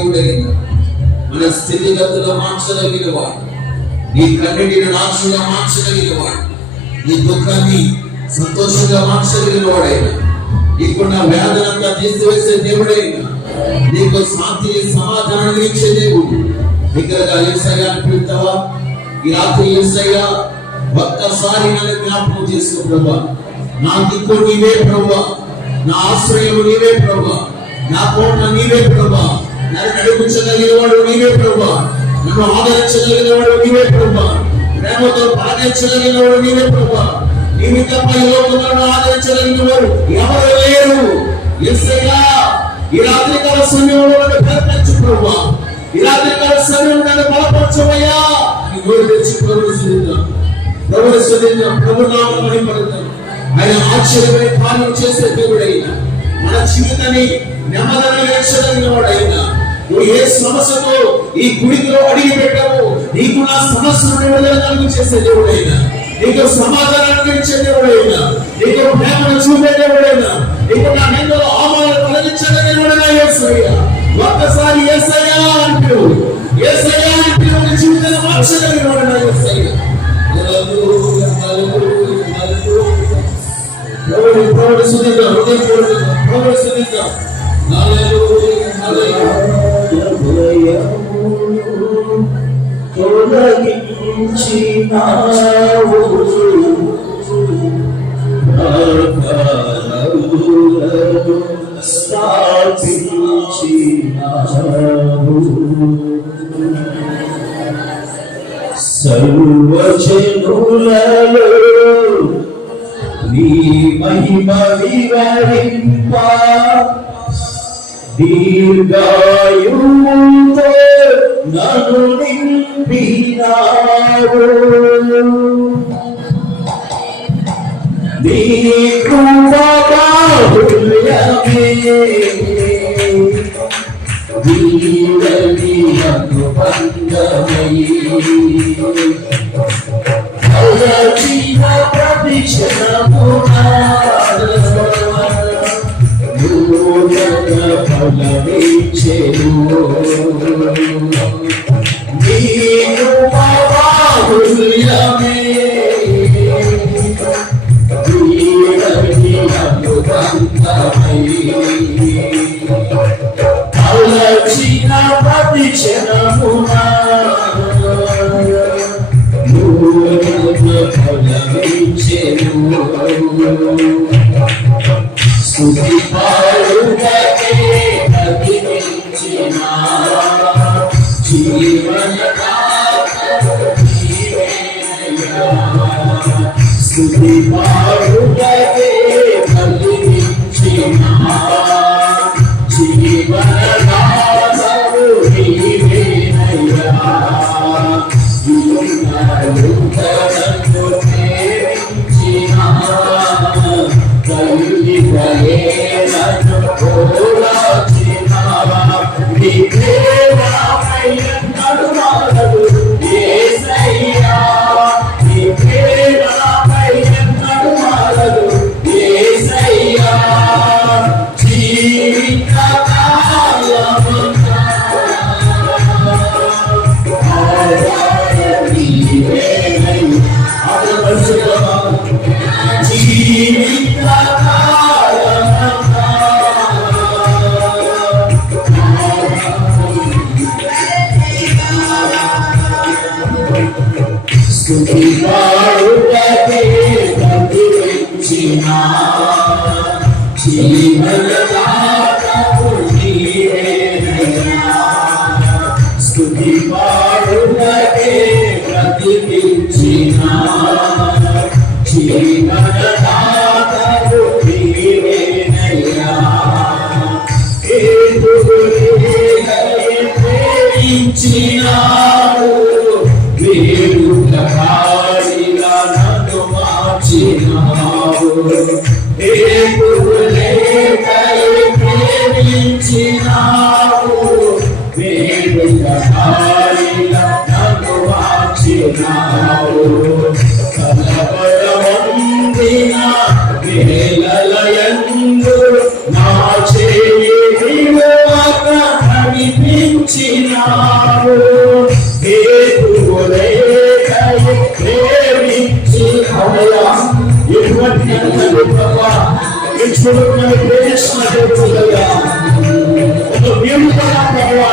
దేవుడైన మన స్థితిగతులు మార్చగలిగిన వాడు, నీ కన్నిటిని నాశనంగా మార్చగలిగిన వాడు, నీ దుఃఖాన్ని సంతోషంగా మార్చగలిగిన వాడైనా, నీకున్న వ్యాధులంతా తీసివేసే దేవుడైనా, నీకు శాంతి సమాధానం ఇచ్చే దేవుడు. దగ్గరగా యేసయ్య పిలుస్తావా? ఈ రాత్రి యేసయ్య ఒక్కసారి నన్ను జ్ఞాపకం చేసుకో ప్రభా. నా దిక్కు నీవే ప్రభా, నా ఆశ్రయం నీవే ప్రభా, నా కోట నీవే ప్రభా, నన్ను నడిపించగలిగిన వాడు నీవే ప్రభా, నన్ను ఆదరించగలిగిన వాడు నీవే ప్రభా, ప్రేమతో పాటించగలిగిన వాడు నీవే ప్రభా. నీవు తప్ప ఈ లోకంలో ఆదరించగలిగిన వాడు ఎవరు లేరు. యేసయ్య ఈ రాత్రి కాల సమయంలో నన్ను బలపరచు ప్రభా, ఈ రాత్రి కాల సమయంలో నన్ను బలపరచవయ్యా అని నోరు తెచ్చి ప్రభువుని స్తుతిద్దాం, ప్రభువుని స్తుతిద్దాం, ప్రభు నామమును మహిమపడదాం. ఆయన ఆశ్చర్యమైన కార్యం చేసే దేవుడైనా, మన జీవితాన్ని నెమ్మదిగా నడిపించగలిగిన వాడైనా, నువ్వు ఏ సమస్యతో ఈ గుడిలో అడిగి పెట్టావు, నీకు నా సమస్యను విడుదల చేసే దేవుడైనా, నీకు సమాధానాన్ని ఇచ్చే దేవుడైనా, నీకు ప్రేమను చూపే దేవుడైనా, నీకు నా నిందలో అవమానాలు తొలగించగలిగిన దేవుడైనా యేసయ్య. ఒక్కసారి యేసయ్య అంటూ, యేసయ్య అంటూ నీ జీవితాన్ని మార్చగలిగిన వాడైనా యేసయ్య. హల్లెలూయా, హల్లెలూయా, హల్లెలూయా. ప్రభువుని స్తుతిద్దాం, హృదయపూర్వకంగా ప్రభువుని స్తుతిద్దాం. హల్లెలూయా, హల్లెలూయా. తొలగించినావు స్థాపించినావు సర్వజనులలో నీ మహిమ వివరింప దీర్ఘాయువుతో నన్ను నింపినావు. నీ కృపబాహుల్యమే వీరని అనుబంధమై జీవ ప్రతిక్షణమునా నూతన ఫలమిచ్చెను. నీ కృపబాహుల్యమే వీరని అనుబంధమై అలచిన ప్రతిక్షణమునా నూతన ఫలమిచ్చెను. స్తుతి పాడుటకే ప్రతిష్ఠించిన జీవనదాతవు నీవేనయ్యా. స్తుతి పాడుటకే ప్రతిష్ఠించిన జీవనదాతవు నీవేనయ్యా. జీవనదాతవు ప్రేమించిన తల్లి ప్రేమను కోరాచినావా. నీ ప్రేమపై ఎన్నడూ యేసయ్యా, నీ ప్రేమపై ఎన్నడూ యేసయ్యా. జీవిత కాలమంతా స్తుతి పాడుటకే ప్రతిష్ఠించిన జీవనదాతవు నీవేనయ్యా. స్తుతి పాడుటకే ప్రతిష్ఠించిన జీవనదాతవు నీవేనయ్యా. ప్రేమించినావు వేడుకకారిగా నన్ను మార్చినావు. ప్రేమించినావు వేడుకకారిగా నన్ను మార్చినావు. కలవరవందిన వేళలయందు నా చేయి విడువక నడిపినావు. చూడకుండా ప్రేమిస్తున్న దేవుడు కదా. మేము కూడా ప్రభావ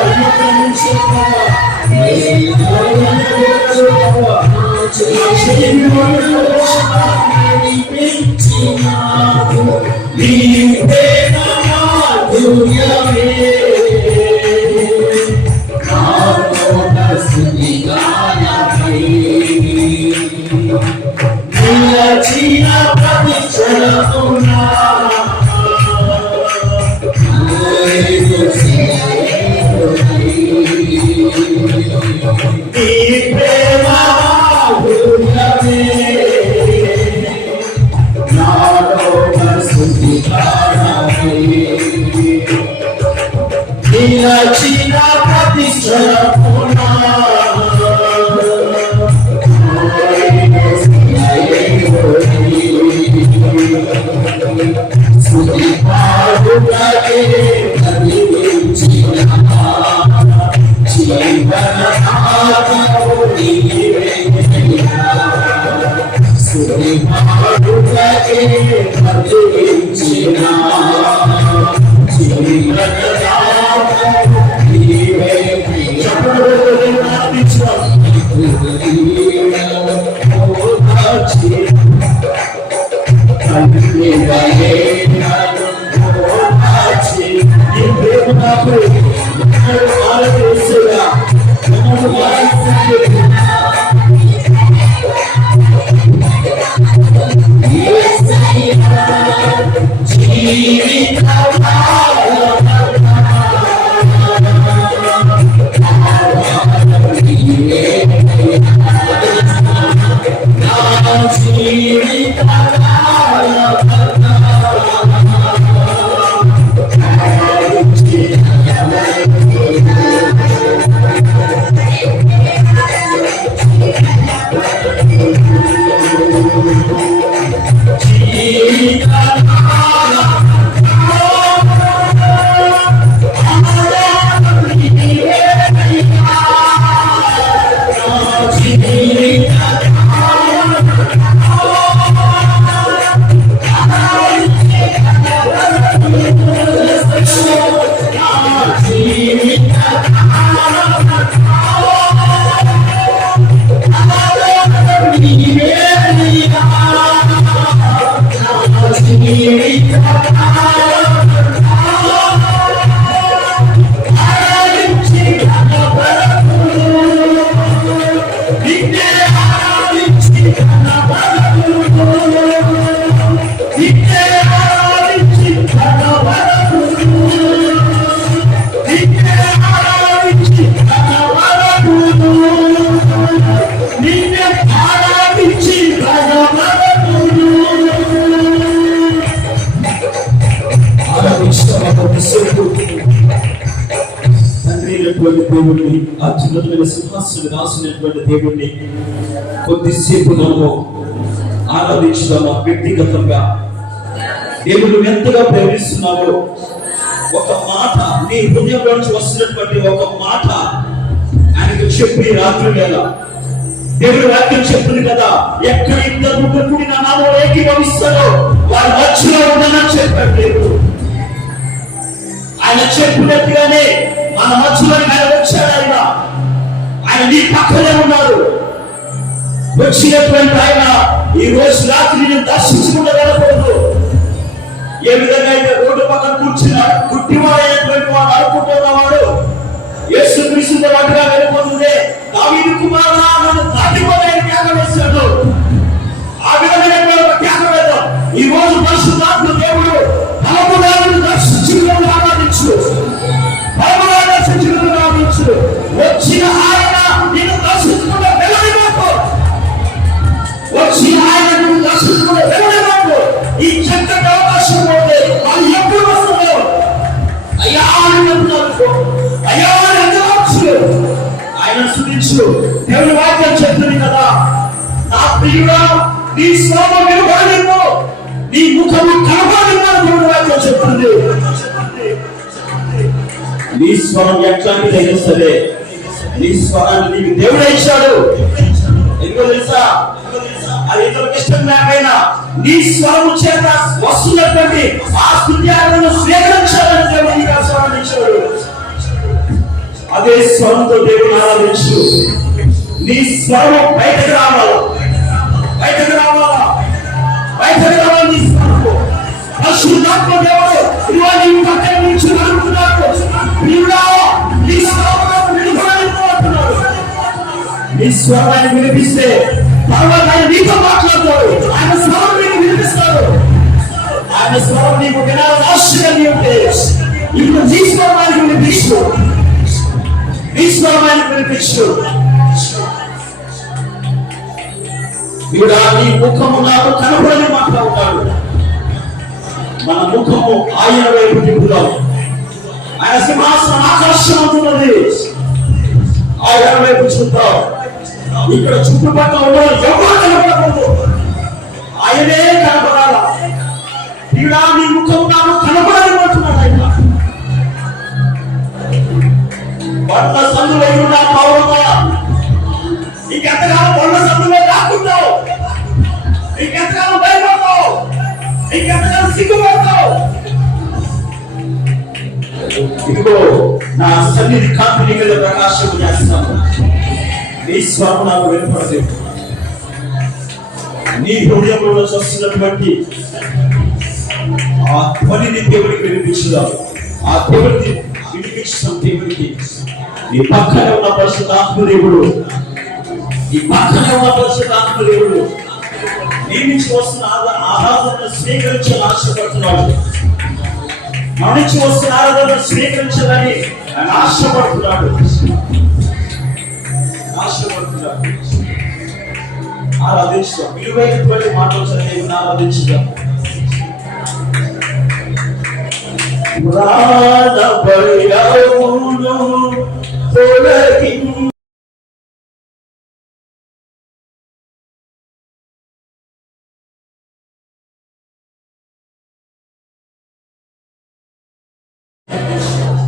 దేవుడిని, ఆ చిన్నమైన సింహాసనం రాసినటువంటి దేవుడిని కొద్దిసేపు మనము ఆరాధించుదామా. వ్యక్తిగతంగా దేవుడు ఎంతగా ప్రేమిస్తున్నావో ఒక మాట, నీ హృదయంలో నుంచి వస్తున్నటువంటి ఒక మాట ఆయనకు చెప్పి రాత్రి వేళ దేవుడు వాక్యం చెప్తుంది కదా, ఎక్కడ ఇద్దరు ముగ్గురు కూడి నా నామములో ఏకీభవిస్తారో వారి మధ్యలో ఉన్నానని చెప్పాడు దేవుడు. ఆయన చెప్పినట్టుగానే మన మధ్యలోకి ఆయన వచ్చాడు. ఆయన నీ పక్కనే ఉన్నాడు. వచ్చినటువంటి ఆయన ఈ రోజు రాత్రి నేను దర్శించకుండా వెళ్ళకూడదు. ఏ విధంగా అయితే రోడ్డు పక్కన కూర్చున్నాడు గుట్టివాడైనటువంటి వాడు అనుకుంటున్నవాడు యేసుక్రీస్తుతో పాటుగా వెళ్ళిపోతుంది. దావీదు కుమారుడా నన్ను దాటిపోలేని త్యాగం వేశాడు. ఆ విధంగా త్యాగం వేద్దాం. ఈ రోజు పరిశుద్ధాత్మ దేవుడు పరమరాజును దర్శించుకుని ఆరాధించు, పరమరాజు దర్శించుకుని ఆరాధించు. వచ్చిన ఆయన నిన్ను దర్శించుకుంటే వెళ్ళలేమాకు, వచ్చి ఆయన నిన్ను దర్శించుకుంటే వెళ్ళలేమాకు. ఈ చక్కటి అవకాశం పోతే వాళ్ళు ఎప్పుడు వస్తున్నారు? అయ్యా అయ్యా ఆయన స్తుతించు. దేవుని వాక్యం చెప్తుంది కదా, నా ప్రియుడా నీ స్వరం వినబడలేదు, నీ ముఖము కనబడలేదు. దేవుని వాక్యం చెప్తుంది. నీ స్వరం ఎట్లాంటిదైనా సరే నీ స్వరాన్ని నీకు దేవుడే ఇచ్చాడు. ఎందుకో తెలుసా? అది ఇతరులకు ఇష్టం లేకపోయినా నీ స్వరము చేత వస్తున్నటువంటి ఆ స్తుత్యాలను స్వీకరించాలని దేవుడు నీకు అవసరం ఇచ్చాడు. అదే స్వరంతో దేవుడు ఆరాధించు. నీ స్వరం బయటకు రావాలా, బయటకు రావాలా, బయటకు రావాలి. నీ స్వరము పరిశుద్ధాత్మ దేవుడు ఇవాళ నీ పక్కన నుంచి అనుకున్నాడు. నీ స్వరంలో విడిపోతున్నాడు. నీ స్వరాన్ని వినిపిస్తే తర్వాత ఆయన నీతో మాట్లాడతాడు. ఆయన స్వరం నీకు వినిపిస్తాడు. ఆయన స్వరం నీకు వినాలని ఆశగా ఉంటే ఇప్పుడు నీ స్వరాన్ని వినిపించు, నీ స్వరాన్ని వినిపించు. నీ ముఖము నాకు కనపడని మాట్లాడతాడు. మన ముఖము ఆయన వైపు తిప్పుదాం. ఆయన సింహాసనం ఆకాశం అవుతున్నది, ఆయన వైపు చూద్దాం. ఇక్కడ చుట్టుపక్కల ఉన్న ఎవరు కనపడకూడదు, ఆయనే కనపడాలా. నీ ముఖం నాకు కనపడని అంటున్నాడు ఆయన. వంట సందులో ఉన్న పౌరమా ఇంకెంతకాలం వంట సందులో రాకుంటావు, ఇంకెంతకాలం భయపడతావు, ఇంకెంతకాలం సిగ్గుపడతావు. ఇదిగో నా సన్నిధి కాంతి మీద ప్రకాశం చేస్తాను. నీ స్వరం నాకు వినపడదు. నీ హృదయంలో వస్తున్నటువంటి ఆ ధ్వనిని దేవుడికి వినిపించుదాం. ఆ దేవుడిని వినిపించడం దేవుడికి. నీ పక్కనే ఉన్న పరిశుద్ధాత్మ దేవుడు, నీ పక్కనే ఉన్న పరిశుద్ధాత్మ దేవుడు నీ నుంచి వస్తున్న ఆరాధనను స్వీకరించాలని ఆశపడుతున్నాడు. మన నుంచి వస్తున్న ఆరాధనను స్వీకరించాలని ఆయన ఆశపడుతున్నాడు. ఆరాధించుదాం. విలువైనటువంటి మాటలు చదివి ఆరాధించుదాం.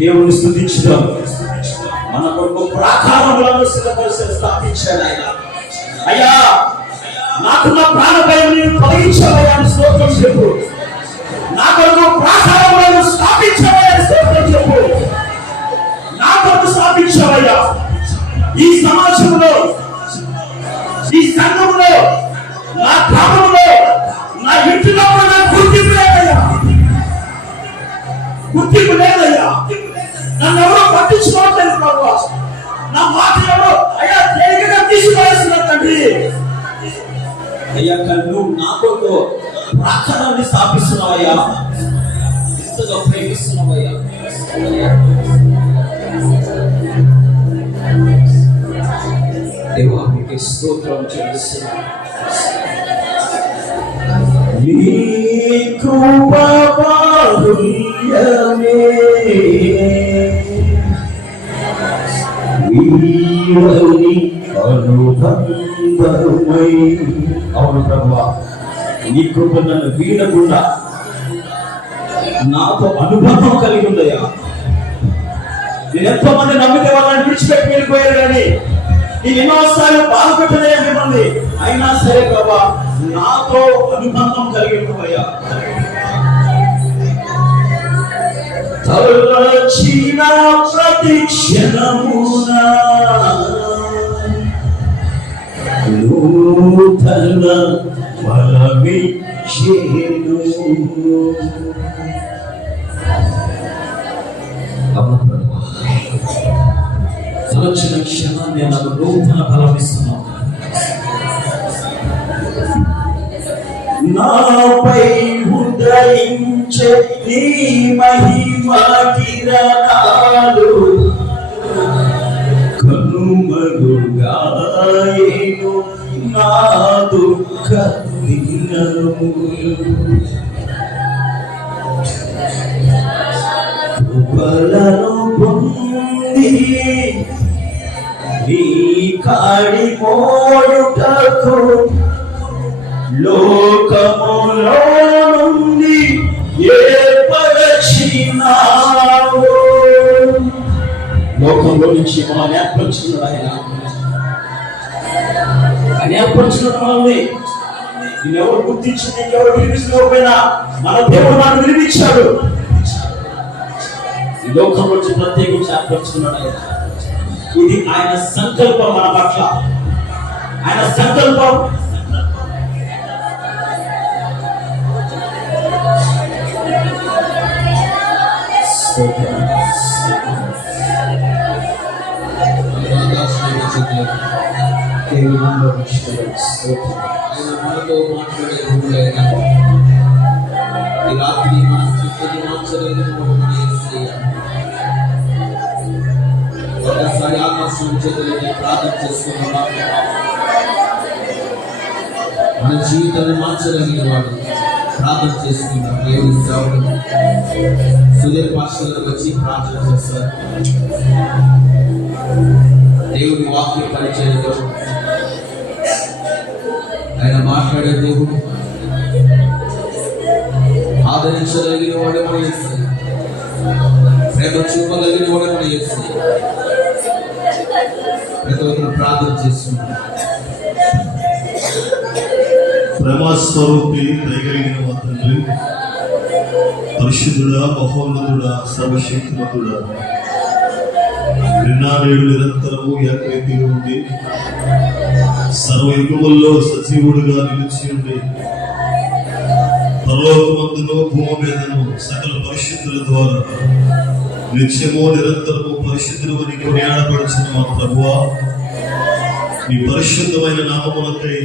దేవుని స్తుతించుదాం. మన కొరకు ప్రాకారములను సిద్ధపరిచి స్థాపించాడు ఆయన. అయ్యా నాకు నా ప్రాణభయం తొలగించావయ్యా అని స్తోత్రం చెప్పు. నా కొరకు ప్రాకారములను స్థాపించావయ్యా అని స్తోత్రం చెప్పు. నా కొరకు స్థాపించావయ్యా. ఈ సమాజంలో, ఈ సంఘంలో, నా గ్రామంలో, నా ఇంటిలో నా గుర్తింపు లేదయ్యా, గుర్తింపు లేదయ్యా. నన్ను ఎవరో పట్టించుకోవట్లేదు ప్రభు. నా మాట ఎవరో అయ్యా తేలికగా తీసివేస్తున్నారు తండ్రి. అయ్యా నువ్వు నా కొరకు ప్రాకారాన్ని స్థాపిస్తున్నావయ్యా, ఎంతగా ప్రేమిస్తున్నావయ్యా. దేవా నీకే స్తోత్రం చెల్లిస్తున్నాను. నీ కృపా బాహుల్యమే వీరని అనుబంధమై. అవును ప్రభువా, నీ కృప నన్ను వీడకుండా నాతో అనుబంధం కలిగి ఉందయ్యా. నేను ఎంతో మంది నమ్మితే వాళ్ళని విడిచిపెట్టి వెళ్ళిపోయారు, కానీ నేను ఎన్నోసార్లు బాధపెట్టలే మిమ్మల్ని. అయినా సరే ప్రభా నాతో అనుబంధం కలిగి ఉన్నావయ్యా. తలచిన ప్రతి క్షణమున నూతన బలమిచ్చెను. తలచిన క్షణాన్ని నాకు నూతన బలమిస్తున్నావు. నాపై ఉదయించే నీ మహిమా కిరణాలు కనుమరుగాయేను నా దుఃఖ దినములు. కృపలను పొంది నీ కాడి మోయుటకు లోకములో నుండి ఏర్పరచినావు. లోకంలో నుంచి మనం ఏర్పరచుకున్నాడు ఆయన. ఆయన ఏర్పరచుకున్న మనల్ని ఎవరు గుర్తించి ఎవరు వినిపించకపోయినా మన దేవుడు నాకు వినిపించాడు. ఈ లోకం నుంచి ప్రత్యేకించి ఏర్పరచుకున్నాడు ఆయన. ఇది ఆయన సంకల్పం మన పట్ల, ఆయన సంకల్పం. మనతో మాట్లాడే దేవుడైనా ఈ రాత్రి మన స్థితిని మార్చలేని ఒకసారి ఆకాశం చేతులని ప్రార్థన చేసుకున్నామా? మన జీవితాన్ని మార్చగలిగిన వాడు ప్రార్థన చేసుకున్నాం. దేవుని సేవకుడు సుధీర్ పాస్టర్ వచ్చి ప్రార్థన చేస్తారు. దేవుని వాక్య పరిచయంలో ఆయన మాట్లాడే దేవుడు, ఆదరించగలిగిన వాడే మన యేసయ్య, ప్రేమ చూపగలిగిన వాడే మన యేసయ్య. ప్రతి ఒక్కరు ప్రార్థన చేస్తున్నారు. ప్రేమస్వరూపి దయగలిగిన మా తండ్రి, పరిశుద్ధుడా, మహోన్నతుడా, సర్వశక్తిమంతుడా, నిన్నాడు నిరంతరము ఏకరీతిగా ఉండి సర్వయుగముల్లో సజీవుడుగా నిలిచి ఉండి పరలోకమందును భూమి మీదను సకల పరిశుద్ధుల ద్వారా నిత్యము నిరంతరము పరిశుద్ధులు అని కొనియాడబడుచున్న మా ప్రభువా, ఈ పరిశుద్ధమైన నామములకై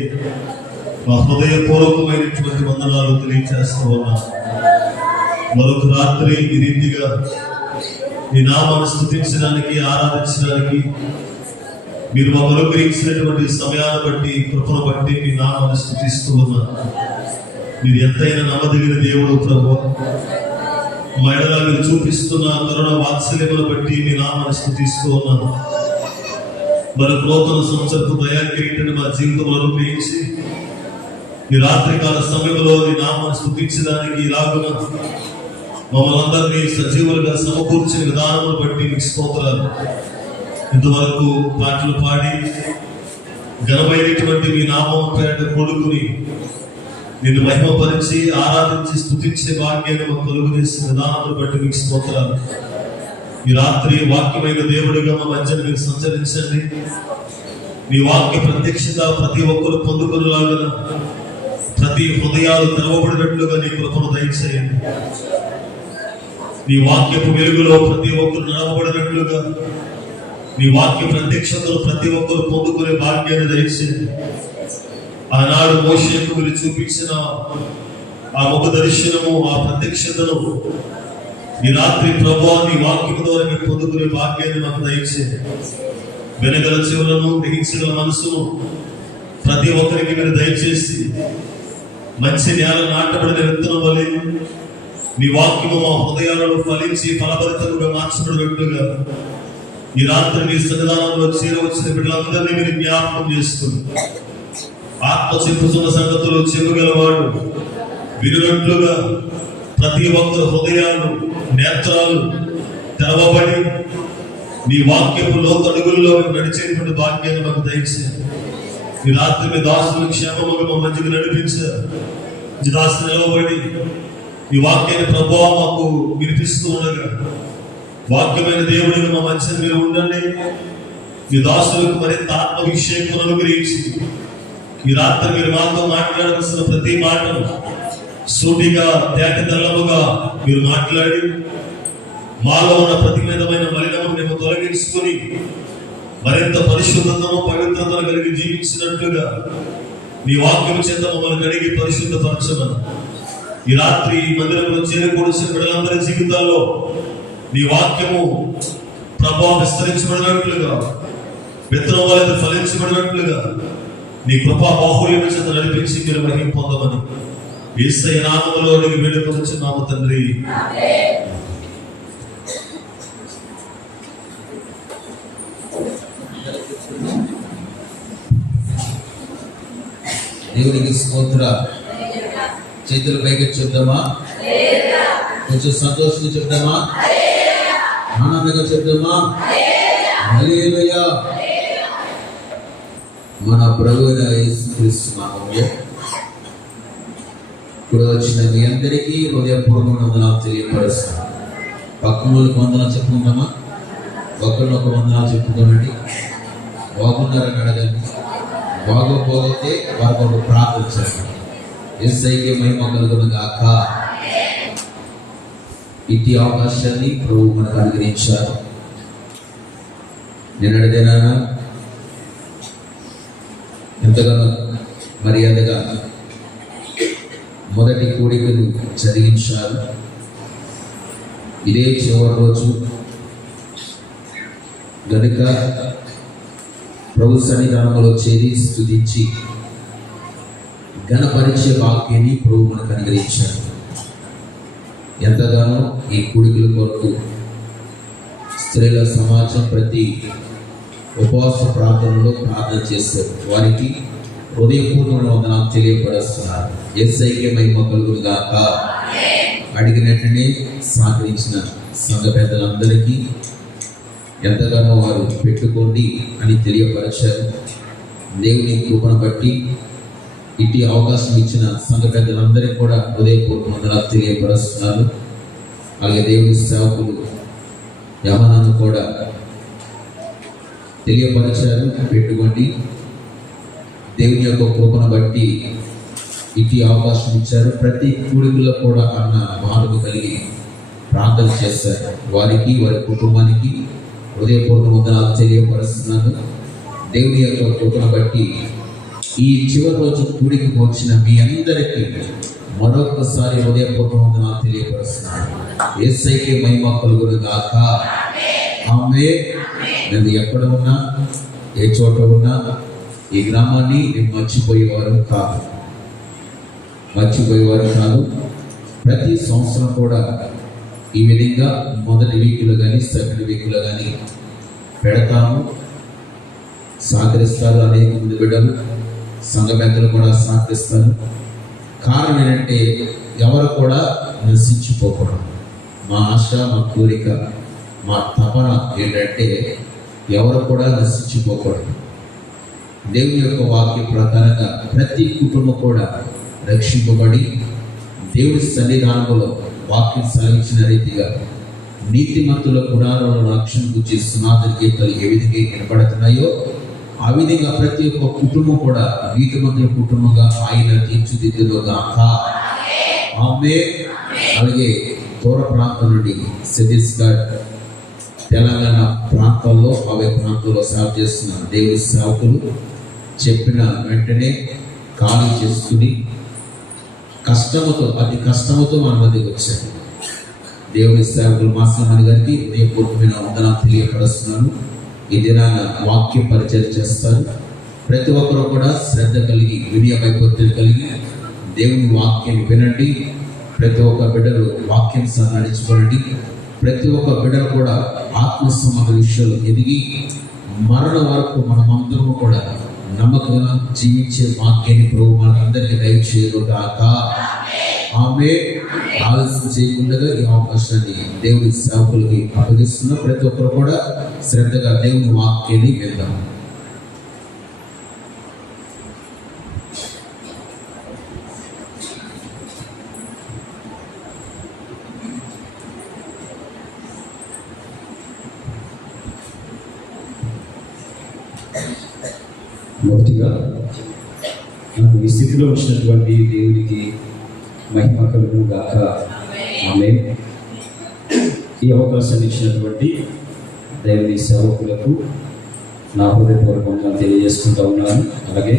మా హృదయపూర్వకమైనటువంటి వందనాలు తెలియజేస్తూ ఉన్నా. మరొక రాత్రి ఈ రీతిగా ఈ నామాన్ని స్తుతించడానికి, ఆరాధించడానికి మీరు మాకు అనుగ్రహించినటువంటి సమయాన్ని బట్టి, కృపను బట్టి మీ నామాన్ని స్తుతిస్తూ ఉన్నా. మీరు ఎంతైనా నమ్మదగిన దేవుడు ప్రభువా. మా ఎడల మీరు చూపిస్తున్న కరుణ వాత్సల్యమును బట్టి మీ నామాన్ని స్తుతిస్తూ ఉన్నాను. మరి నూతన సంవత్సరపు దయాకిరీటాన్ని మా జీవితంలో అనుగ్రహించి ఈ రాత్రికాల సమయంలో ఈ నామాన్ని స్తుతించడానికి ఇలాగున మమ్మల్ని అందరినీ సజీవులుగా సమకూర్చిన విధానమును బట్టి మీకు స్తోత్రాలు. ఇంతవరకు పాటలు పాడి ఘనమైనటువంటి మీ నామం పేరిట కొడుకుని నిన్ను మహిమపరిచి ఆరాధించి స్తుతించే భాగ్యాన్ని మాకు కలుగు చేసిన విధానమును బట్టి మీకు స్తోత్రాలు. ఈ రాత్రి వాక్యమైన దేవుడిగా మా మధ్యన మీరు సంచరించండి. మీ వాక్య ప్రత్యక్షత ప్రతి ఒక్కరు పొందుకునేలాగా, ప్రతి హృదయాలు తెరవబడినట్లుగా నీ కృపను దయచేయండి. నీ వాక్యపు వెలుగులో ప్రతి ఒక్కరు నడవబడినట్లుగా, నీ వాక్య ప్రత్యక్షతను ప్రతి ఒక్కరు పొందుకునే భాగ్యాన్ని దయచేయండి. ఆనాడు మోషేకు మీరు చూపించిన ఆ ముఖ దర్శనము, ఆ ప్రత్యక్షతను ఈ రాత్రి ప్రభువా నీ వాక్యం ద్వారా మీరు పొందుకునే భాగ్యాన్ని మాకు దయచేయండి. వెనగల చెవులను, గ్రహించగల మనసును ప్రతి ఒక్కరికి మీరు దయచేసి మంచి నేల నాటబడిన విత్తనం వలె నీ వాక్యము మా హృదయాలను ఫలించి ఫలభరితముగా మార్చబడినట్లుగా ఈ రాత్రి మీ సన్నిధానంలో చేరవచ్చిన బిడ్డలందరినీ మీరు జ్ఞాపకం చేసుకుని ఆత్మ చెప్పుతున్న సంగతులు చెప్పుగలవాడు వినున్నట్లుగా ప్రతి ఒక్కరు హృదయాలు, నేత్రాలు తెరవబడి నీ వాక్యపు లోతడుగుల్లో నడిచేటువంటి భాగ్యాన్ని మాకు దయచేయండి. ఈ రాత్రి మీ దాసులు క్షేమముగా మా మధ్యకు నడిపించారు. ఈ దాసులు నిలవబడి ఈ వాక్యాన్ని ప్రభువా మాకు వినిపిస్తూ ఉండగా, వాక్యమైన దేవుడిగా మా మధ్యన మీరు ఉండండి. మీ దాసులకు మరింత ఆత్మాభిషేకం అనుగ్రహించి ఈ రాత్రి మీరు మాతో మాట్లాడవలసిన ప్రతి మాటను సూటిగా, తేట తెల్లముగా మీరు మాట్లాడి మాలో ఉన్న ప్రతి విధమైన మలినము మేము తొలగించుకొని మరింత పరిశుద్ధతను, పవిత్రతను కలిగి జీవించినట్లుగా నీ వాక్యం చేత మమ్మల్ని కడిగి పరిశుద్ధపరచమని ఈ రాత్రి ఈ మందిరంలో చేరకూడిసిన బిడ్డలందరి జీవితాల్లో నీ వాక్యము ప్రభావం విస్తరించబడినట్లుగా, విత్తనం వలె ఫలించబడినట్లుగా నీ కృపా బాహుళ్యం చేత నడిపించి మీరు మహిమ పొందమని యేసయ్య నామములో నీకు వేడుకొనుచున్నాము తండ్రి. దేవునికి స్తోత్ర. చేతులు పైకి చెప్దామా? కొంచెం సంతోషంగా చెప్దామా? ఆనందంగా చెప్దామా? హల్లెలూయా. మన ప్రభువైన యేసుక్రీస్తు నామములో ఇప్పుడు వచ్చిన మీ అందరికీ హృదయపూర్వక వందనాలు తెలియపరుస్తాను. పక్కనోళ్ళకి వందనాలు చెప్పుకుందామా? ఒకరినొక వందనాలు చెప్పుకోనండి. బాగున్నారని అడగండి. బాగోపోతే వారికి ఒక ప్రార్థన చేయండి. యేసయ్యకే మహిమ కలుగును గాక. ఇట్టి అవకాశాన్ని ప్రభు మనకు అనుగ్రహించారు. నేను అడిగినా ఎంతగానో మర్యాదగా మొదటి కూడికను జరిగించారు. ఇదే చివరి రోజు గనుక ప్రభు సన్నిధానంలో చేరి స్తుతించి ఘనపరిచే వాక్యాన్ని ప్రభు మనకు అనుగ్రహించారు. ఎంతగానో ఈ కూడికల కొరకు స్త్రీల సమాజం ప్రతి ఉపవాస ప్రార్థనలో ప్రార్థన చేస్తారు. వారికి హృదయపూర్వక వందనాలు తెలియపరుస్తున్నారు. యేసయ్యకే మహిమ కలుగును గాక. అడిగినట్టునే సహకరించిన సంఘ పెద్దలందరికీ ఎంతగానో వారు పెట్టుకోండి అని తెలియపరిచారు. దేవుని కృపను బట్టి ఇట్టి అవకాశం ఇచ్చిన సంఘ పెద్దలందరికీ కూడా హృదయపూర్వక వందనాలు తెలియపరుస్తున్నారు. అలాగే దేవుని సేవకులు యవనాన్ని కూడా తెలియపరిచారు, పెట్టుకోండి. దేవుని యొక్క కృపను బట్టి ఇట్టి అవకాశం ఇచ్చారు. ప్రతి కూడికలో కూడా అన్న మార్పు కలిగి ప్రార్థన చేశారు. వారికి వారి కుటుంబానికి హృదయపూర్వక వందనాలు తెలియపరుస్తున్నాను. దేవుని యొక్క కృపను బట్టి ఈ చివరి రోజు కూడికి వచ్చిన మీ అందరికీ మరొకసారి హృదయపూర్వక వందనాలు తెలియపరుస్తున్నాను. యేసయ్యకే మహిమ కలుగును గాక. ఆమేన్. నేను ఎక్కడ ఉన్నా, ఏ చోట ఉన్నా, ఈ గ్రామాన్ని నేను మర్చిపోయేవారు కాదు. ప్రతి సంవత్సరం కూడా ఈ విధంగా మొదటి వీక్లో కానీ సెకండ్ వీక్లో కానీ పెడతాము. సహకరిస్తారు అనేక మంది బిడ్డలు, సంఘ పెద్దలు కూడా సహకరిస్తారు. కారణం ఏంటంటే ఎవరు కూడా నశించిపోకూడదు. మా ఆశ, మా కోరిక, మా తపన ఏంటంటే ఎవరు కూడా నశించిపోకూడదు. దేవుని యొక్క వాక్య ప్రకారంగా ప్రతి కుటుంబం కూడా రక్షింపబడి దేవుడి సన్నిధానంలో వాక్యం సాగించిన రీతిగా నీతిమంతుల గుడారంలో రక్షణ గురించి సునాద గీతాలు ఏ విధంగా వినపడుతున్నాయో ఆ విధంగా ప్రతి ఒక్క కుటుంబం కూడా నీతిమంతుల కుటుంబంగా ఆయన తీర్చిదిద్దుగాక. ఆమేన్. అలాగే దూర ప్రాంతం నుండి ఛత్తీస్గఢ్, తెలంగాణ ప్రాంతాల్లో అవే ప్రాంతాల్లో సేవ చేస్తున్న దేవుడి సేవకులు చెప్పిన వెంటనే ఖాళీ చేసుకుని అతి కష్టముతో మన మధ్యకి వచ్చారు. దేవుడి సేవకులు మాస్టర్ గారికి హృదయపూర్వకమైన వందనాలు తెలియపరుస్తున్నాను. ఈ దినాన వాక్య పరిచయం చేస్తారు. ప్రతి ఒక్కరూ కూడా శ్రద్ధ కలిగి, వినయమైపోతే కలిగి దేవుని వాక్యాన్ని వినండి. ప్రతి ఒక్క బిడ్డలు వాక్యం సహా నడుచుకోండి. ప్రతి ఒక్క బిడ్డలు కూడా ఆత్మ సంబంధ విషయాలు ఎదిగి మరణం వరకు మనమందరము కూడా నమ్మకంగా జీవించే వాక్యాన్ని ప్రభు మనందరికీ దయచేయగాక. ఆమేన్. ఆలస్యం చేయకుండా ఈ అవకాశాన్ని దేవుడి సేవకులకి అప్పగిస్తున్న ప్రతి ఒక్కరు కూడా శ్రద్ధగా దేవుని వాక్యాన్ని విందాం. మొదటిగా నాకు ఈ స్థితిలో వచ్చినటువంటి దేవునికి మహిమ కలుగును గాక. ఆమేన్. ఈ అవకాశాన్ని ఇచ్చినటువంటి దేవుని సేవకులకు నా హృదయపూర్వకంగా తెలియజేసుకుంటా ఉన్నాను. అలాగే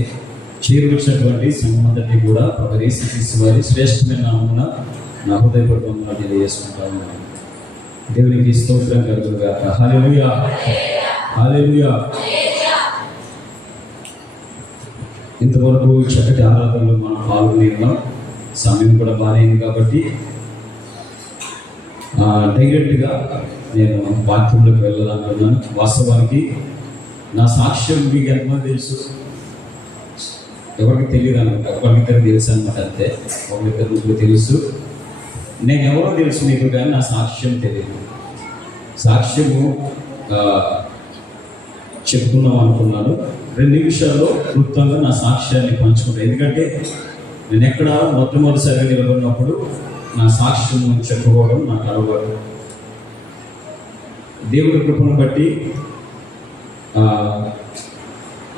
చేరువచ్చినటువంటి సంఘమందరినీ కూడా ప్రభు యేసుక్రీస్తు వారి శ్రేష్టమైన నామమున నా హృదయపూర్వకంగా తెలియజేసుకుంటా ఉన్నాను. దేవునికి స్తోత్రం కలుగును గాక. హల్లెలూయా, హల్లెలూయా. ఇంతవరకు చక్కటి ఆరాధనలో మనం పాల్గొని ఉన్నాం. సమయం కూడా బాగానే ఉంది కాబట్టి డైరెక్ట్గా నేను వాక్యంలోకి వెళ్ళాలనుకున్నాను. వాస్తవానికి నా సాక్ష్యం మీకు ఎంతమంది తెలుసు? ఎవరికి తెలియదు అనమాట. ఒకరిద్దరు తెలుసు అనమాట, అంతే. ఒకరిద్దరు ముగ్గురు తెలుసు. నేను ఎవరో తెలుసు మీకు, కానీ నా సాక్ష్యం తెలియదు. సాక్ష్యము చెప్పుకుందాం అనుకున్నాను. 2 నిమిషాల్లో క్లుప్తంగా నా సాక్ష్యాన్ని పంచుకుంటాను. ఎందుకంటే నేను ఎక్కడ మొట్టమొదటిసారిగా నిలబడినప్పుడు నా సాక్ష్యం చెప్పుకోవడం నాకు అలవాటు. దేవుడి కృపను బట్టి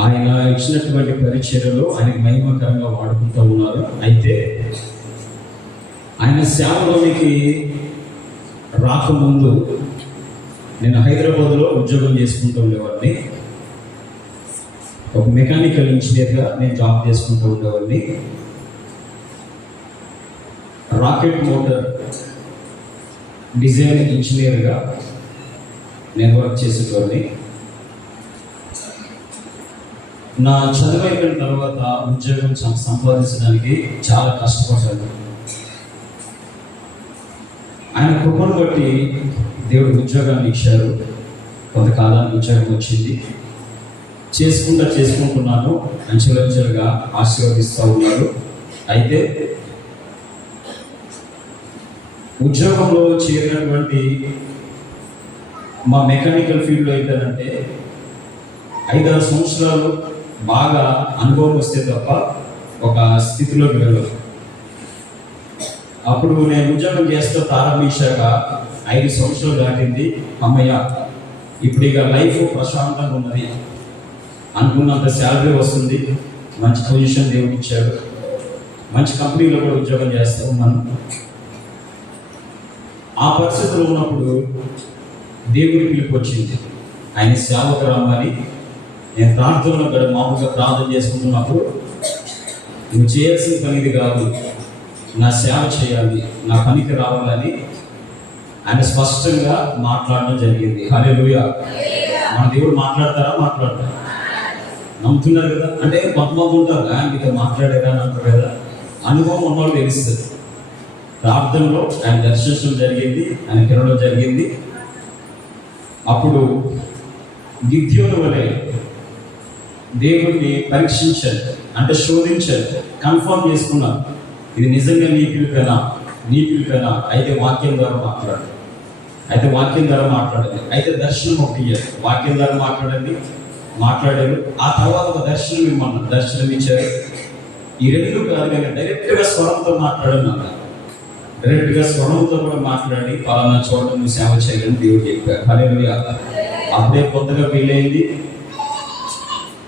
ఆయన ఇచ్చినటువంటి పరిచర్యలో ఆయనకి మహిమకరంగా వాడుకుంటూ ఉన్నారు. అయితే ఆయన సేవలోనికి రాకముందు నేను హైదరాబాద్లో ఉద్యోగం చేసుకుంటూ ఉండేవాడిని. ఒక మెకానికల్ ఇంజనీర్గా నేను జాబ్ చేసుకుంటూ ఉండేవాడిని. రాకెట్ మోటార్ డిజైన్ ఇంజనీర్గా నేను వర్క్ చేసేవాడిని. నా చదువు అయిపోయిన తర్వాత ఉద్యోగం సంపాదించడానికి చాలా కష్టపడ్డాను. ఆయన కృపను బట్టి దేవుడు ఉద్యోగాన్ని ఇచ్చారు. కొంతకాలానికి ఉద్యోగం వచ్చింది. చేసుకుంటున్నాను. అంచెలంచెలుగా ఆశీర్వదిస్తూ ఉన్నారు. అయితే ఉద్యోగంలో చేరినటువంటి మా మెకానికల్ ఫీల్డ్లో ఏంటంటే 5-6 సంవత్సరాలు బాగా అనుభవం వస్తే తప్ప ఒక స్థితిలోకి వెళ్ళదు. అప్పుడు నేను ఉద్యోగం చేస్తూ ప్రారంభించాక 5 సంవత్సరాలు దాటింది. అమ్మయ్య, ఇప్పుడు ఇక లైఫ్ ప్రశాంతంగా ఉన్నది, అనుకున్నంత శాలరీ వస్తుంది, మంచి పొజిషన్ దేవుడు ఇచ్చాడు, మంచి కంపెనీలో కూడా ఉద్యోగం చేస్తూ ఉన్నాను. ఆ పరిస్థితిలో ఉన్నప్పుడు దేవుడి పిలుపు వచ్చింది. ఆయన సేవకు రమ్మని. నేను ప్రార్థనలో మామూలుగా ప్రార్థన చేసుకుంటున్నప్పుడు, నువ్వు చేయాల్సిన పని ఇది కాదు, నా సేవ చేయాలి, నా పనికి రావాలని ఆయన స్పష్టంగా మాట్లాడడం జరిగింది. హల్లెలూయా. మన దేవుడు మాట్లాడతారా? నమ్ముతున్నారు కదా. అంటే కొంతమంది ఉంటారు, మీతో మాట్లాడారా అని అంటారు కదా. అనుభవం ఉన్నవాళ్ళు తెలుస్తుంది. ప్రార్థనలో ఆయన దర్శించడం జరిగింది, ఆయన తినడం జరిగింది. అప్పుడు గిద్యోను వలె దేవుడిని పరీక్షించారు, అంటే శోధించారు, కన్ఫర్మ్ చేసుకున్నారు. ఇది నిజంగా నీ పిలుపేనా? అయితే వాక్యం ద్వారా మాట్లాడండి. అయితే దర్శనం ఒకటి ఇయ్యారు. వాక్యం ద్వారా మాట్లాడారు. ఆ తర్వాత ఒక దర్శనం ఇచ్చారు. ఈ రెండు కాదు కానీ డైరెక్ట్గా స్వరంతో మాట్లాడన్నారు. డైరెక్ట్గా స్వరంతో కూడా మాట్లాడి పలానా చోట నువ్వు సేవ చేయాలని దేవుడు చెప్పారు. హల్లెలూయా. అప్పుడే కొత్తగా పెళ్ళయింది.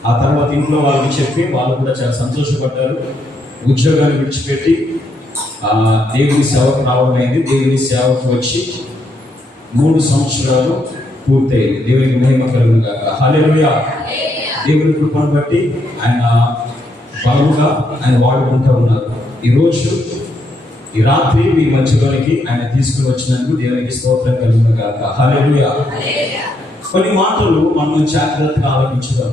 ఆ తర్వాత ఇంట్లో వాళ్ళకి చెప్పి వాళ్ళు కూడా చాలా సంతోషపడ్డారు. ఉద్యోగాన్ని విడిచిపెట్టి దేవుని సేవకు రావడమైంది. దేవుని సేవకు వచ్చి 3 సంవత్సరాలు పూర్తయింది. దేవునికి మహిమ కలుగును గాక. హల్లెలూయా. దేవుని కృపను బట్టి ఆయన బలముగా ఆయన వాడుకుంటూ ఉన్నారు. ఈ రాత్రి మీ మధ్యలోనికి ఆయన తీసుకుని వచ్చినందుకు దేవునికి స్తోత్రం కలుగును గాక. హల్లెలూయా. కొన్ని మాటలు మనం జాగ్రత్తగా ఆలోచించుదాం.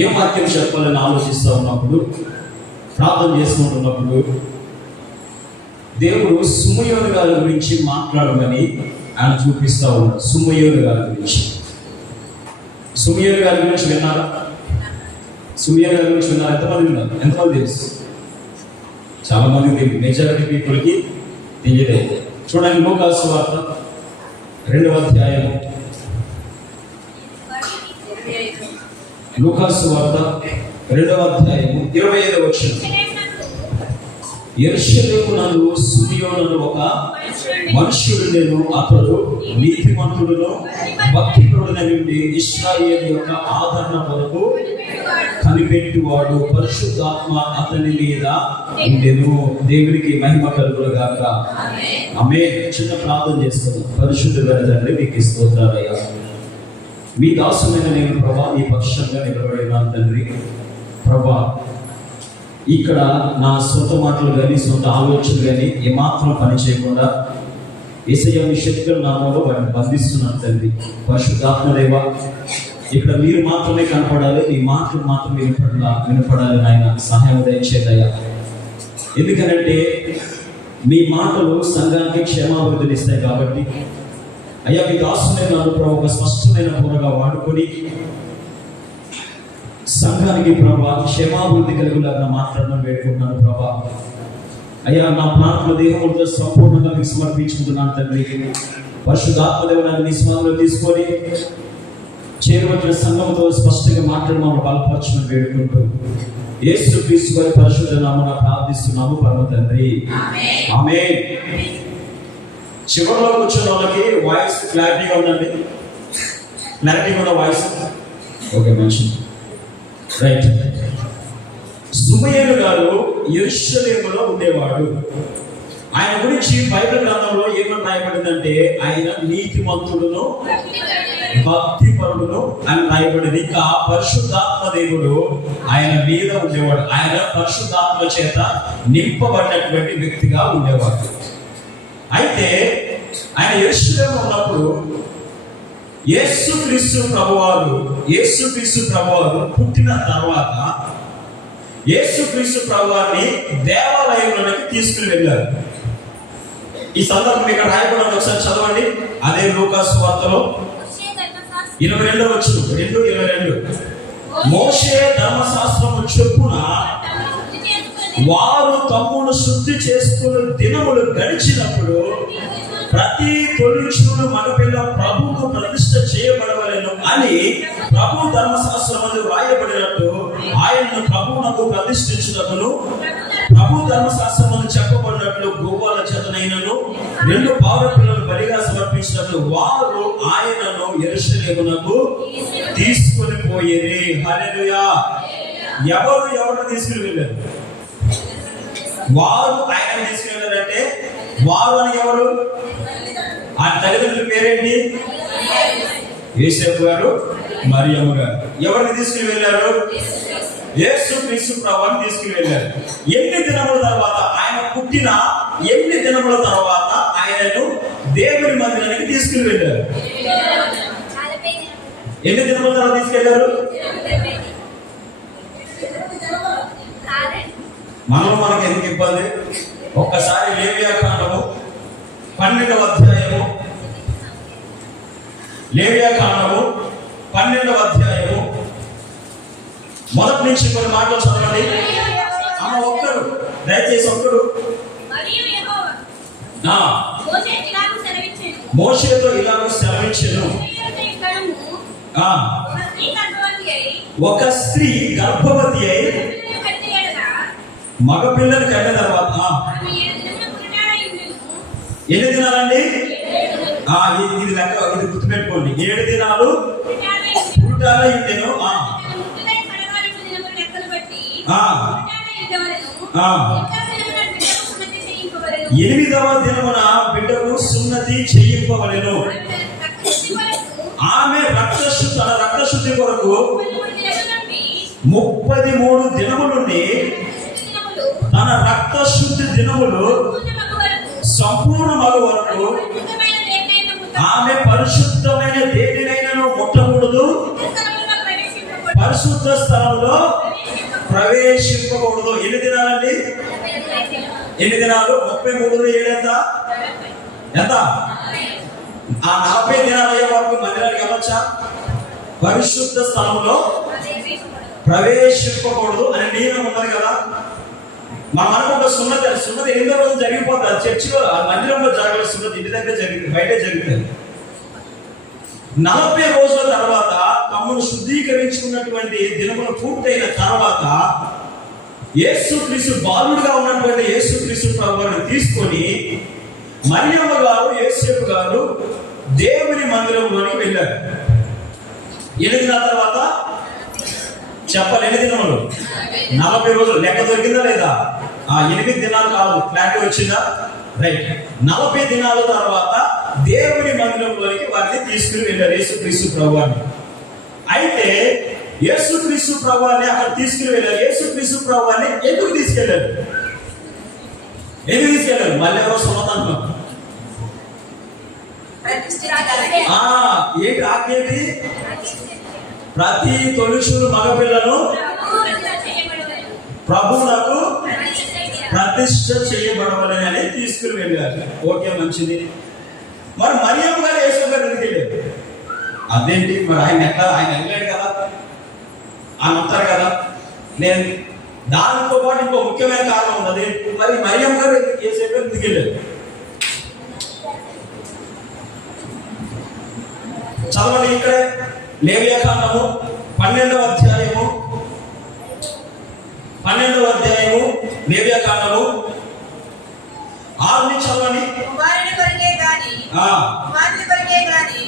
ఏ వాక్యం చెప్పాలని ఆలోచిస్తూ ఉన్నప్పుడు, ప్రార్థన చేసుకుంటున్నప్పుడు దేవుడు సుమయోను గారి గురించి మాట్లాడమని ఆయన చూపిస్తూ ఉన్నాడు. సుమయోను గారి గురించి విన్నారా? సుమయోను గారి గురించి విన్నారు? ఎంతమంది తెలుసు? చాలా మంది తెలియదు. మెజారిటీ పీపుల్కి తెలియదే. చూడండి, లూకాసు వార్త 2వ అధ్యాయం. లూకాసు వార్త 2వ అధ్యాయం 25వ వచనం. యెరూషలేమునందు సిమియోను ఒక మనుష్యుడు నేను, అతడు నీతిమంతుడును భక్తిపరుడైన ఇశ్రాయేలు యొక్క ఆదరణ కొరకు కనిపెట్టువాడు, పరిశుద్ధాత్మ అతని మీద ఉండెను. దేవునికి మహిమ కలుగును గాక. ఆమేన్. చిన్న ప్రార్థన చేస్తున్నాం. పరిశుద్ధుడైన తండ్రి, మీకు స్తోత్రాలయ్యా. మీ దాసుడైన నేను ప్రభా నీ పక్షంగా నిలబడినాను తండ్రి. ప్రభా, ఇక్కడ నా సొంత మాటలు కానీ సొంత ఆలోచనలు కానీ ఏమాత్రం పని చేయకుండా యేసయ్య మీ శక్తుల నామంలో వాటిని బంధిస్తున్నాను తండ్రి. పరిశుద్ధాత్మదేవ, ఇక్కడ మీరు మాత్రమే కనపడాలి, మీ మాటలు మాత్రమే వినపడాలి నాయన. సహాయం దయచేదయ్యా. ఎందుకనంటే మీ మాటలు సంఘానికి క్షేమాభివృద్ధిని ఇస్తాయి కాబట్టి అయ్యా, మీ దాసునే నన్ను ప్రభు ఒక స్పష్టమైన పూరగా వాడుకొని సంఘానికి ప్రభా క్షేమాభివృద్ధి కలిగిలాగా మాట్లాడడం వేడుకుంటున్నాను ప్రభా. అయ్యా, నా ప్రాణుల దేహములతో సంపూర్ణంగా మీకు సమర్పించుకుంటున్నాను తండ్రి. పరిశుద్ధాత్మదేవుని మీ స్మరణలో తీసుకొని చేరువచ్చిన సంఘంతో స్పష్టంగా మాట్లాడి మమ్మల్ని బలపరచమని వేడుకుంటూ యేసుక్రీస్తు వారి పరిశుద్ధ నామమున ప్రార్థిస్తున్నాము పరమ తండ్రి, ఆమేన్. చివరిలో కూర్చున్న వాళ్ళకి వాయిస్ క్లారిటీగా ఉందండి? క్లారిటీగా ఉన్న వాయిస్? ఓకే, మంచిది, రైట్. సుమయేలు గారు యెరూషలేములో ఉండేవాడు. ఆయన గురించి బైబిల్ గ్రంథంలో ఏమని రాయబడిందంటే ఆయన నీతిమంతుడును భక్తిపరుడును అని రాయబడింది. ఇంకా పరిశుద్ధాత్మ దేవుడు ఆయన మీద ఉండేవాడు. ఆయన పరిశుద్ధాత్మ చేత నింపబడినటువంటి వ్యక్తిగా ఉండేవాడు. అయితే ఆయన యెరూషలేములో ఉన్నప్పుడు యేసుక్రీస్తు ప్రభువారు పుట్టిన తర్వాత యేసుక్రీస్తు ప్రభువారిని దేవాలయంలోకి తీసుకుని వెళ్ళారు. ఈ సందర్భం ఇక్కడ రాయబడి ఒకసారి చదవండి. అదే లూకా సువార్తలో 22వ వచనం, 2:22. మోషే ధర్మశాస్త్రము చొప్పున వారు తమ్మును శుద్ధి చేసుకుని దినములు గడిచినప్పుడు ప్రతి తొలిచూలు మగపిల్ల ప్రభువుకు ప్రతిష్ఠ చేయబడవలెను అని ప్రభు ధర్మశాస్త్రమందు రాయబడినట్టు ఆయనను ప్రభువునకు ప్రతిష్ఠించుటకును ప్రభు ధర్మశాస్త్రమందు చెప్పబడినట్లు గోపాల చేతనైనను 2 పావుర పిల్లలు బలిగా సమర్పించినట్లు వారు ఆయనను యెరూషలేమునకు తీసుకొని పోయేది. హల్లెలూయా. ఎవరు తీసుకుని వెళ్ళారు? వారు ఆయన తీసుకుని వెళ్ళారంటే వారు అని ఎవరు? ఆ తల్లిదండ్రుల పేరేంటి? యోసేపు గారు, మరియమ్మ గారు. ఎవరిని తీసుకుని వెళ్ళారు? యేసుక్రీస్తు ప్రభువుని తీసుకుని వెళ్ళారు. ఎన్ని దినముల తర్వాత, ఆయన పుట్టిన ఎన్ని దినముల తర్వాత ఆయనను దేవుని మందిరానికి తీసుకుని వెళ్ళారు? ఎన్ని దినముల తర్వాత తీసుకెళ్లారు? మనకు ఎందుకు ఇబ్బంది? ఒక్కసారి లేవియాకాండము 12వ అధ్యాయము, లేవియాకాండము 12వ అధ్యాయము మొదటి నుంచి కొన్ని మాటలు చదవండి. ఒక్కరు దయచేసి ఒక్కరు. మోషేతో ఇలాగూ సెలవిచ్చెను, ఒక స్త్రీ గర్భవతి అయి మగ పిల్లని కన్న తర్వాత ఎన్ని దినాలండి? ఇది లెక్క, ఇది గుర్తుపెట్టుకోండి. 7 దినాలు పుట్టాలై ఉండెను. 8వ దినమున బిడ్డకు సున్నతి చేయింపవలెను. ఆమె తన రక్తశుద్ధి కొరకు 33 దినముల నుండి తన రక్తశుద్ధి దినములు సంపూర్ణ మగు వరకు ఆమె పరిశుద్ధమైన దేనినైనా ముట్టకూడదు, పరిశుద్ధ స్థలంలో ప్రవేశింపకూడదు. ఎన్ని దినాలండి? 8 దినాలు. 33 ఎంత? ఆ 40 దినాలు అయ్యే వరకు మందిరానికి వెళ్ళొచ్చా? పరిశుద్ధ స్థలంలో ప్రవేశింపకూడదు అనే నియమం ఉన్నది కదా. మనం అనుకుంటే సున్నతి 8వ రోజు జరిగిపోతుంది. చర్చిలో మందిరంలో జరగలేదు సున్నతి, ఇంటి దగ్గర జరిగింది, బయటే జరుగుతుంది. 40 రోజుల తర్వాత తమను శుద్ధీకరించుకున్నటువంటి దినములు పూర్తయిన తర్వాత యేసుక్రీస్తు బాలుడుగా ఉన్నటువంటి యేసుక్రీస్తు ప్రభువుని తీసుకొని మరియమ్మ గారు, యోసేపు గారు దేవుని మందిరంలోనికి వెళ్ళారు. 8 దినాల తర్వాత చెప్పాలి. 8 దినములు 40 రోజులు లెక్క దొరికిందా లేదా? 8 దినాలు కాదు, క్లారిటీ వచ్చిందా? రైట్. 40 దినాల తర్వాత దేవుని మందిరంలోనికి వారిని తీసుకుని వెళ్ళారు యేసుక్రీస్తు ప్రభువుని. అయితే యేసుక్రీస్తు ప్రభువుని అక్కడ తీసుకుని వెళ్ళారు. యేసుక్రీస్తు ప్రభువుని ఎందుకు తీసుకెళ్లారు? మళ్ళీ ఎవరో సమాధానం. ఏంటి ఆజ్ఞేది? ప్రతి తొలిచూలు మగపిల్లను ప్రభువునకు ప్రతిష్ఠ చేయబడవలని అని తీసుకుని వెళ్ళారు. ఓకే, మంచిది. మరి మరియమ్మ గారు యేసు గారు ఎందుకు వెళ్ళారు? అదేంటి మరి? ఆయన వెళ్ళాడు కదా, ఆయన ఉంటారు కదా. నేను దానితో పాటు ఇంకో ముఖ్యమైన కారణం ఉన్నది. మరి మరియమ్మ గారు యేసు గారు ఎందుకు వెళ్ళారు? చదవండి. ఇక్కడే లేవియాకాండము 12వ అధ్యాయము 12వ అధ్యాయము లేవ్యాకాండము 6 నుంచి చదవండి. కుమారుని కొరకే గాని కుమార్తె కొరకే గాని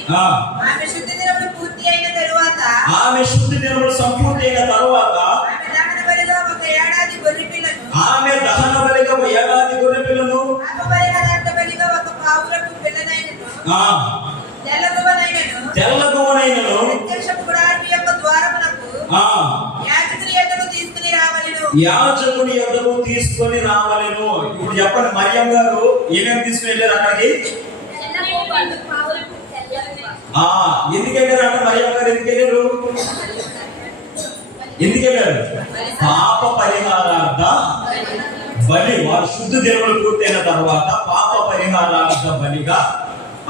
ఆమె శుద్ధి దినములు పూర్తి అయిన తరువాత ఆమె శుద్ధి దినములు సంపూర్తి అయిన తరువాత ఆమె దహన బలిగా ఒక ఏడాది గొర్రె పిల్లను ఆమె దహన బలిగా ఒక ఏడాది గొర్రె పిల్లను పాప పరిహారార్థ బలిగా ఒక పావులకు పిల్లనైనను తెల్లగువనైనను ప్రత్యక్ష గుడారము యొక్క ద్వారమునకు యాజకుని యొద్దకు తీసుకుని రావలెను. యాజకుని యొద్దకు తీసుకొని రావలెను. ఇప్పుడు చెప్పండి, మరియం గారు ఏమేమి తీసుకుని వెళ్ళారు అక్కడికి? ఎందుకు వెళ్ళారు అంటే మరియం గారు ఎందుకు వెళ్ళారు? పాప పరిహారార్థ బలి. వారు శుద్ధ దినములు పూర్తయిన తర్వాత పాప పరిహారార్థ బలిగా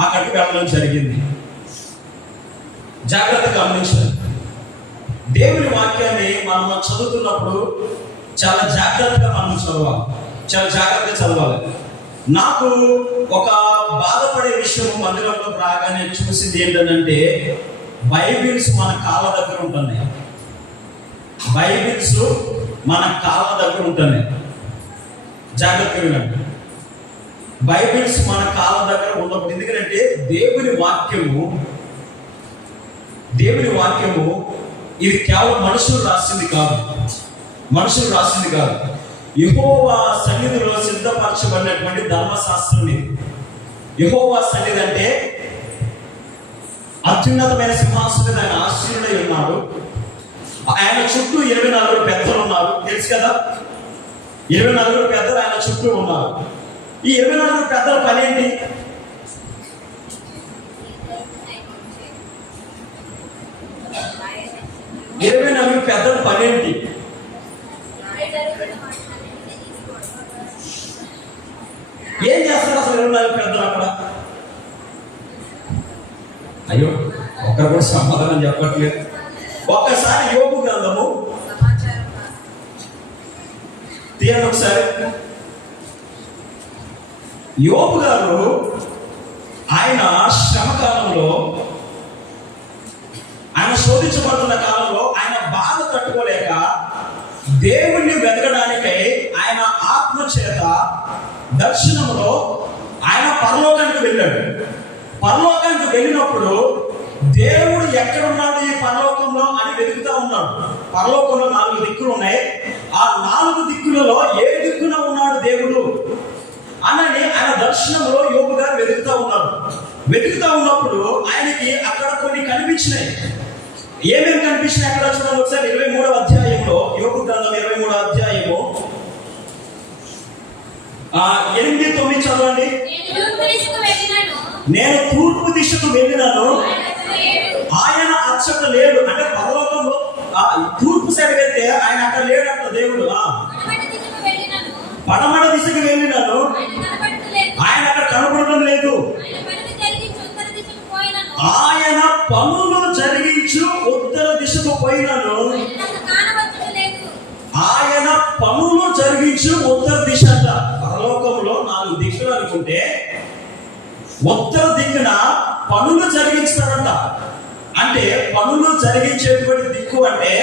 అక్కడికి వెళ్ళడం జరిగింది. జాగ్రత్తగా గమనించాలి. దేవుని వాక్యాన్ని మనం చదువుతున్నప్పుడు చాలా జాగ్రత్తగా మనం చదవాలి, చాలా జాగ్రత్తగా చదవాలి. నాకు ఒక బాధపడే విషయం మందిరంలో రాగానే చూసింది ఏంటంటే, బైబిల్స్ మన కాళ్ళ దగ్గర ఉంటున్నాయి. బైబిల్స్ మన కాళ్ళ దగ్గర ఉంటున్నాయి. జాగ్రత్తగా వినండి. బైబిల్స్ మన కాళ్ళ దగ్గర ఉన్నప్పుడు, ఎందుకంటే దేవుని వాక్యము ఇది కేవలం మనుషులు రాసింది కాదు. యెహోవా సన్నిధిలో సిద్ధపరచబడినటువంటి ధర్మశాస్త్రం ఇది. యెహోవా సన్నిధి అంటే అత్యున్నతమైన సింహాసనం, ఆయన ఆశీనుడై ఉన్నాడు. ఆయన చుట్టూ 24 పెద్దలు ఉన్నారు, తెలుసు కదా. 24 పెద్దలు ఆయన చుట్టూ ఉన్నారు. ఈ 24 పెద్దల పని ఏంటి? పెద్దల పని ఏంటి? ఏం చేస్తారు అసలు 24 పెద్దలు అక్కడ? అయ్యో, ఒక్కరు కూడా సమాధానం చెప్పట్లేదు. ఒక్కసారి యోబు గ్రంథము తీయండి ఒకసారి. యోబు గారు ఆయన శ్రమ కాలంలో, ఆయన శోధించబడుతున్న కాలంలో ఆయన బాధ తట్టుకోలేక దేవుణ్ణి వెతకడానికై ఆయన ఆత్మ చేత దర్శనంలో ఆయన పరలోకానికి వెళ్ళాడు. పరలోకానికి వెళ్ళినప్పుడు దేవుడు ఎక్కడున్నాడు ఈ పరలోకంలో అని వెతుకుతా ఉన్నాడు. పరలోకంలో 4 దిక్కులు ఉన్నాయి. ఆ 4 దిక్కులలో ఏ దిక్కున ఉన్నాడు దేవుడు అని ఆయన దర్శనంలో యోబు గారు వెతుకుతా ఉన్నప్పుడు ఆయనకి అక్కడ కొన్ని కనిపించినాయి. ఏమేమి కనిపించినాయి అక్కడ చూడండి ఒకసారి. 23వ అధ్యాయంలో, యోబు గ్రంథం 23వ అధ్యాయము 8-9 చదవండి. నేను తూర్పు దిశకు వెళ్ళినాను, ఆయన అచ్చట లేడు. అంటే పరలోకంలో తూర్పు సైడ్ వెళ్తే ఆయన అక్కడ లేడంట దేవుడు. పడమట దిశకు వెళ్ళినాను, ఆయన అక్కడ కనపడడం లేదు. ఆయన పనులు జరిగించు ఉత్తర దిశకు పోయినాను, ఆయన పనులు జరిగించు ఉత్తర దిశ అంట. పరలోకంలో 4 దిక్కులు అనుకుంటే ఉత్తర దిక్కున పనులు జరిగించారంట. అంటే పనులు జరిగించేటువంటి దిక్కు అంటే,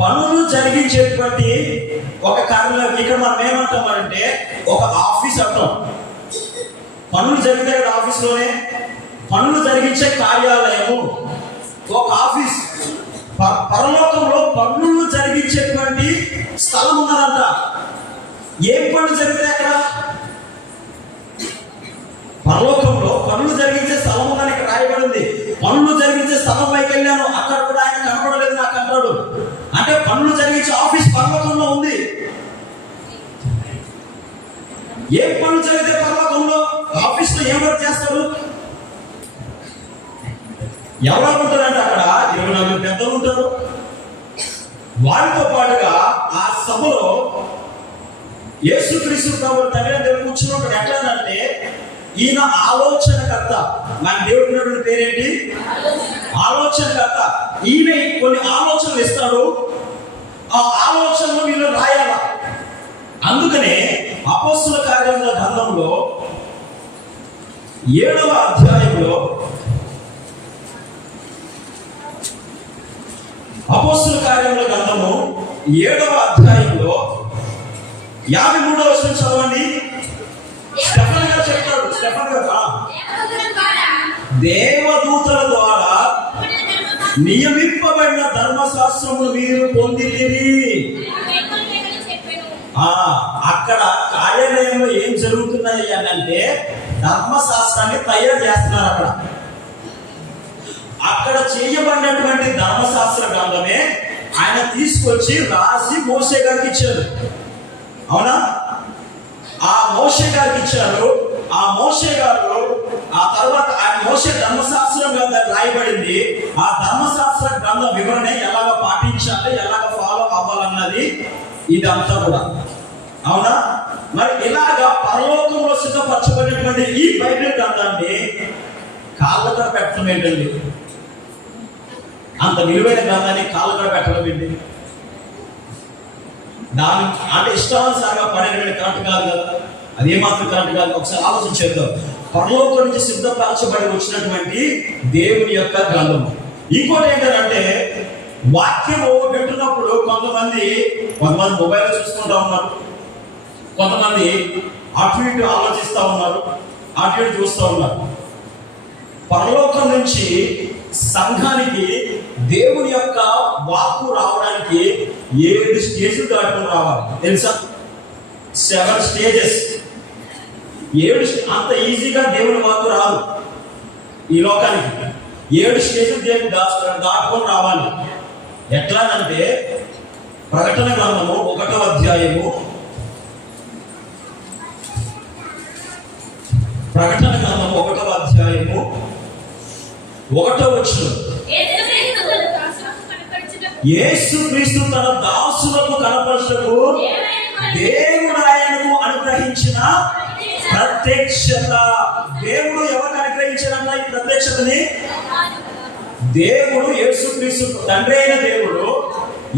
పనులు జరిగించేటువంటి ఒక కార్యాలయం. ఇక్కడ మనం ఏమంటామంటే ఒక ఆఫీస్ అంటాం. పనులు జరిగితే ఆఫీస్లోనే పనులు జరిగించే కార్యాలయము ఒక ఆఫీస్. పరలోకంలో పనులు జరిగించేటువంటి స్థలం ఉన్నదంట. ఏం పనులు జరిగితే అక్కడ? పరలోకంలో పనులు జరిగించే స్థలం ఉందని ఇక్కడ రాయబడింది. పనులు జరిగించే స్థలం పైకి వెళ్ళాను, అక్కడ కూడా ఆయన కనపడలేదు నాకు అంటాడు. అంటే పనులు జరిగించే ఆఫీస్ పరలోకంలో ఉంది. ఏ పనులు జరిగితే పరలోకంలో ఆఫీస్ లో ఏం వర్క్ చేస్తారు? ఎవరు ఉంటారంటే అక్కడ 24 పెద్దలు ఉంటారు. వారితో పాటుగా ఆ సభలో యేసుక్రీస్తు ప్రభువు తండ్రి దగ్గర కూర్చున్నప్పుడు ఎట్లానంటే, ఈయన ఆలోచనకర్త. మన దేవుడి పేరేంటి? ఆలోచనకర్త. ఈయన కొన్ని ఆలోచనలు ఇస్తాడు, ఆ ఆలోచనలు వీళ్ళు రాయాల. అందుకనే అపోస్తుల కార్యముల గ్రంథంలో 7వ అధ్యాయంలో, అపోస్తుల కార్యముల గ్రంథము 7వ అధ్యాయంలో 53వ వచనం చదవండి. స్టెఫన్ గారు చెప్తాడు. స్టెఫన్ గారు దేవదూతల ద్వారా నియమింపబడిన ధర్మశాస్త్రమును మీరు పొందితిరి. అక్కడ కార్యాలయంలో ఏం జరుగుతున్నాయి అని అంటే ధర్మశాస్త్రాన్ని తయారు చేస్తున్నారు. అక్కడ చేయబడినటువంటి ధర్మశాస్త్ర గ్రంథమే ఆయన తీసుకొచ్చి రాసి మోషే గారికి ఇచ్చారు. అవునా? ఆ మోషే గారికి ఇచ్చారు. ఆ మోషే గారు ఆ తర్వాత ఆయన మోషే ధర్మశాస్త్రం గ్రంథం రాయబడింది. ఆ ధర్మశాస్త్ర గ్రంథ వివరణ ఎలాగ పాటించాలి, ఎలాగ ఫాలో అవ్వాలన్నది ఇదంతా కూడా. అవునా? మరి ఇలాగా పరలోకంలో సిద్ధపరచబడినటువంటి ఈ బైబిల్ గ్రంథాన్ని కాళ్ళకడ పెట్టడం ఏంటండి? అంత విలువైన గ్రంథాన్ని కాళ్ళకడ పెట్టడం ఏంటి? దాని అంటే ఇష్టానుసారంగా పడేటువంటి కరెక్ట్ కాదు కదా. అది ఏమాత్రం కరెక్ట్ కాదు. ఒకసారి ఆలోచన చేద్దాం. పరలోకం నుంచి సిద్ధపరచబడి వచ్చినటువంటి దేవుని యొక్క గ్రంథం. ఇంకోటి ఏంటంటే వాక్యము వింటున్నప్పుడు కొంతమంది మొబైల్ చూసుకుంటా ఉన్నారు, కొంతమంది అటు ఇటు ఆలోచిస్తూ ఉన్నారు, అటు ఇటు చూస్తూ ఉన్నారు. పరలోకం నుంచి సంఘానికి దేవుని యొక్క వాక్కు రావడానికి 7 స్టేజ్లు దాటుకుని రావాలి. తెలుసా? 7 స్టేజెస్. 7 అంత ఈజీగా దేవుని వాక్కు రాదు ఈ లోకానికి. 7 స్టేజ్లు దేవుని దాటుకొని రావాలి. ఎట్లానంటే ప్రకటన గ్రంథము 1వ అధ్యాయము, ప్రకటన గ్రంథం 1వ అధ్యాయము 1వ వచనం, యేసుక్రీస్తు తన దాసులకు కనపరచుటకు దేవుడు ఆయనకు అనుగ్రహించిన ప్రత్యక్షత. దేవుడు ఎవరికి అనుగ్రహించారన్న ఈ ప్రత్యక్షతని? దేవుడు యేసుక్రీస్తు తండ్రి అయిన దేవుడు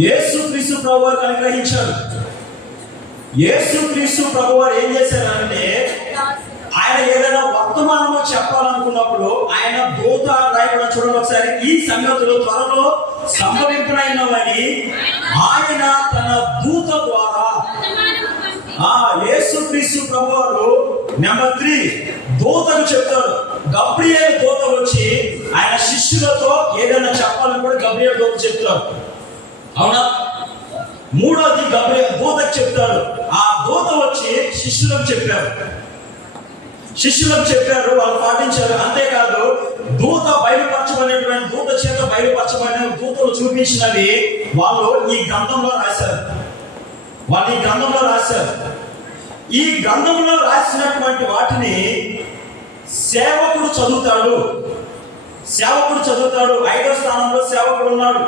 యేసుక్రీస్తు ప్రభువారికి అనుగ్రహించాడు. యేసుక్రీస్తు ప్రభువారు ఏం చేశారంటే ఆయన ఏదైనా వర్తమానంలో చెప్పాలనుకున్నప్పుడు ఆయన దూత రాయబడిన చూడండి ఒకసారి. ఈ సంగతులు త్వరలో సంభవింపనైనవని ఆయన తన దూత ద్వారా యేసుక్రీస్తు ప్రభువారు నెంబర్ 3 దూతకు చెప్తాడు. గబ్రియేలు దూత వచ్చి ఆయన శిష్యులతో ఏదైనా చెప్పాలని కూడా గబ్రియేలు దూత చెప్తాడు. అవునా? 3వది గబ్రియేలు దూతకు చెప్తాడు. ఆ దూత వచ్చి శిష్యులకు చెప్పారు. వాళ్ళు పాటించారు. అంతేకాదు దూత బయలుపరచబడినటువంటి దూత చేత బయలుపరచబడిన దూతలు చూపించినవి వాళ్ళు ఈ గ్రంథంలో రాశారు. ఈ గ్రంథంలో రాసినటువంటి వాటిని సేవకుడు చదువుతాడు. 5వ స్థానంలో సేవకుడు ఉన్నాడు.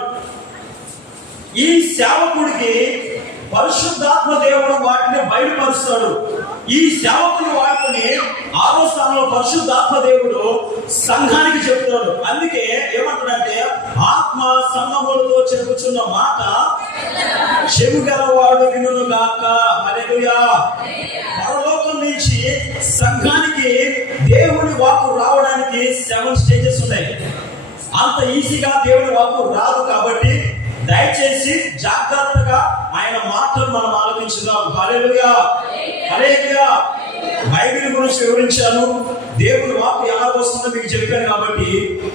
ఈ సేవకుడికి పరిశుద్ధాత్మ దేవుడు వాటిని బయలుపరుస్తాడు. ఈ సేవకుని వాటిని 6వ స్థానంలో పరిశుద్ధాత్మ దేవుడు సంఘానికి చెప్తాడు. అందుకే ఏమంటాడంటే ఆత్మ సంఘములతో చెప్పుచున్న మాట చెవి గలవాడు వినును గాక. హల్లెలూయా. పరలోకం నుంచి సంఘానికి దేవుని వాక్కు రావడానికి 7 స్టేజెస్ ఉన్నాయి. అంత ఈజీగా దేవుని వాక్కు రాదు. కాబట్టి దయచేసి జాగ్రత్తగా ఆయన మాటలు మనం ఆలోచించుదాం. హల్లెలూయా. బైబిల్ గురించి వివరించాను. దేవుని వాక్కు ఎలా వస్తుందో మీకు చెప్పాను. కాబట్టి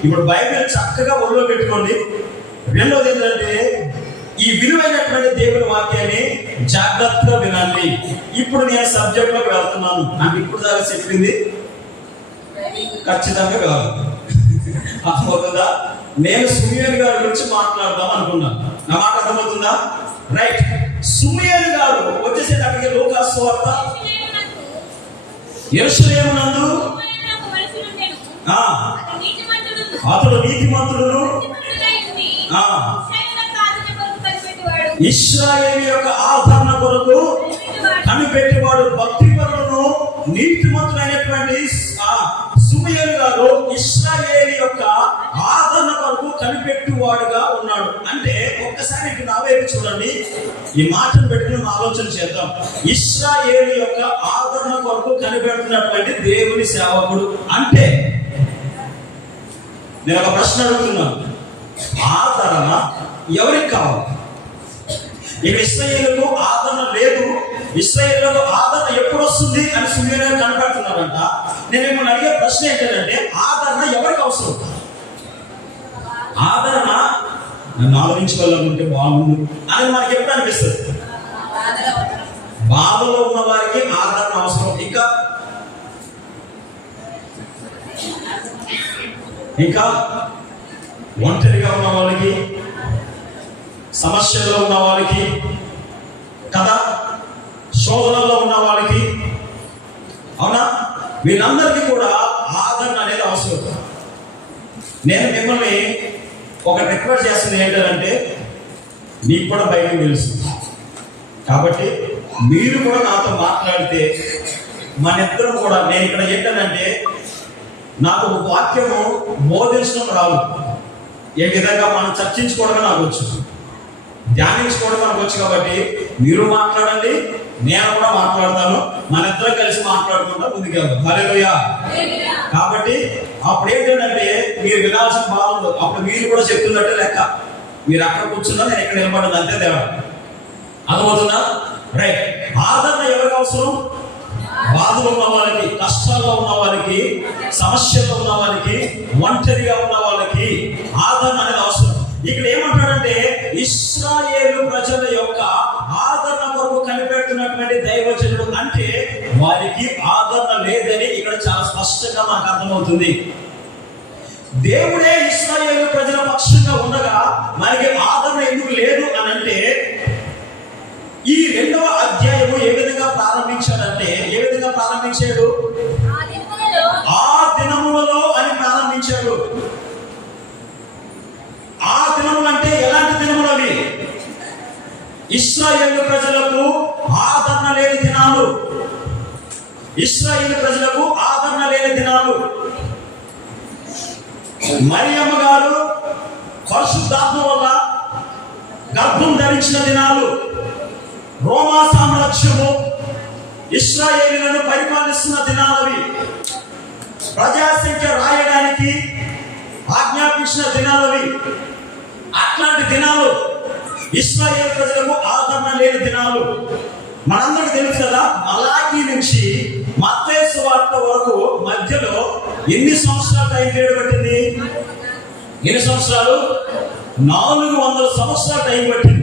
ఇప్పుడు బైబిల్ చక్కగా ఒళ్ళో పెట్టుకోండి. రెండోది ఏంటంటే ఈ విలువైనటువంటి దేవుని వాక్యాన్ని జాగ్రత్తగా వినండి. ఇప్పుడు నేను సబ్జెక్ట్ లోకి వెళ్తున్నాను. నాకు ఇప్పుడు దాకా చెప్పింది ఖచ్చితంగా కాదు. అర్థమవుతుందా? నేను సుమియేలు గారి గురించి మాట్లాడదాం అనుకున్నాను. నా మాట అర్థమవుతుందా? రైట్. సుమియేలు గారు వచ్చేసేటప్పటికి లూకా సువార్త యెరూషలేమునందు అతడు నీతిమంతుడును ఇశ్రాయేలు యొక్క ఆదరణ కొరకు కనిపెట్టేవాడు, భక్తిపరులను నీతిమంతుడైనటువంటి సుమియేలు గారు ఇశ్రాయేలు యొక్క ఆదరణ కొరకు కనిపెట్టువాడుగా ఉన్నాడు. అంటే ఒక్కసారి ఇటు నా వైపు చూడండి. ఈ మాటను పెట్టుకుని మనం ఆలోచన చేద్దాం. ఇశ్రాయేలు యొక్క ఆదరణ కొరకు కనిపెడుతున్నటువంటి దేవుని సేవకుడు అంటే నేను ఒక ప్రశ్న అడుగుతున్నాను. ఆదరణ ఎవరికి కావాలి? ఇక ఇశ్రాయేలుకు ఆదరణ లేదు, ఇశ్రాయేలుకు ఆదరణ ఎప్పుడు వస్తుంది అని సుమేరులు కనబడుతున్నారంట. నేను మిమ్మల్ని అడిగే ప్రశ్న ఏంటంటే, ఆదరణ ఎవరికి అవసరం? ఆదరణ నన్ను ఆదరించుకోవాలనుకుంటే బాగుండు అని మనకి ఎప్పుడు అనిపిస్తుంది? బాధలో ఉన్న వారికి ఆదరణ అవసరం. ఇంకా ఒంటరిగా ఉన్న వాళ్ళకి, సమస్యల్లో ఉన్న వాళ్ళకి కదా, శోధనలో ఉన్న వాళ్ళకి, అవునా, వీళ్ళందరికీ కూడా ఆదరణ అనేది అవసరం. నేను మిమ్మల్ని ఒక రిక్వెస్ట్ చేస్తుంది ఏంటంటే, మీకు కూడా బైబిల్ తెలుసు కాబట్టి మీరు కూడా నాతో మాట్లాడితే మన ఇద్దరం కూడా, నేను ఇక్కడ ఏంటంటే నాకు వాక్యము బోధించడం రాదు, ఏ విధంగా మనం చర్చించుకోవడం నాకు వచ్చు, ధ్యానించుకోవడం మనకు వచ్చు. కాబట్టి మీరు మాట్లాడండి, నేను కూడా మాట్లాడతాను, మన ఇద్దరం కలిసి మాట్లాడుకుంటా ముందుకెళ్తాం. హల్లెలూయా. కాబట్టి అప్పుడు ఏంటంటే మీరు వినాల్సిన బాధ, అప్పుడు మీరు కూడా చెప్తున్నట్టే లెక్క. మీరు అక్కడ కూర్చున్నా, నేను ఇక్కడ నిలబడ్డది, అంతే తేడా. అర్థమవుతుందా? రైట్. ఆదరణ ఎవరికి అవసరం? బాధలో ఉన్న వాళ్ళకి, కష్టాల్లో ఉన్న వాళ్ళకి, సమస్యల్లో ఉన్న వాళ్ళకి, ఒంటరిగా ఉన్న వాళ్ళకి ఆదరణ అనేది అవసరం. ఇక్కడ ఏమంటాడంటే, ఇశ్రాయేలు ప్రజల యొక్క ఆదరణ కొరకు కనిపెడుతున్నటువంటి దైవజనుడు అంటే వారికి ఆదరణ లేదని ఇక్కడ చాలా స్పష్టంగా మనకు అర్థమవుతుంది. దేవుడే ఇశ్రాయేలు ప్రజల పక్షంగా ఉండగా మనకి ఆదరణ ఎందుకు లేదు అని అంటే, ఈ 2వ అధ్యాయము ఏ విధంగా ప్రారంభించాడంటే, ఏ విధంగా ప్రారంభించాడు? ఆ దినములలో అని ప్రారంభించాడు. ఆ దినములు అంటే ఎలాంటి దినములు అవి? ఇశ్రాయేలు ప్రజలకు ఆదరణ లేని దినాలు. ఇశ్రాయేలు ప్రజలకు ఆదరణ లేని దినాలు. మరియమ్మ గారు పరిశుద్ధాత్మ వల్ల గర్భం ధరించిన దినాలు. రోమా సామ్రాజ్యము ఇశ్రాయేలులను పరిపాలిస్తున్న దినాలవి. ప్రజాసంఖ్య రాయడానికి ఆజ్ఞాపించిన దినాలవి. అట్లాంటి దినాలు. ఇశ్రాయేలు ప్రజలకు ఆదరణ లేని దినాలు. మనందరికీ తెలుసు కదా, మలాకీ నుంచి మత్తయి సువార్త వరకు మధ్యలో ఎన్ని సంవత్సరాలు టైం పీరియడ్ పట్టింది? ఎన్ని సంవత్సరాలు? 400 సంవత్సరాలు టైం పట్టింది.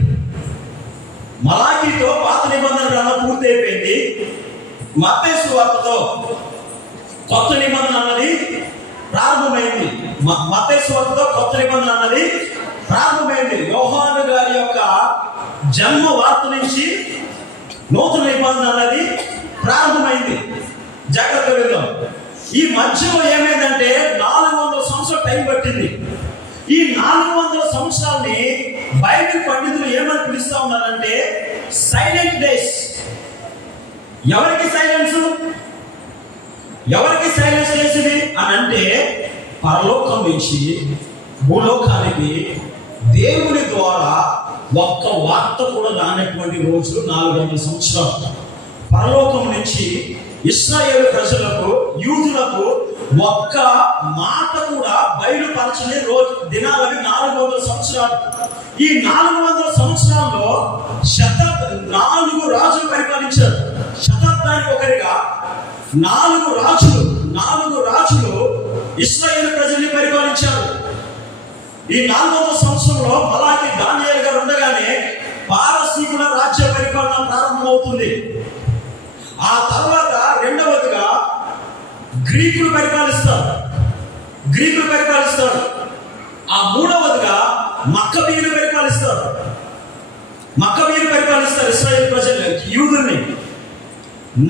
మలాకీతో పాత నిబంధన గ్రంథం పూర్తి అయిపోయింది. మత్తయి సువార్తతో కొత్త నిబంధన అన్నది ప్రారంభమైంది. మత్తయి సువార్తతో కొత్త నిబంధన అన్నది ప్రారంభమైంది. యోహాను గారి యొక్క జన్మ వార్త నుంచి నూతన నిబంధన అన్నది ప్రారంభమైంది. జాగ్రత్త విందాం. ఈ మధ్యలో ఏమైందంటే 400 సంవత్సరాలు టైం పట్టింది. ఈ 400 సంవత్సరాలని బైబిల్ పండితులు ఏమని పిలుస్తా ఉన్నారంటే సైలెంట్ డేస్. ఎవరికి సైలెన్స్? ఎవరికి సైలెన్స్ డేస్ ఇది అని అంటే, పరలోకం నుంచి భూలోకానికి దేవుని ద్వారా ఒక్క వార్త కూడా రానటువంటి రోజులు 400 సంవత్సరాలు. పరలోకం నుంచి ఇశ్రాయేలు ప్రజలకు, యూదులకు ఒక్క మాట కూడా బయలుపరచని రోజు దినాలని 400 సంవత్సరాలు. ఈ 400 సంవత్సరాల్లో 4 రాజులు పరిపాలించారు. శతాబ్దానికి ఒకరిగా 4 రాజులు ఇశ్రాయేలు ప్రజల్ని పరిపాలించారు. ఈ 400 సంవత్సరంలో మలాకి దానియేలు గారు ఉండగానే పారసీకుల రాజ్య పరిపాలన ప్రారంభమవుతుంది. ఆ తర్వాత రెండవదిగా గ్రీకులు పరిపాలిస్తారు. ఆ మూడవదిగా మక్కబీయులు పరిపాలిస్తారు. ఇశ్రాయేలు ప్రజలు, యూదుల్ని.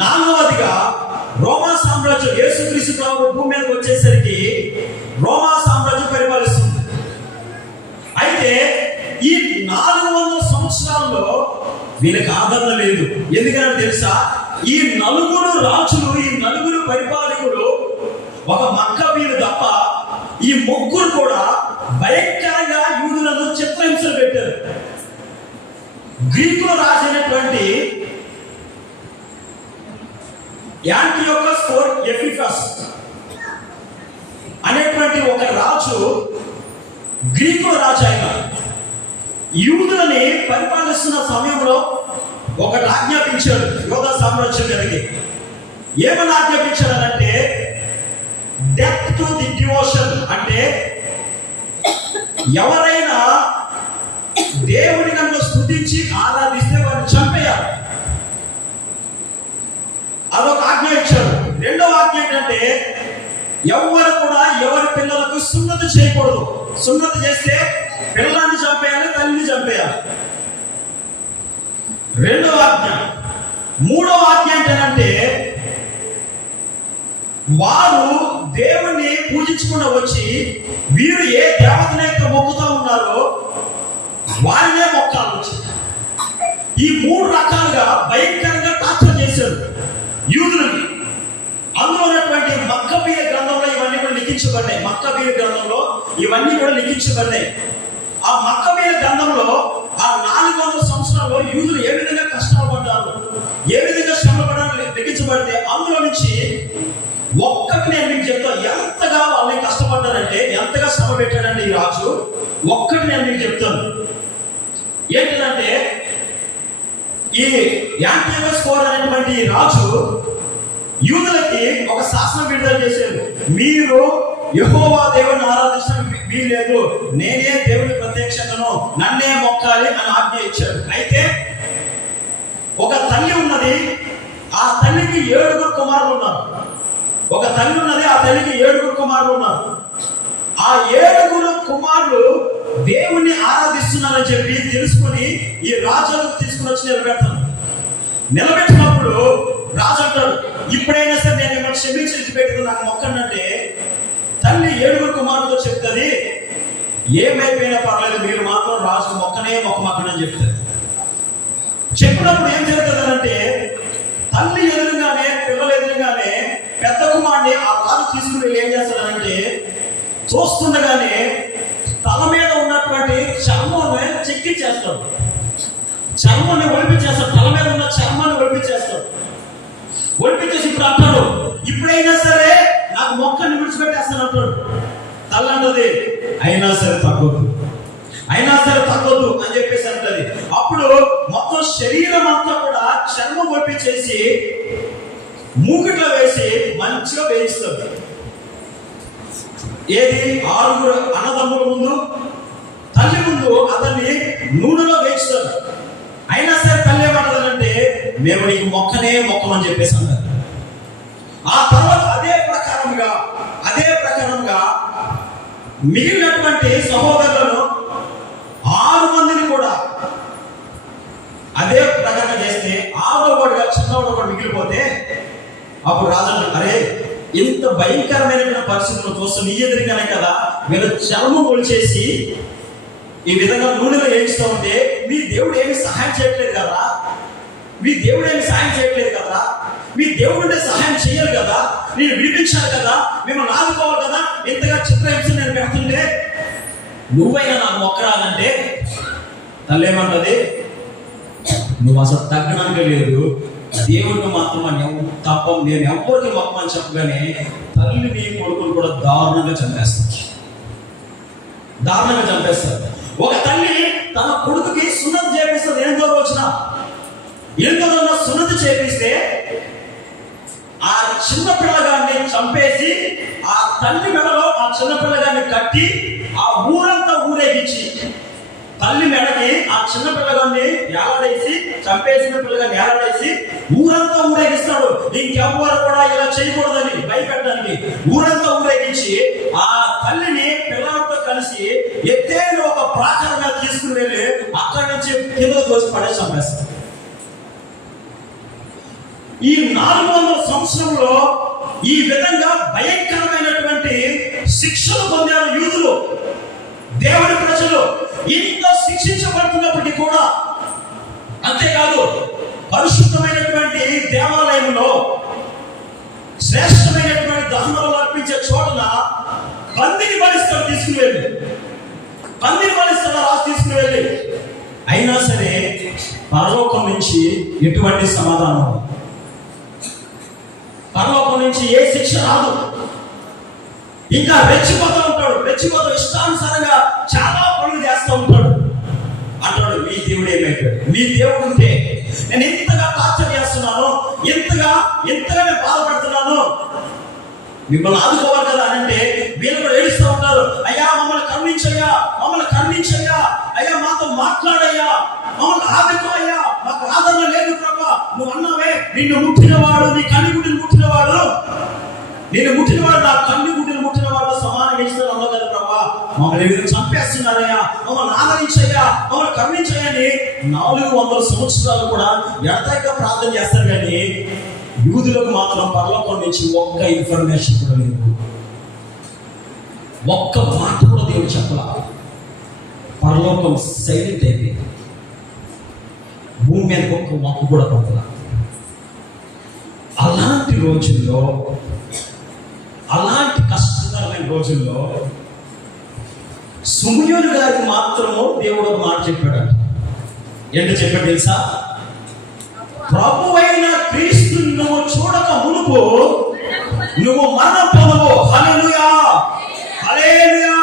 నాలుగవదిగా రోమా సామ్రాజ్యం, యేసుక్రీస్తు ప్రభువు భూమి మీదకి వచ్చేసరికి రోమా సామ్రాజ్యం పరిపాలిస్తుంది. అయితే ఈ 400 సంవత్సరాల్లో వీళ్ళకి ఆదరణ లేదు. ఎందుకంటే తెలుసా, ఈ 4 రాజులు, ఈ 4 పరిపాలకులు, ఒక మక్కబీయులు తప్ప ఈ 3 కూడా భయంకరంగా యూదులను చిత్రహింసలు పెట్టారు. గ్రీకుల రాజు అయినటువంటి యాంటియోకస్ ఎపిఫస్ అనేటువంటి ఒక రాజు, గ్రీకుల రాజు అయిన యూదులని పరిపాలిస్తున్న సమయంలో ఒకటి ఆజ్ఞాపించాడు యోధ సామ్రాజ్యం గారికి. ఏమని ఆజ్ఞాపించాడనంటే డెత్ టు ది డివోషన్, అంటే ఎవరైనా దేవుని కనుక స్తుతించి ఆరాధిస్తే వారిని చంపేయాలి. అదొక ఆజ్ఞ ఇచ్చాడు. రెండవ ఆజ్ఞ ఏంటంటే ఎవరు కూడా ఎవరి పిల్లలకు సున్నతి చేయకూడదు. సున్నతి చేస్తే పిల్లల్ని చంపేయాలి, తల్లిని చంపేయాలి. రెండవ ఆజ్ఞ. మూడవ ఆజ్ఞ ఏంటంటే వారు దేవుణ్ణి పూజించకుండా వచ్చి వీరు ఏ దేవతనైతే మొక్కుతూ ఉన్నారో వారినే మొక్కాలి. ఈ మూడు రకాలుగా భయంకరంగా టార్చర్ చేశారు యూదులని. అందులో ఉన్నటువంటి మక్కబీయ గ్రంథంలో ఇవన్నీ కూడా లిఖించబడ్డాయి. మక్కబీయ గ్రంథంలో ఇవన్నీ కూడా లిఖించబడ్డాయి. ఆ మక్కబీయ గ్రంథంలో ఆ 400 సంవత్సరాల్లో యూదులు ఏ విధంగా కష్టాలు పడ్డారు, ఏ విధంగా శ్రమ పడ్డారు లిఖించబడితే అందులో నుంచి ఒక్కటి నేను మీకు చెప్తాను. ఎంతగా వాళ్ళని కష్టపడ్డారంటే, ఎంతగా శ్రమ పెట్టాడంటే ఈ రాజు, ఒక్కటి నేను మీకు చెప్తాను. ఏంటంటే ఈ యాంటియోకస్ IV అనేటువంటి రాజు యూదులకి ఒక శాసనం విడుదల చేశారు. మీరు యెహోవా దేవుని ఆరాధించడం వీల్లేదు, నేనే దేవుని ప్రత్యక్షతను, నన్నే మొక్కాలి అని ఆజ్ఞ ఇచ్చారు. అయితే ఒక తల్లి ఉన్నది, ఆ తల్లికి 7 కుమారులు ఉన్నారు. ఒక తల్లి ఉన్నది, ఆ తల్లికి 7 కుమారులు ఉన్నారు. ఆ 7 కుమారులు దేవుణ్ణి ఆరాధిస్తున్నారని చెప్పి తెలుసుకుని ఈ రాజును తీసుకుని వచ్చి నిలబెట్టినప్పుడు రాజు అంటాడు, ఇప్పుడైనా సరే నేను మిమ్మల్ని క్షమించి విడిచిపెట్టుకుని నాకు మొక్కండి. తల్లి 7 కుమారులతో చెప్తుంది, ఏమైపోయినా పర్లేదు, మీరు మాత్రం రాజు మొక్కమని చెప్తారు. చెప్పినప్పుడు ఏం జరుగుతుందంటే తల్లి ఎదురుగానే, పిల్లలు ఎదురుగానే పెద్ద కుమారుని ఆ రాజు తీసుకుని ఏం చేస్తాడంటే చూస్తుండగానే తల మీద ఉన్నటువంటి చర్మాన్ని చెక్కిచ్చేస్తాడు. చర్మాన్ని ఒలిపించేస్తాడు. తల మీద ఉన్న చర్మాన్ని ఒలిపించేస్తాడు. ఒలిపించేసి ఇప్పుడు అంటాడు, ఇప్పుడైనా సరే నాకు మొక్కని విడిచిపెట్టేస్తాను అంటాడు. తల్లి అంటది, అయినా సరే తగ్గొద్దు అని చెప్పేసి అంటది. అప్పుడు మొత్తం శరీరం అంతా కూడా చర్మం ఒలిపించేసి మూకిట్లో వేసి మంచిగా వేయిస్తుంది. ఏది 6 అన్నదమ్ముల ముందు, తల్లి ముందు అతన్ని నూనెలో వేయిస్తారు. అయినా సరే తల్లి ఏమంటదంటే మేము నీకు మొక్కమని చెప్పేసి అన్నారు. ఆ తర్వాత అదే ప్రకారంగా మిగిలినటువంటి సహోదరులను 6 మందిని కూడా అదే ప్రకారంగా చేస్తే 6వ వాడుగా చిన్నవాడు కూడా మిగిలిపోతే అప్పుడు రాజు అంటే, అరే ఇంత భయంకరమైన పరిస్థితులు చూస్తూ నీ ఎదురుగానే కదా మీరు చర్మం ఒలిచేసి ఈ విధంగా నూనెలో వేయిస్తూ ఉంటే మీ దేవుడు ఏమి సహాయం చేయట్లేదు కదా, మీ దేవుడు ఉంటే సహాయం చేయాలి కదా, నేను విడిపించాలి కదా, మిమ్మల్ని ఆదుకోవాలి కదా, ఇంతగా చిత్రహింస నేను పెడుతుంటే నువ్వైనా నాకు మొక్కరాలంటే తల్లి ఏమంటది, నువ్వు అసలు తగ్గడానికి లేదు, దేవుడిని మాత్రం తప్ప నేను ఎవరికి మొక్కమని చెప్పగానే తల్లిని కొడుకులు కూడా దారుణంగా చంపేస్తారు. ఒక తల్లి తన కొడుకుకి సున్నతి చేపిస్తుంది. 8వ రోజున సున్నతి చేపిస్తే ఆ చిన్న పిల్లగాన్ని చంపేసి ఆ తల్లి మెడలో ఆ చిన్న పిల్లగాన్ని కట్టి ఆ ఊరంతా ఊరేగించి తల్లి మెడకి ఆ చిన్న పిల్లగాన్ని ఏలాడేసి, చంపేసిన పిల్లగాన్ని ఏలాడేసి ఊరంతా ఊరేగిస్తాడు. ఇంకెవ్వరు కూడా ఇలా చేయకూడదని భయపెట్టడానికి ఊరంతా ఊరేగించి ఆ తల్లిని పిల్లలతో కలిసి ఎత్తైన ఒక ప్రాకారంగా తీసుకుని వెళ్ళి అక్కడి నుంచి కింద తోసి పడేసి చంపేస్తాడు. ఈ 400 సంవత్సరంలో ఈ విధంగా భయంకరమైనటువంటి శిక్షలు పొందారు యూదులు. దేవుడి ప్రజలు ఇంత శిక్షించబడుతున్నప్పటికీ కూడా, అంతేకాదు పరిశుద్ధమైనటువంటి దేవాలయంలో శ్రేష్టమైనటువంటి దహనాలు అర్పించే చోటన పందిని బలిస్తాడు తీసుకుని వెళ్ళి, రాజు తీసుకుని వెళ్ళి. అయినా సరే పరలోకం నుంచి ఎటువంటి సమాధానం, పరలోకం నుంచి ఏ శిక్ష రాదు. ఇంకా రెచ్చిపోతూ ఉంటాడు, ఇష్టానుసారంగా చాలా పనులు చేస్తూ ఉంటాడు. ఆ మీ దేవుడు ఉంటే నేను ఎంతగా టార్చర్ చేస్తున్నాను, ఎంతగా నేను బాధపడుతున్నాను, మిమ్మల్ని ఆదుకోవాలి కదా అని అంటే వీళ్ళు కూడా ఏడుస్తూ ఉంటారు. అయ్యా మమ్మల్ని కరుణించయ్యా, అయ్యా మాతో మాట్లాడయ్యా, మమ్మల్ని ఆదుకో అయ్యా, మాకు ఆదరణ లేదు ప్రభా. నువ్వు అన్నావే నిన్ను ముట్టినవాడు, నీ కన్నుగుడ్డిని ముట్టినవాడు, నా కన్నుగుడ్డిని ముట్టినవాడు సమానంగా ఇస్తాను అన్నావు కదా ప్రభా. మమ్మల్ని వీళ్ళు చంపేస్తున్నారయ్యా, మమ్మల్ని ఆదరించయ్యా, మమ్మల్ని కరుణించయ్యా అని 400 సంవత్సరాలు కూడా ఎంతగా ప్రార్థన చేస్తారు. కానీ యూదులకు మాత్రం పరలోకం నుంచి ఒక్క ఇన్ఫర్మేషన్ కూడా లేదు, ఒక్క మాట కూడా దేవుడు చెప్పలా. పరలోకం సైలెంట్ అయిపోయింది, భూమి మీద ఒక్క మొక్క కూడా పడలా. అలాంటి రోజుల్లో, అలాంటి కష్టతరమైన రోజుల్లో సుమయోను గారికి మాత్రము దేవుడు ఒక మాట చెప్పాడు. ఏంటో చెప్పాడు తెలుసా? ప్రభువైన క్రీస్తు నువ్వు చూడక మునుపు నువ్వు మరణం పొందవు. హల్లెలూయా, హల్లెలూయా.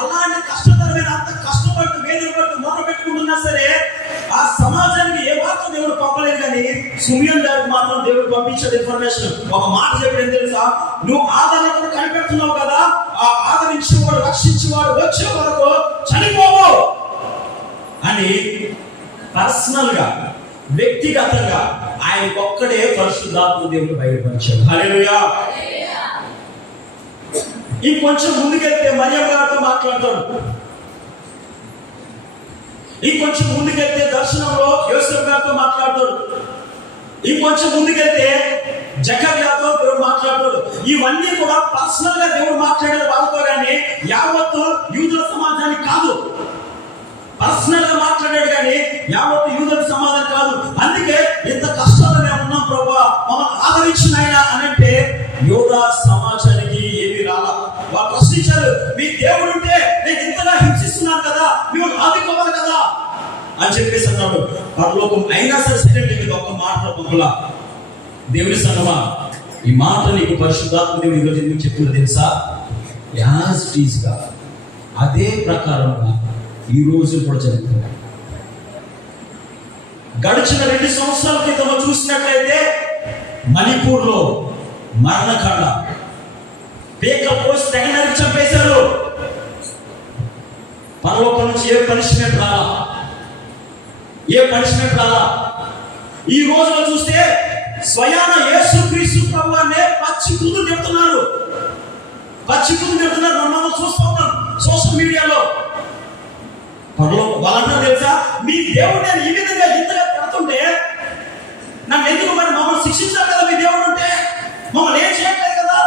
అలాంటి కష్టతరమైన, అంత కష్టపడుతూ వేదన పడుతూ మొదలు పెట్టుకుంటున్నా సరే ఆ సమాజానికి ఏ వార్త దేవుడు పంపలేదు. కానీ సుమయోను గారికి మాత్రం దేవుడు పంపించాడు ఇన్ఫర్మేషన్. ఒక మాట చెప్పాడు ఏం తెలుసా? నువ్వు ఆదరణ కనిపెడుతున్నావు కదా, ఆ ఆదరించేవాడు, రక్షించేవాడు వచ్చే వరకు చనిపోవు అని పర్సనల్ గా, వ్యక్తిగతంగా ఆయనకొక్కడే పరిశుద్ధాత్మ దేవుడు బయలుపరిచాడు. హల్లెలూయా. ఇంకొంచెం ముందుకెళ్తే మరియమ్మ గారితో మాట్లాడతాడు. ఇంకొంచెం ముందుకెళ్తే దర్శనంలో యోసేపు గారితో మాట్లాడతాడు. ఇంకొంచెం ముందుకెళ్తే జకర్యాతో దేవుడు మాట్లాడతాడు. ఇవన్నీ కూడా పర్సనల్ గా దేవుడు మాట్లాడారు వాళ్ళతో, కానీ యావత్తు యూదుల సమాజానికి కాదు. పర్సనల్ గా మాట్లాడాడు కానీ యావత్తు యూదుల సమాజం కాదు. అందుకే ఇంత కష్టాలు మేము ఉన్నాం ప్రభా, మమ్మల్ని ఆదరించిన ఆయన అని అంటే యూదా సమాజానికి ఏమి రాలా. వాళ్ళు ప్రశ్నించారు, మీ దేవుడు ఉంటే నేను ఇంతగా హింసిస్తున్నాను కదా, మేము ఆదుకోవాలి కదా అని చెప్పేసి అన్నాడు. పరలోకం అయినా సరే సైలెంట్ మీద ఒక్క మాట పంపులా. దేవుని సంగమా, ఈ మాట నీకు పరిశుద్ధాత్మ దేవుడు ఈరోజు ఎందుకు చెప్తున్నా తెలుసా? యాజ్ ఇట్ ఈజ్ గా అదే ప్రకారంగా ఈ రోజు కూడా జరుగుతుంది. గడిచిన 2 సంవత్సరాల క్రితం చూసినట్లయితే మణిపూర్ లో మరణకాండ, పేక పోసి తెగ నరికి చంపేశారు. పరలోకం నుంచి ఏ పనిష్మెంట్ రాలా. ఈ రోజులో చూస్తే స్వయాన యేసుక్రీస్తు ప్రభువునే పచ్చి బూతులు చెప్తున్నారు. మనం చూస్తూ ఉన్నాం సోషల్ మీడియాలో. వాళ్ళంతా తెలుసా, మీ దేవుడు నేను ఈ విధంగా ఇంతగా పెడుతుంటే నన్ను ఎందుకు మరి మమ్మల్ని శిక్షించాలి కదా, మీ దేవుడు ఉంటే మమ్మల్ని ఏం చేయట్లేదు కదా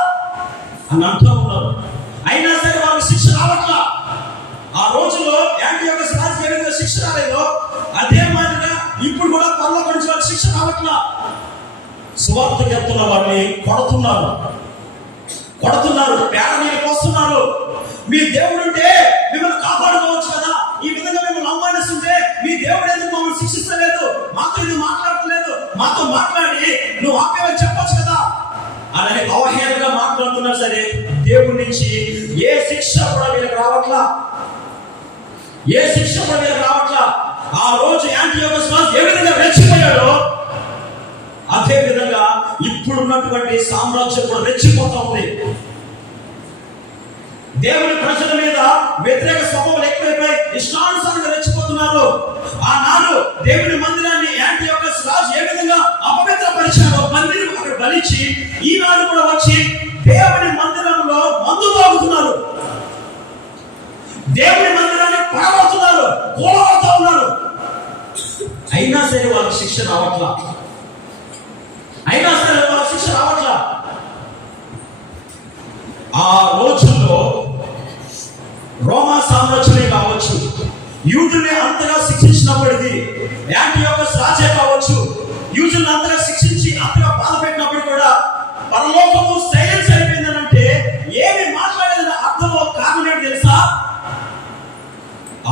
అని అంటూ ఉన్నారు. అయినా సరే వాళ్ళకి శిక్ష రావట్లా. ఆ రోజుల్లో యాంటియోకస్ రాజుకి ఏ విధంగా శిక్ష రాలేదో అదే మాదిరిగా ఇప్పుడు కూడా పరలోకం నుంచి వాళ్ళకి శిక్ష రావట్లా. సువార్త చెప్తున్న వారిని కొడుతున్నారు, పేడ నీళ్ళు పోస్తున్నారు. మీ దేవుడు ఉంటే మిమ్మల్ని కాపాడుకోవచ్చు కదా, ఈ విధంగా మిమ్మల్ని అవమానిస్తుంటే మీ దేవుడు ఎందుకు మమ్మల్ని శిక్షిస్తలేదు, మాతో ఇది మాట్లాడలేదు, మాతో మాట్లాడి నువ్వు ఆపేవని చెప్పొచ్చు కదా అని అవహేళనగా మాట్లాడుతున్నా సరే దేవుడి నుంచి ఏ శిక్ష కూడా వీళ్ళకి రావట్లా. ఆ రోజు యాంటియోకస్ ఏ విధంగా రెచ్చిపోయాడో అదే విధంగా ఇప్పుడున్నటువంటి సామ్రాజ్యం కూడా రెచ్చిపోతా ఉంది. దేవుని ప్రజల మీద వ్యతిరేక స్వభావాలు ఎక్కువైపోయి ఇష్టానుసారంగా రెచ్చిపోతున్నారు. ఆనాడు దేవుని మందిరాన్ని యాంటియోకస్ రాజు ఏ విధంగా అపవిత్రపరిచాడో, మందిరం అక్కడ బలిచి ఈనాడు కూడా వచ్చి దేవుని మందిరంలో మందు తాగుతున్నారు, దేవుని మందిరాన్ని పడగొడుతున్నారు, కూలగొడుతూ ఉన్నారు. అయినా సరే వాళ్ళకి శిక్ష రావట్లా. ఆ రోజుల్లో రోమా సామ్రాజ్యమే కావచ్చు, యూదుల్ని అంతగా శిక్షించినప్పటికీ, యాంటియోకస్ రాజే కావచ్చు, యూదుల్ని అంతగా శిక్షించి అంతగా బాధ పెట్టినప్పుడు కూడా పరలోకము సైలెన్స్ అయిపోయిందనంటే ఏమి మాట్లాడేదని అర్థంలో కారణం ఏంటి తెలుసా?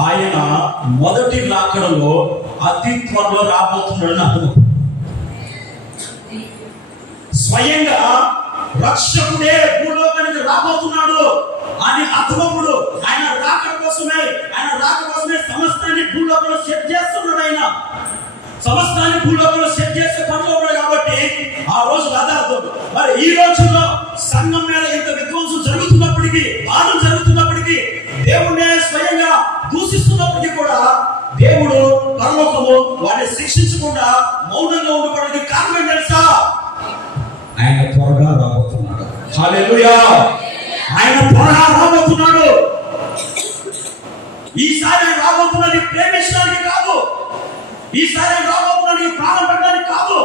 ఆయన మొదటి రాకడలో అతి త్వరలో రాబోతున్నాడని అర్థం. స్వయంగా రక్షకుడే భూలోకానికి రాబోతున్నాడు అని అర్థమప్పుడు ఆయన రాక కోసమే సమస్తాన్ని భూలోకంలో సెట్ చేస్తున్నాడు. ఆయన భూలోకంలో సెట్ చేసే పనులు ఉన్నాయి కాబట్టి ఆ రోజు అదార్థం. మరి ఈ రోజుల్లో సంఘం మీద ఇంత విధ్వంసం జరుగుతున్నప్పటికీ, బాధలు జరుగుతున్నప్పటికీ, దేవుడే స్వయంగా దూషిస్తున్నప్పటికీ కూడా దేవుడు పరలోకము వాడిని శిక్షించకుండా మౌనంగా ఉండడానికి కారణం తెలుసా? ఆయన త్వరగా రాబోతున్నాడు. హల్లెలూయా! ఆయన త్వరగా రాబోతున్నాడు. ఈసారి ఆయన రాబోతున్నది ప్రేమించడానికి కాదు, ఈసారి ఆయన రాబోతున్నది ప్రాణం పెట్టడానికి కాదు,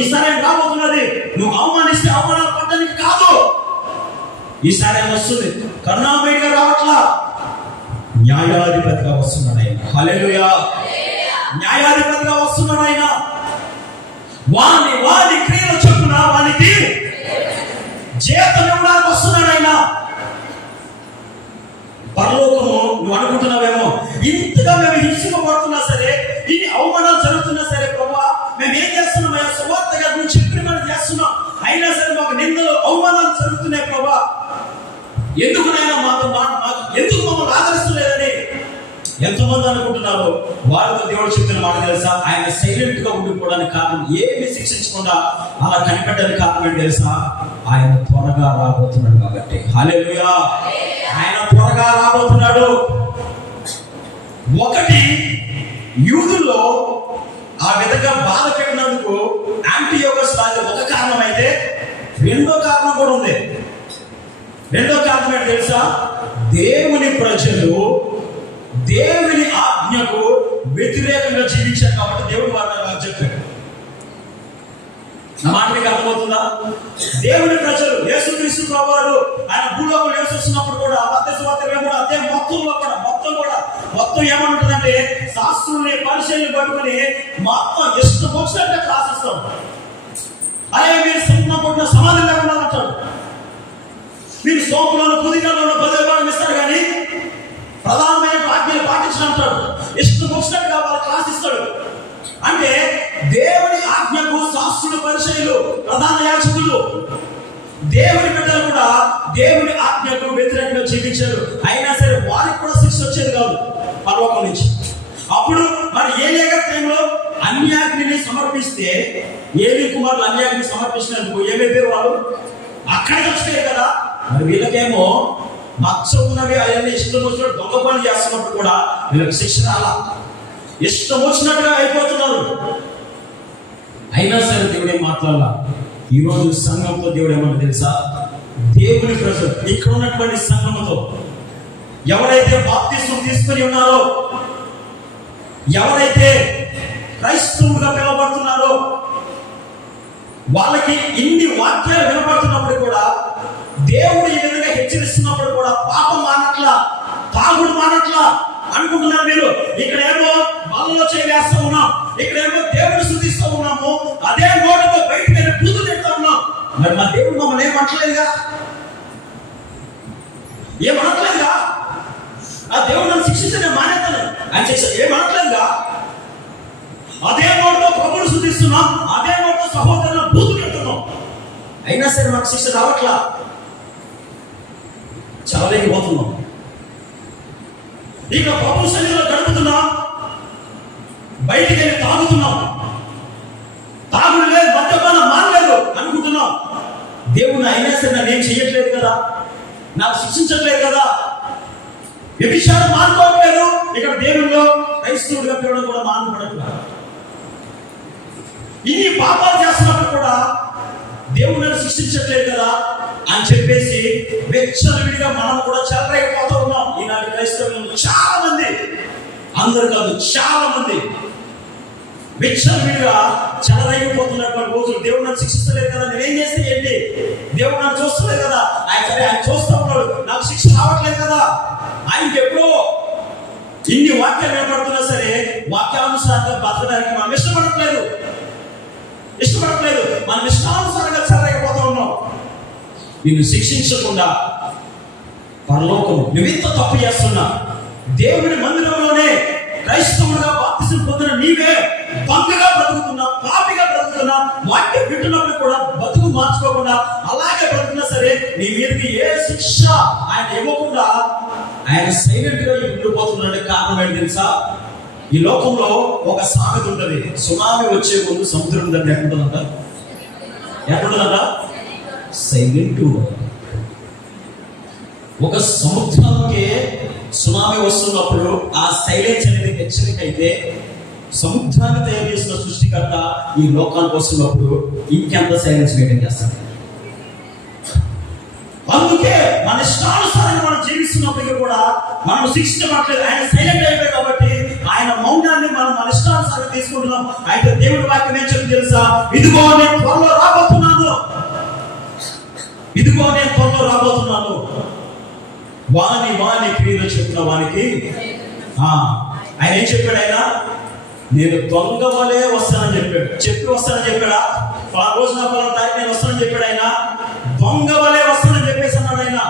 ఈసారి ఆయన రాబోతున్నది నువ్వు అవమానిస్తే అవమానాలు పడడానికి కాదు. ఈసారి ఆయన వస్తుంది కరుణామయుడిగా రావట్లా, న్యాయాధిపతిగా వస్తున్నాడు ఆయన. హల్లెలూయా! న్యాయాధిపతిగా వస్తున్నాడు ఆయన. వాని క్రియలు చొప్పున వానికి జీతం ఇవ్వడానికి వస్తున్నాడు ఆయన. పరలోకము నువ్వు అనుకుంటున్నావేమో, ఇంతగా మేము హింసింపబడుతున్నా సరే, ఇన్ని అవమానాలు జరుగుతున్నా సరే, ప్రభువా మేము ఏం చేస్తున్నాం? సువార్తగా నువ్వు చెప్పిన మనం చేస్తున్నాం, అయినా సరే మాకు నిందలు అవమానాలు జరుగుతున్నాయి ప్రభువా, ఎందుకు నాయన మాకు ఎందుకు మమ్మల్ని ఆదరిస్తలేదని ఎంతమంది అనుకుంటున్నారు. వారితో దేవుడు చెప్తున్న మాట తెలుసా? ఆయన సైలెంట్ గా ఉండిపోవడానికి కారణం, ఏమి శిక్షించకుండా అలా కనిపెట్టడానికి కారణం ఏంటి తెలుసా? ఆయన త్వరగా రాబోతున్నాడు కాబట్టి. హల్లెలూయా! ఆయన త్వరగా రాబోతున్నాడు. ఒకటి, యూదుల్లో ఆ విధంగా బాధ పెట్టినందుకు యాంటియోకస్ రాజు ఒక కారణం అయితే, రెండో కారణం కూడా ఉంది. రెండో కారణం ఏంటి తెలుసా? దేవుని ప్రజలు దేవుని ఆజ్ఞకు వ్యతిరేకంగా జీవించారు కాబట్టి దేవుడు వారిని చెప్పాడు. నా మాట మీకు అర్థమవుతుందా? దేవుని ప్రజలు యేసుక్రీస్తు ప్రభువారు ఆయన భూలోకం నివసిస్తున్నప్పుడు కూడా అదే మొత్తం ఏమంటుందంటే, శాస్త్రుల్ని పరిశీలన పట్టుకుని మొత్తం ఇష్టం వచ్చినట్టే క్లాసిస్తాం. అదే మీరు సింహం కొట్టిన సమాధి లేకుండా అంటాడు. మీరు సోపులను పుదికలను బదులు ఇస్తారు కానీ ప్రధానమైన ఆజ్ఞలు పాటించినంటాడు. ఇష్టం వచ్చినట్టుగా వాళ్ళు క్లాస్ ఇస్తాడు. అంటే దేవుని ఆజ్ఞకు శాస్త్రులు పరిచయులు ప్రధాన యాజకులు దేవుని బిడ్డలు కూడా దేవుని ఆజ్ఞకు వ్యతిరేకంగా జీవించారు. అయినా సరే వారికి కూడా శిక్ష వచ్చేది కాదు పరలోకం నుంచి. అప్పుడు మరి ఏలీ టైంలో అన్యాగ్నిని సమర్పిస్తే, ఏలీ కుమారులు అన్యాగ్ని సమర్పించినందుకు ఏమైతే వాళ్ళు అక్కడికి వచ్చాయి కదా. మరి వీళ్ళకేమో మచ్చ ఉన్నవి అవన్నీ ఇష్టం వచ్చినట్టు దొంగ పనులు చేస్తున్నప్పుడు కూడా వీళ్ళకి శిక్ష రాలా, ఇష్టం వచ్చినట్టుగా అయిపోతున్నారు. అయినా సరే దేవుడే మాట్లాడాల. ఈరోజు సంఘంతో దేవుడు ఏమన్నా తెలుసా? దేవుని ప్రజలు ఇక్కడ ఉన్నటువంటి సంఘంతో ఎవరైతే బాప్తిస్మం తీసుకుని ఉన్నారో, ఎవరైతే క్రైస్తవులుగా పిలువబడుతున్నారో, వాళ్ళకి ఇన్ని వాక్యాలు వినపడుతున్నప్పుడు కూడా, దేవుడు ఈ విధంగా హెచ్చరిస్తున్నప్పుడు కూడా పాపం మానట్లా, తాగుడు మానట్లా అనుకుంటున్నారు మీరు. ఇక్కడేమో బలలో చేస్తూ ఉన్నాం, ఇక్కడేమో దేవుడు స్తుతిస్తూ ఉన్నాము, అదే నోటితో బయటకు వెళ్ళి బూతులు తింటూ ఉన్నాం. మరి మా దేవుడు మమ్మల్ని ఏమంటలేదుగా, ఏమనట్లేదుగా. ఆ దేవుడు నన్ను శిక్షిస్తే మానేస్తాను ఆయన శిక్ష ఏమనట్లేదుగా. అదే నోటితో ప్రభువును స్తుతిస్తున్నాం, అదే నోటితో సహోదరులను బూతులు తింటున్నాం, అయినా సరే మాకు శిక్ష రావట్లా, చదవలేకపోతున్నాం. ఇక ప్రభు సన్నిధిలో గడుపుతున్నాం, బయటికి వెళ్ళి తాగుతున్నాం, తాగుడు లేదు, మద్యపానం మానలేదు అనుకుంటున్నాం. దేవుడు అయినా సరే నన్ను ఏం చెయ్యట్లేదు కదా, నాకు శిక్షించట్లేదు కదా, వ్యభిచారం మానుకోవట్లేదు. ఇక్కడ దేవుల్లో క్రైస్తవుడిగా పిలవడం కూడా మానుకోవట్లేదు. ఇన్ని పాపాలు చేస్తున్నప్పుడు కూడా దేవుడు నన్ను శిక్షించట్లేదు కదా అని చెప్పేసి వెచ్చలవిడిగా మనం కూడా చెలరైపోతూ ఉన్నాం. ఈనాటి క్రైస్తవులు చాలా మంది, అందరు కాదు చాలా మంది వెచ్చలవిడిగా చెలరైపోతున్నటువంటి రోజులు. దేవుడు నన్ను శిక్షిస్తలేదు కదా, నేనేం చేస్తే ఏంటి, దేవుడు నన్ను చూస్తలేదు కదా, ఆయన చూస్తూ ఉన్నాడు, నాకు శిక్ష రావట్లేదు కదా. ఆయనకి ఎప్పుడో ఇన్ని వాక్యాలు వినపడుతున్నా సరే వాక్యానుసారంగా బతకడానికి మనం ఇష్టపడట్లేదు, మనం ఇష్టానుసారంగా చెలరైపోతూ ఉన్నాం. నిన్ను శిక్షించకుండా పరలోకం నువ్వెంత తప్పు చేస్తున్నా, దేవుని మందిరంలోనే క్రైస్తవుడుగా బాప్తిసం పొందిన నీవే దొంగగా బ్రతుకుతున్నా, పాపిగా బ్రతుకుతున్నా, వాక్యం వింటున్నప్పుడు కూడా బతుకు మార్చుకోకుండా అలాగే బ్రతుకున్నా సరే నీ మీదకి ఏ శిక్ష ఆయన ఇవ్వకుండా ఆయన సైలెంట్ గా ఉండిపోతున్నాడు. కారణం ఏంటి తెలుసా? ఈ లోకంలో ఒక సామెత ఉంటుంది, సునామీ వచ్చే ముందు సముద్రం దగ్గర ఎక్కడుందంట సైలెంట్. ఒక సముద్రానికి సునామీ వస్తున్నప్పుడు ఆ సైలెన్స్ అనేది హెచ్చరిక అయితే, సముద్రాన్ని తయారు చేసిన సృష్టికర్త ఈ లోకానికి వస్తున్నప్పుడు ఇంకెంత సైలెన్స్ మెయింటైన్ చేస్తాడు. అందుకే మన ఇష్టానుసారంగా మనం జీవిస్తున్నప్పటికీ కూడా మనం శిక్షించబడలేదు. ఆయన సైలెంట్ అయిపోయాడు కాబట్టి ఆయన మౌనాన్ని మనం మన ఇష్టానుసారంగా తీసుకుంటున్నాం. అయితే దేవుడి వాక్యం ఏం చెప్పి తెలుసా? ఇదిగో నేను త్వరలో రాబోతున్నాను, ఇదిగో నేను త్వరలో రాబోతున్నాను. వాని క్రియలు చెప్పిన వానికి ఆయన ఏం చెప్పాడు? ఆయన నేను దొంగ వలే వస్తానని చెప్పాడు. చెప్పి వస్తానని చెప్పాడా? ఆ రోజు నా పలానా తారీఖు నేను వస్తానని చెప్పాడు. ఆయన దొంగ వలే వస్తానని చెప్పేసి అన్నాడు. ఆయన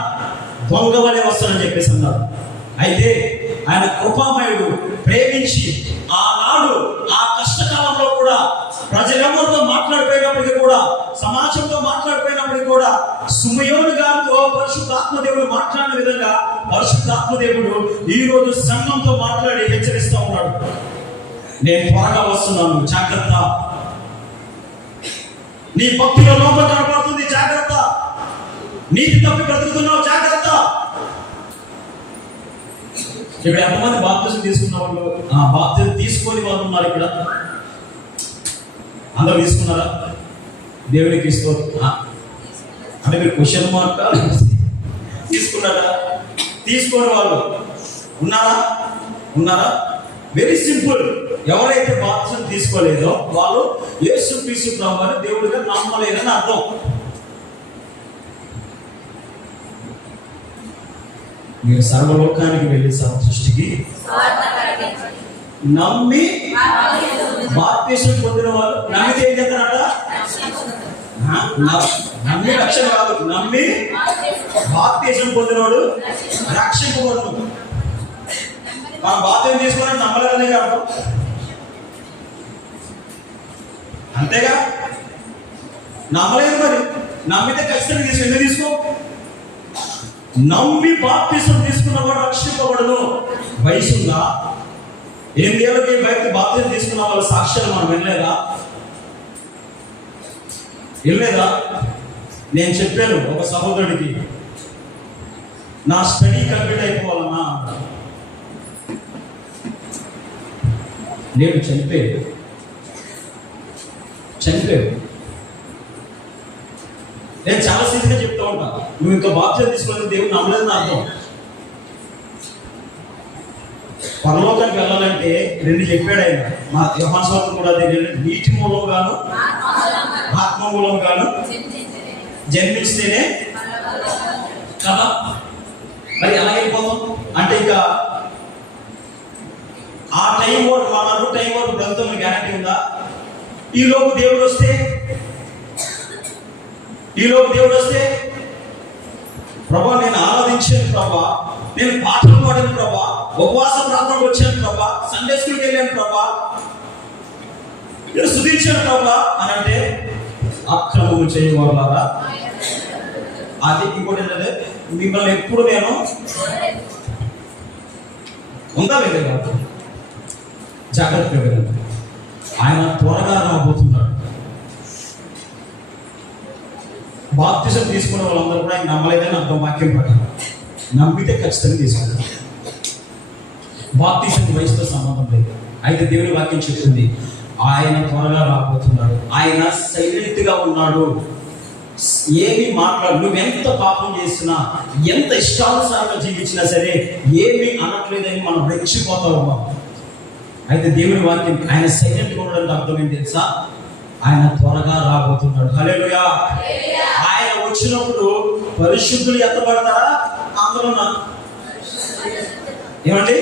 దొంగ వలే వస్తానని చెప్పేసి అన్నాడు. అయితే ఆయన కృపామయుడు, ప్రేమించి ఆనాడు ఆ కష్టకాలంలో కూడా ప్రజలెవరితో మాట్లాడిపోయినప్పటికీ కూడా, సమాజంతో మాట్లాడిపోయినప్పటికీ కూడా సుమయోను గారితో పరిశుద్ధాత్మదేవుడు మాట్లాడిన విధంగా పరిశుద్ధాత్మదేవుడు ఈ రోజు సంఘంతో మాట్లాడి హెచ్చరిస్తూ ఉన్నాడు. నేను త్వరగా వస్తున్నాను, జాగ్రత్త. నీ భక్తిలో లోపం కనపడుతుంది, జాగ్రత్త. నీతి తప్పి బ్రతుకుతున్నావు, జాగ్రత్త. ఇక్కడ ఎంతమంది బాప్తిజం తీసుకున్న వాళ్ళు, బాప్తిజం తీసుకొని వాళ్ళు ఉన్నారు ఇక్కడ? అందరూ తీసుకున్నారా? దేవునికి ఇస్తూ అంటే మీరు క్వశ్చన్ మార్క్ తీసుకున్నారా? తీసుకోని వాళ్ళు ఉన్నారా? Very simple. ఎవరైతే బాప్తిజం తీసుకోలేదో వాళ్ళు యేసుక్రీస్తు ప్రభువుని దేవుడిగా నమ్మలేదని అర్థం. మీరు సర్వలోకానికి వెళ్ళి సర్వ సృష్టికి నమ్మి బాప్తిజం పొందిన వాళ్ళు నమ్మితే ఏం చేస్తారట? నమ్మి రక్షణ కాదు, నమ్మి బాప్తిజం పొందినవాడు రక్షింపబడును. మనం బాప్తిజం తీసుకోవాలని నమ్మలేదనే అర్థం, అంతేగా? నమ్మలేదు మరి, నమ్మితే ఖచ్చితంగా ఎందుకు తీసుకో? నమ్మి బాప్తిజం తీసుకున్నవాడు రక్షింపబడును. వయసు ఉందా? 8 ఏళ్ళకి బయట బాప్తిజం తీసుకున్న వాళ్ళ సాక్ష్యాలు మనం వినలేదా? నేను చెప్పాను ఒక సహోదరుడికి, నా స్టడీ కంప్లీట్ అయిపోవాలన్నా, నేను చనిపోయాడు. నేను చాలా సీరియస్గా చెప్తా ఉంటా, నువ్వు ఇంకా బాప్తిజం తీసుకుని దేవుడు నమ్మలేదు నా అర్థం. పరలోకానికి వెళ్ళాలంటే 2 చెప్పాడు ఆయన. మా యోహాను సువార్త కూడా అదే, నీటి మూలం గాను ఆత్మ మూలం గాను జన్మించితేనే కదా. మరి ఎలా వెళ్ళిపోతాం అంటే, ఇంకా ఆ టైం వరకు మన టైం వరకు బ్రతుకుతాం గ్యారంటీ ఉందా? ఈలోపు దేవుడు వస్తే ప్రభా నేను ఆరాధించాను, ప్రభా నేను పాటలు పాడాను, ప్రభా ఉపవాస ప్రార్థనకు వచ్చాను, ప్రభా సండే స్కూల్కి వెళ్ళాను, ప్రభా నేను స్తుతించాను ప్రభా అని అంటే, అక్రమము చేయవాళ్ళారా? అది ఇంకోటి ఏంటంటే, మిమ్మల్ని ఎప్పుడు నేను ఉందా లేదా? జాగ్రత్తగా వెళ్ళాను. ఆయన త్వరగా రాబోతున్నాడు. బాప్తిజం తీసుకున్న వాళ్ళందరూ కూడా ఆయన నమ్మలేదని అర్థం. వాక్యం ప్రకారం నమ్మితే ఖచ్చితంగా తీసుకుంటారు. బాప్తిజం వయసుతో సంబంధం లేదు. అయితే దేవుని వాక్యం చెప్తుంది, ఆయన త్వరగా రాబోతున్నాడు. ఆయన సైలెంట్ గా ఉన్నాడు, ఏమి మాట్లాడు. నువ్వెంత పాపం చేసినా, ఎంత ఇష్టానుసారంగా జీవించినా సరే ఏమి అనట్లేదని మనం రెచ్చిపోతావు. అయితే దేవుని వాక్యం ఆయన సైలెంట్ గా ఉండడానికి అర్థం ఏంటి తెలుసా? ఆయన త్వరగా రాబోతున్నాడు. హల్లెలూయా. ఆయన వచ్చినప్పుడు పరిశుద్ధులు ఎత్తబడతారా? అందులో ఏమండి?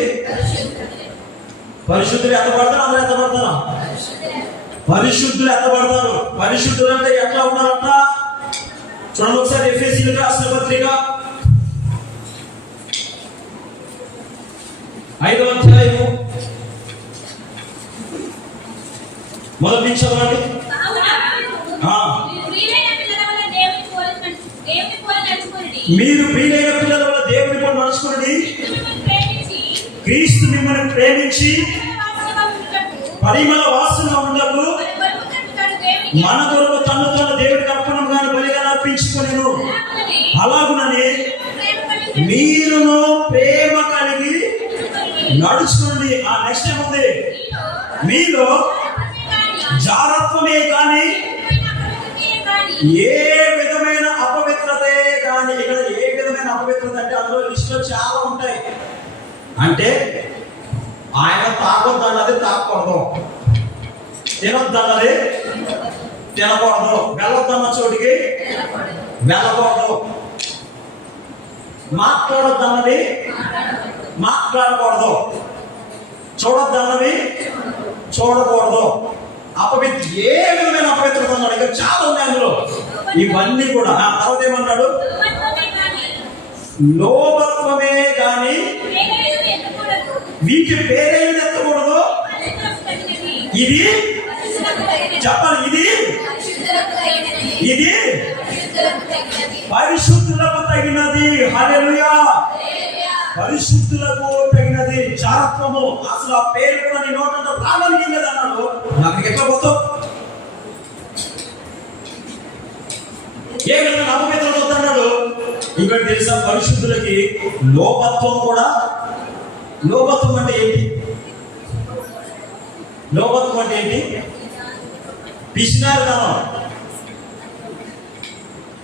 పరిశుద్ధులు ఎత్తబడతారా? అందరూ ఎత్తబడతారా? పరిశుద్ధులు ఎత్తబడతారు. పరిశుద్ధులు అంటే ఎట్లా ఉన్నారంట చూడండి ఒకసారి. ఎఫెసీయులకు రాసిన పత్రిక 5వ అధ్యాయము మొదటి నుంచి చదవండి. మీరు ప్రియులైన పిల్లల వల్ల దేవుని పోలి నడుచుకోండి. క్రీస్తు మిమ్మల్ని ప్రేమించి పరిమళ వాసన ఉండకు మన కొరకు తను తన దేవుడికి అర్పణం గాని బలిగా అర్పించుకొనెను. అలాగునని మీరును ప్రేమ కలిగి నడుచుకోండి. ఆ నెక్స్ట్ ఏముంది? మీలో జారత్వమే కానీ ఏ విధమైన అపవిత్రతే కానీ. ఇక్కడ ఏ విధమైన అపవిత్రత అంటే అందులో లిస్ట్ లో చాలా ఉంటాయి. అంటే ఆయన తాగొద్దు అన్నది తాగకూడదు, తినొద్దు అన్నది తినకూడదు, వెళ్ళొద్దు అన్న చోటికి వెళ్ళకూడదు, మాట్లాడొద్దు అన్నది మాట్లాడకూడదు, చూడొద్దు అన్నది చూడకూడదు. అపవిత్ర ఏ విధమైన అపవిత్రత అన్నాడు. ఇక్కడ చాలా ఉన్నాయి అందులో. ఇవన్నీ కూడా తర్వాత ఏమన్నాడు? లోభత్వమే కానీ వీటి పేరేమి ఎత్తకూడదు. ఇది చెప్పాలి, ఇది పరిశుద్ధులకు తగినది. హల్లెలూయా. పరిశుద్ధులకు తగినది జారత్వము. అసలు ఆ పేరు కూడా నీ నోట రావడానికి లేదు అన్నాడు. నాకు ఎట్లా పోతావు? ఏ విధంగా అపవిత్రత వద్దన్నాడు. ఇంకోటి తెలుసా? పరిశుద్ధులకి లోపత్వం కూడా. లోపత్వం అంటే ఏంటి? లోపత్వం అంటే ఏంటి? పిసినారుతనం.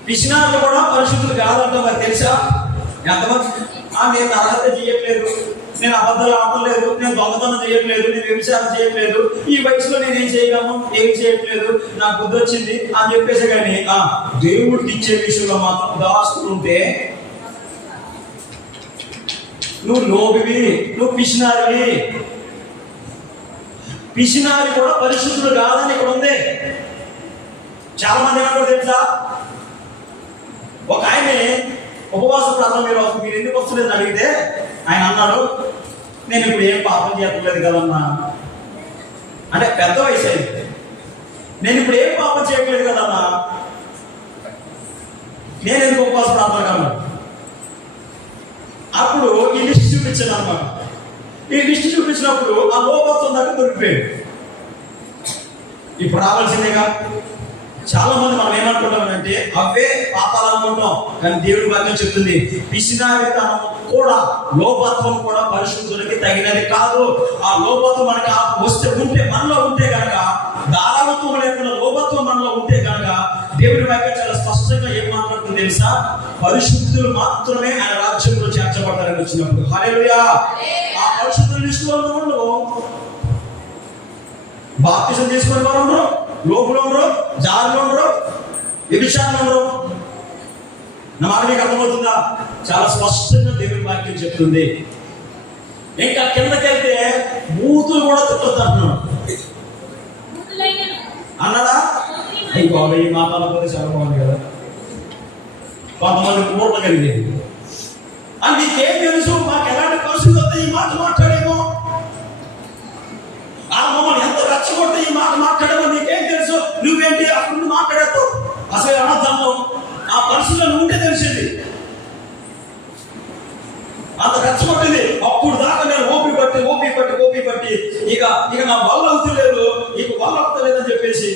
పిసినారులు కూడా పరిశుద్ధులు కాదంట. మరి తెలుసా? ఎంతమంది? నేను అర్హత చేయట్లేదు, నేను అబద్ధాలు ఆడలేదు, నేను దొంగతనం చేయట్లేదు, నేను వ్యభిచారం చేయట్లేదు, ఈ వయసులో నేను ఏం చేయగలను, ఏం చేయట్లేదు, నాకు బుద్ధి వచ్చింది అని చెప్పేసి. కానీ దేవుడికి ఇచ్చే విషయంలో మాత్రం దాచుకుంటే నువ్వు లోబివి, నువ్వు పిసినారివి. పిసినారి కూడా పరిశుద్ధులు కాదని ఇక్కడ ఉంది. చాలా మంది ఏమంటారు తెలుసా? ఒక ఆయన ఉపవాస ప్రాంతం మీరు ఎందుకు వస్తలేదని అడిగితే ఆయన అన్నాడు, నేను ఇప్పుడు ఏం పాపం చేయట్లేదు కదన్నా. అంటే పెద్ద వయసు అయింది, నేను ఇప్పుడు ఏం పాపం చేయట్లేదు కదన్నా, నేను ఎందుకు ఉపవాస ప్రాంతం కాదు. అప్పుడు ఈ లిస్ట్ చూపించాను అన్నమాట. ఈ లిస్ట్ చూపించినప్పుడు ఆ లోపత్వం దాకా దొరికిపోయాడు. ఇప్పుడు రావాల్సిందేగా. చాలా మంది మనం ఏమనుకుంటామంటే అవే పాపాలు అనుకుంటాం. కానీ దేవుడి వాక్యం చెప్తుంది పిసినారితనం కూడా, లోపత్వం కూడా పరిశుద్ధులకి తగినది కాదు. ఆ లోపత్వం మనకి వస్తే ఉంటే మనలో ఉంటే కనుక, దారావత్వం లేకుండా లోపత్వం మనలో ఉంటే కనుక దేవుడి వాక్యం చాలా స్పష్టంగా ఏం మాట్లాడుతుంది తెలుసా? పరిశుద్ధులు మాత్రమే ఆయన రాజ్యంలో చేర్చబడతారని వచ్చినప్పుడు. హల్లెలూయా. ఆ పరిశుద్ధుల లిస్టులో ఉండరు. బాప్తిజం తీసుకునే వారు ఉండరు, లోపులు ఉండరు, జారులు ఉండరు, వ్యభిచారులు ఉండరు. నా మాట మీకు అర్థమవుతుందా? చాలా స్పష్టంగా దేవుడి వాక్యం చెప్తుంది. ఇంకా కిందకెళ్తే బూతులు కూడా తిట్టొద్దు అంటున్నాడు. అన్నాడా? ఇంకో ఈ మాట్లాడకపోతే చాలా బాగుంది కదా. కొంతమంది మూటలు కలిగేది. అంటే నీకేం తెలుసు? మాకు ఎలాంటి పరిస్థితి వస్తే ఈ మాట మాట్లాడేమో, ఆ మమ్మల్ని ఎంత రెచ్చగొడితే ఈ మాట మాట్లాడేమో నీకేం తెలుసు? నువ్వేంటి అప్పుడు మాట్లాడేస్తావు? అసలు అనర్థంలో ఆ పరిస్థితుల్లో ఉంటే తెలిసేది. అంత రెచ్చగొట్టింది. అప్పుడు దాకా నేను ఓపి పట్టి ఇక నా వల్ల అవుతలేదు, ఇక వల్ల అవుతలేదని చెప్పేసి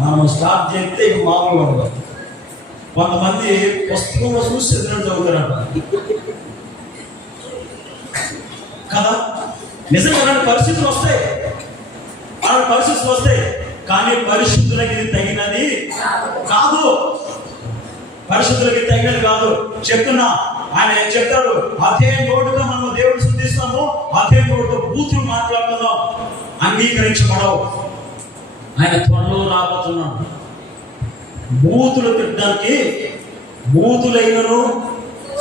మనం స్టార్ట్ చేస్తే ఇక మామూలుగా ఉండదు. కొంతమంది పుస్తకంలో చూసి చదువుతారంట కదా. నిజంగా అలాంటి పరిస్థితులు వస్తాయి, అలాంటి పరిస్థితులు వస్తాయి. కానీ పరిశుద్ధులకి తగినది కాదు. పరిశుద్ధులకి తగినది కాదు చెప్తున్నా. ఆయన చెప్తాడు, అదే నోటుగా మనం దేవుడు శుద్ధిస్తాము, అదే నోటుతో బూతులు మాట్లాడుతున్నాం, అంగీకరించబడవు. ఆయన త్వరలో రాబోతున్నాడు. బూతులు తిట్టడానికి బూతులైనను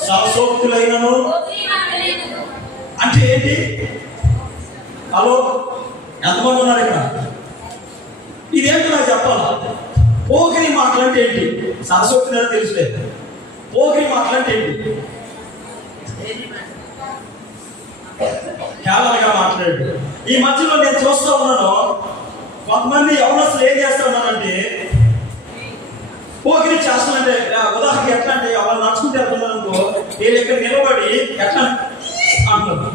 సరసోక్తులైనను అంటే ఏంటి? హలో, ఎంతమంది ఉన్నారు ఇక్కడ? ఇదేంటి నాకు చెప్పాలా? పోకిరి మాటలంటే ఏంటి? సరస్వతి తెలుసులేదు. పోకిరి మాటలంటే ఏంటి? కేవలంగా మాట్లాడు. ఈ మధ్యలో నేను చూస్తూ ఉన్నాను, కొంతమంది ఎవరసలు ఏం చేస్తా ఉన్నారంటే పోకిరి చేస్తానంటే, ఉదాహరణకి ఎట్లా అంటే వాళ్ళు నడుచుకుంటూ వెళ్తున్నారు అనుకో, వీళ్ళు ఇక్కడ నిలబడి ఎట్లా అంటారు,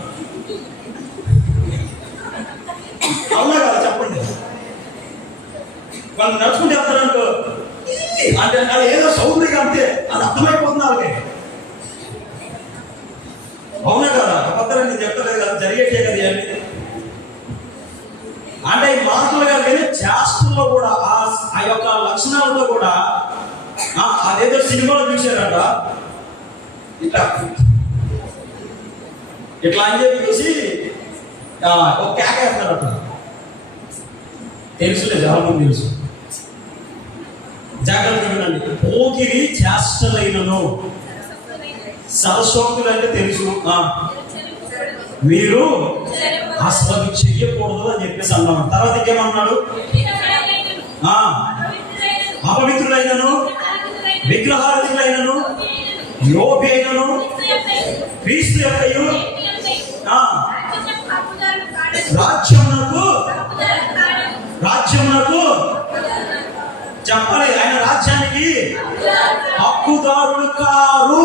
నేను చెప్తలేదు కదా, జరిగేటే కదా అని. అంటే ఈ మార్పులు కాదు కానీ చేష్టల్లో కూడా ఆ యొక్క లక్షణాలతో కూడా అదేదో సినిమాలో చూశారట, ఇట్లా ఇట్లా అని చెప్పేసి ఒక కేక వేస్తారట. తెలుసులే, చాలా మంది తెలుసు. జాగ్రత్తగా వినండి. పోకిరి చేష్టలైనను సరస్వక్తులు అంటే తెలుసు, మీరు అసలు చెయ్యకూడదు అని చెప్పేసి అన్నాడు. తర్వాత ఇంకేమన్నాడు? అపవిత్రులైనను, విగ్రహారాధకులైనను, లోభి అయినను, క్రీస్తు యొక్కయు రాజ్యమునకు చెప్పలేదు. ఆయన రాజ్యానికి హక్కుదారులు కారు.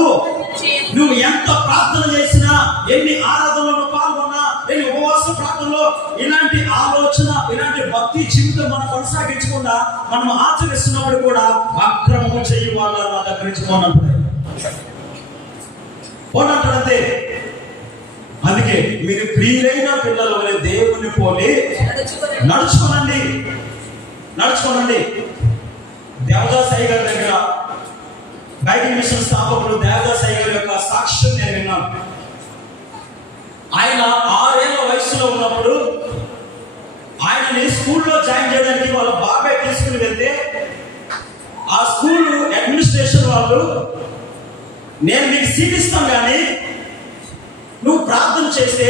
నువ్వు ఎంత ప్రార్థన చేసినా, ఎన్ని ఆరాధనలో పాల్గొన్నా, ఎన్ని ఉపవాస ప్రార్థనలో ఇలాంటి ఆలోచన, ఇలాంటి భక్తి జీవితం మనం కొనసాగించకుండా మనం ఆచరిస్తున్నప్పుడు కూడా అక్రమము చెయ్యి వాళ్ళ దగ్గర నుంచి పోనంటాడంతే. అందుకే మీరు ప్రియులైన పిల్లల వలె దేవుని పోలి నడుచుకోనండి. దేవదాస్ అయ్య గారి దగ్గర బైబిల్ మిషన్ స్థాపకుడు దేవదాస్ అయ్య గారి యొక్క సాక్ష్యం నేను విన్నాను. ఆయన 6 ఏళ్ల వయసులో ఉన్నప్పుడు ఆయనని స్కూల్లో జాయిన్ చేయడానికి వాళ్ళ బాబాయ్ తీసుకుని వెళ్తే ఆ స్కూల్ అడ్మినిస్ట్రేషన్ వాళ్ళు, నేను మీకు సీట్ ఇస్తాం కానీ నువ్వు ప్రార్థన చేస్తే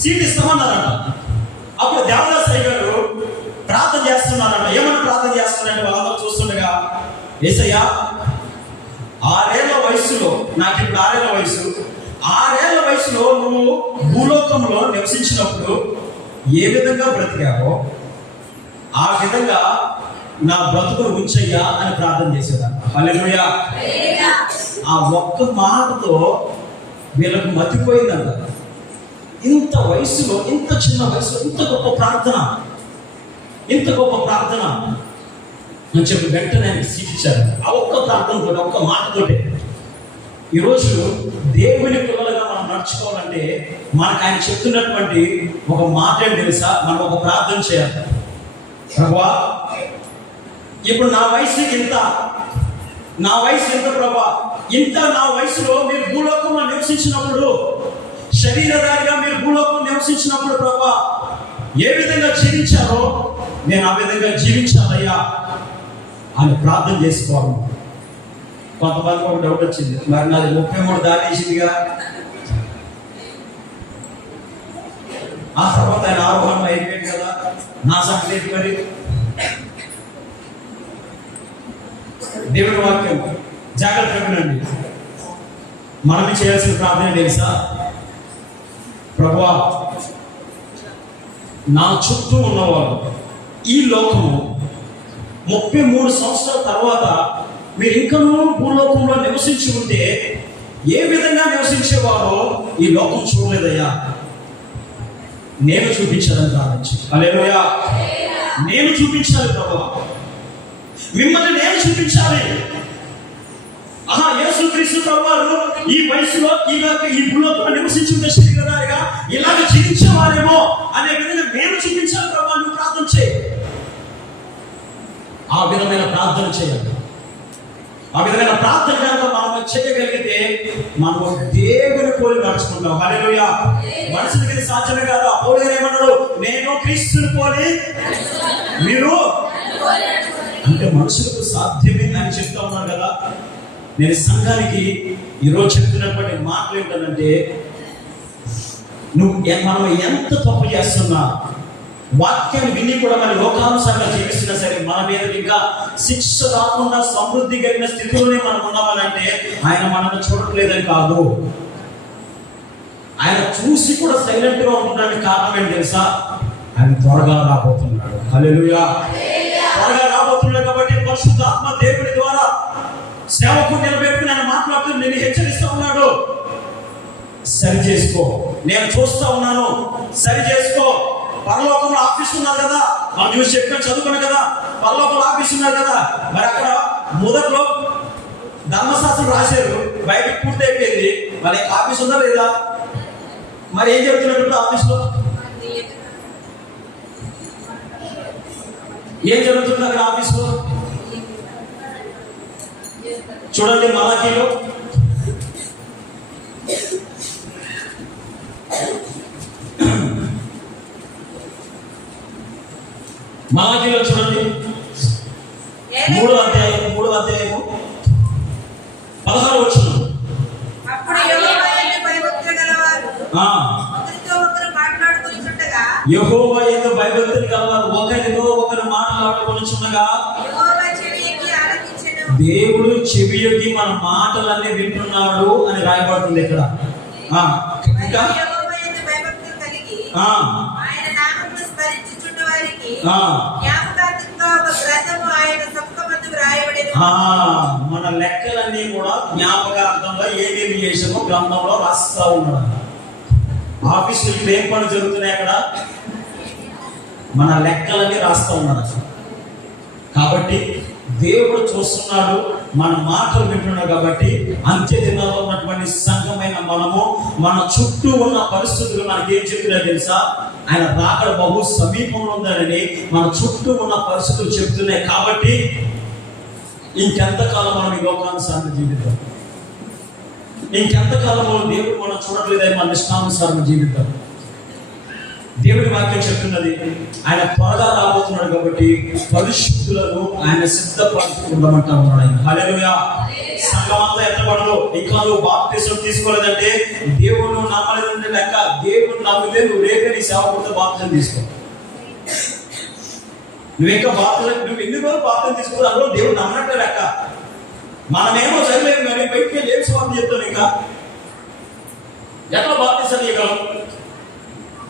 సీట్ ఇస్తామన్నారంట. అప్పుడు దేవదాస్ అయ్య గారు ప్రార్థన చేస్తున్నారంట. ఏమన్నా ప్రార్థన చేస్తున్నారంటే వాళ్ళందరూ చూస్తుండగా, యేసయ్యా 6 ఏళ్ల వయసులో, నాకు ఇప్పుడు 6 ఏళ్ల వయసు, 6 ఏళ్ల వయసులో నువ్వు భూలోకంలో నివసించినప్పుడు ఏ విధంగా బ్రతికావో ఆ విధంగా నా బ్రతుకును ఉంచయ్యా అని ప్రార్థన చేసేదాన్ని. హల్లెలూయా. ఆ ఒక్క మాటతో వీళ్ళకు మతిపోయిందంట. ఇంత వయసులో, ఇంత చిన్న వయసులో ఇంత గొప్ప ప్రార్థన అని చెప్పి వెంటనే ఆయనకి సీట్ ఇచ్చారు. ఆ ఒక్క ప్రార్థనతో, ఒక్క మాటతోటే. ఈరోజు దేవుని పిల్లలుగా మనం నడుచుకోవాలంటే మనకు ఆయన చెప్తున్నటువంటి ఒక మాట ఏంటి తెలుసా? మనం ఒక ప్రార్థన చేయాలి. ప్రభువా, ఇప్పుడు నా వయసు ఇంత ప్రభువా, ఇంత నా వయసులో మీరు భూలోకంలో నివసించినప్పుడు, శరీరధారిగా మీరు భూలోకంలో నివసించినప్పుడు ప్రభువా ఏ విధంగా జీవించారో నేను ఆ విధంగా జీవించాలయ్యా అని ప్రార్థన చేసుకోవాలి. కొంతమంది ఒక డౌట్ వచ్చింది, మరి నాది 33 దాటేసిందిగా, ఆ తర్వాత ఆయన ఆరోహణం అయిపోయింది కదా, నా సంగతి మరి? దేవుని వాక్యం జాగ్రత్తగా వినండి. మనమే చేయాల్సిన ప్రార్థన తెలుసా? ప్రభువా, నా చుట్టూ ఉన్నవారు, ఈ లోకము 33 సంవత్సరాల తర్వాత మీరు ఇంకనూ భూలోకంలో నివసించి ఉంటే ఏ విధంగా నివసించేవారో ఈ లోకం చూడలేదయ్యా, నేను చూపించాలని ప్రార్థించు. హల్లెలూయా. నేను చూపించాలి ప్రభువా, మిమ్మల్ని నేను చూపించాలి. యేసుక్రీస్తు ప్రభువారు ఈ వయసులో ఈ భూలోకంలో నివసించుంటే శరీరధారిగా ఇలాగ జీవించేవారేమో అనే విధంగా నేను చూపించాలి ప్రభువా. నువ్వు ప్రార్థన చేయి. ఆ విధమైన ప్రార్థన చేయాలి. ఆ విధమైన ప్రార్థన కనుక మనం చేయగలిగితే మనం దేవుని పోలి నడుచుకుంటాం. హల్లెలూయా. మనుషులకి ఇది సాధ్యమే కాదు. పౌలు గారు ఏమన్నాడు? నేను క్రీస్తుని పోలి మీరు అంటే మనుషులకు సాధ్యమే అని చెప్తా ఉన్నారు కదా. నేను సంఘానికి ఈరోజు చెప్తున్నటువంటి మాటలు ఏంటంటే, మనం ఎంత తప్పు చేస్తున్నా, వాక్యాన్ని విని కూడా మన లోకానుసారంగా జీవిస్తున్నా సరే మన మీద ఇంకా శిక్ష రాకుండా సమృద్ధి కలిగిన స్థితిలోనే మనం ఉన్నామనంటే ఆయన మనల్ని చూడట్లేదని కాదు. ఆయన చూసి కూడా సైలెంట్ గా ఉండడానికి కారణం ఏంటి తెలుసా? ఆయన త్వరగా రాబోతున్నాడు. హల్లెలూయా. త్వరగా రాబోతున్నాడు కాబట్టి పరిశుద్ధాత్మ దేవుని ద్వారా సేవకుడు నిలబెట్టుకుని ఆయన మాట్లాడుతూ నేను హెచ్చరిస్తూ ఉన్నాడు. సరి చేసుకో, నేను చూస్తా ఉన్నాను, సరి చేసుకో. పరలోకంలో ఆఫీస్ ఉన్నారు కదా, మనం చూసి చెప్పిన చదువుకున్నాం కదా, పరలోకంలో ఆఫీస్ ఉన్నారు కదా. మరి అక్కడ మొదట్లో ధర్మశాస్త్రం రాశారు, బయటకు పూర్తి అయిపోయింది, మరి ఆఫీస్ ఉందా లేదా? మరి ఏం చెప్తున్నాడు ఇప్పుడు ఆఫీస్లో? ఏం జరుగుతుంది అక్కడ ఆఫీస్లో? చూడండి మలాకీలో చూడండి 3వ అధ్యాయము 16వ వచనం. అప్పుడు యెహోవా యందు భయభక్తులు గలవారు ఒకరితో ఒకరు మాట్లాడుకొనుచుండగా యెహోవా యందు భయభక్తులు గలవారు ఒకరితో ఒకరు మాట్లాడుకొనుచుండగా యెహోవా చెవి ఎక్కి ఆలకించెను. దేవుడు చెవి యొగ్గి మన మాటలన్నీ వింటున్నాడు అని రాయబడుతుంది ఇక్కడ. ఇంకా యెహోవా యందు భయభక్తులు కలిగి ఆయన నామమును స్మరించుచున్న వారికి జ్ఞాపకార్థంగా ఒక గ్రంథము ఆయన సముఖమందు వ్రాయబడెను. మన లెక్కలన్నీ కూడా జ్ఞాపకార్థంగా ఏమేమి చేసామో గ్రంథంలో రాస్తా ఉన్నాడు. ఆఫీసులో ఇప్పుడు ఏం పనులు జరుగుతున్నాయి అక్కడ? మన లెక్కలన్నీ రాస్తా ఉన్నాడు. కాబట్టి దేవుడు చూస్తున్నాడు, మన మాటలు వింటున్నాడు. కాబట్టి అంత్య దినాల్లో ఉన్నటువంటి సంఘమైన మనము మన చుట్టూ ఉన్న పరిస్థితులు మనకి ఏం చెప్తున్నా తెలుసా? ఆయన రాకడ బహు సమీపంలో ఉందని మన చుట్టూ ఉన్న పరిస్థితులు చెప్తున్నాయి. కాబట్టి ఇంకెంతకాలం మనం ఈ లోకానుసారం జీవితం? ఇంకెంతకాలంలో దేవుడు మనం చూడట్లేదని మన ఇష్టానుసారం జీవితం? దేవుడి వాక్యం చెప్తున్నది ఆయన త్వరగా రాబోతున్నాడు. కాబట్టి పరిశుద్ధులను ఆయన సిద్ధపడుతుండమంటా ఉన్నాడు ఆయన. హల్లెలూయా. సంఘమంతా ఎత్తబడదు. ఇంకా నువ్వు బాప్తిసం తీసుకోలేదంటే దేవుడు నమ్మలేదంటే లెక్క. దేవుడు నమ్మితే నువ్వు రేపే నీ సేవకుడితో బాప్తిసం తీసుకో. నువ్వు ఎందుకు బాప్తిసం తీసుకోవాలి? అందులో దేవుడు నమ్మనట్టే లెక్క. మనమేమో చదివేము కానీ బయటికి వెళ్ళి ఏం స్వార్థం చెప్తాను. ఇంకా ఎట్లా బాప్తిసం తీయగలం?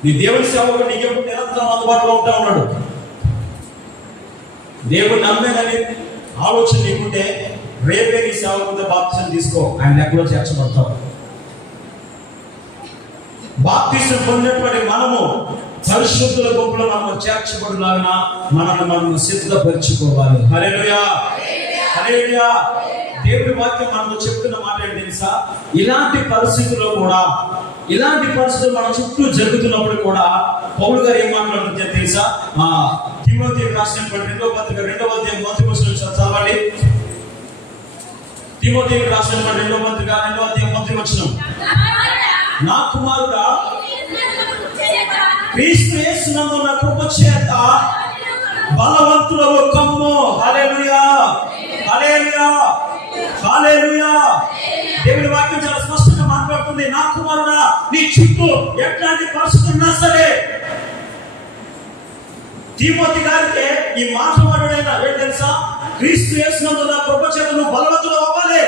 నీ దేవుడి సేవకుడు నీకెప్పుడు నిరంతరం అందుబాటులో ఉంటా ఉన్నాడు. దేవుడు నమ్మేదని ఆలోచన నీకుంటే రేపే నీ సేవకుడితో బాప్తిసం తీసుకో, ఆయన లెక్కలో చేర్చబడతావు. బాప్తిసం పొందినటువంటి మనము పరిశుద్ధుల గుంపులో మనం చేర్చబడులాగా మనం సిద్ధపరచుకోవాలి. హల్లెలూయా, హల్లెలూయా. దేవుడి వాక్యం మనకు చెప్తున్న మాట ఏంటి తెలుసా? ఇలాంటి పరిస్థితుల్లో కూడా, ఇలాంటి పరిస్థితులు మన చుట్టూ జరుగుతున్నప్పుడు కూడా పౌలు గారు ఏం మాట్లాడుతుందో తెలుసా? తిమోతికి రాసినటువంటి 2వ పత్రిక 2వ అధ్యాయం 1వ వచనం చదవండి. తిమోతికి రాసినటువంటి 2వ పత్రిక 2వ అధ్యాయం 1వ వచనం. నా కుమారుడా, క్రీస్తు యేసునందు నా కృప చేత బలవంతుడవు కమ్ము. హల్లెలూయా, హల్లెలూయా, హల్లెలూయా. దేవుడి వాక్యం చాలా స్పష్టంగా మాట్లాడుతుంది. నా కుమారుడా, నీ చుట్టూ ఎట్లాంటి పరిస్థితులు ఉన్నా సరే, తిమోతి గారికి ఈ మాట్లాడైనా ఏంటి తెలుసా? క్రీస్తు యేసునందు నా కృప చేత నువ్వు బలవంతుడు అవ్వాలి.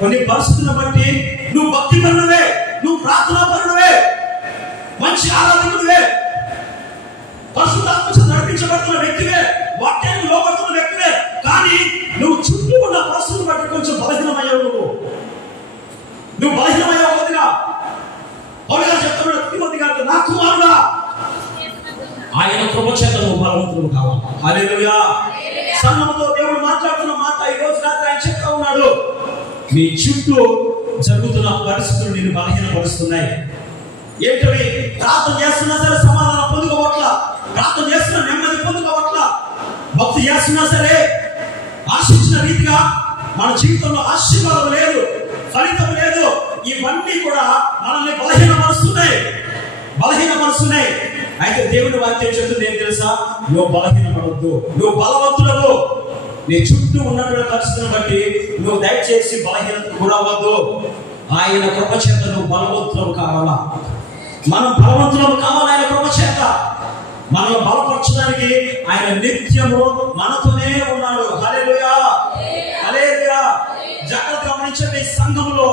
కొన్ని పరిస్థితులను బట్టి నువ్వు భక్తి పరుడువే, నువ్వు ప్రార్థనా పరుడువే, మంచి ఆరాధకుడివే, పరిశుద్ధాత్మ చేత నడిపించబడుతున్న వ్యక్తివే, వాక్యానికి లోబడుతున్న వ్యక్తివే. కానీ నువ్వు చుట్టూ ఉన్న పరిస్థితులను బట్టి కొంచెం బలహీనమయ్యావు. నువ్వు బలహీనమయ్యావు. కొద్దిగా పౌలు గారు చెప్తున్నాడు తిమోతి గారితో, నా కుమారుడా, ఆయన కృప చేత నువ్వు బలవంతుడు కావాలి. హల్లెలూయా. సంఘంతో దేవుడు మాట్లాడుతున్న మాట ఈ రోజు రాత్రి ఆయన చెప్తా ఉన్నాడు. నీ చుట్టూ జరుగుతున్న పరిస్థితులు నేను బలహీనపరుస్తున్నాయి. ఏంటవి? ప్రార్థన చేస్తున్నా సరే సమాధానం పొందుకోవట్లా, ప్రార్థన చేస్తున్నా నెమ్మది పొందుకోవట్లా, భక్తి చేస్తున్నా సరే ఆశించిన రీతిగా మన జీవితంలో ఆశీర్వాదం లేదు, ఫలితం లేదు. ఇవన్నీ కూడా మనల్ని బలహీనపరుస్తున్నాయి. అయితే దేవుడి వాక్యం చెప్తుంది ఏం తెలుసా? నువ్వు బలహీనపడవద్దు, నువ్వు బలవంతుడవు. నీ చుట్టూ ఉన్నటువంటి పరిస్థితులను బట్టి నువ్వు దయచేసి బలహీనతకు గురవ్వద్దు. ఆయన కృప చేత నువ్వు బలవంతులు కావాలా? మనం బలవంతులు కావాలి ఆయన కృప చేత. మనల్ని బలపరచడానికి ఆయన నిత్యము మనతోనే ఉన్నాడు. హల్లెలూయా, హల్లెలూయా. జాగ్రత్తగా గమనించండి. సంఘంలో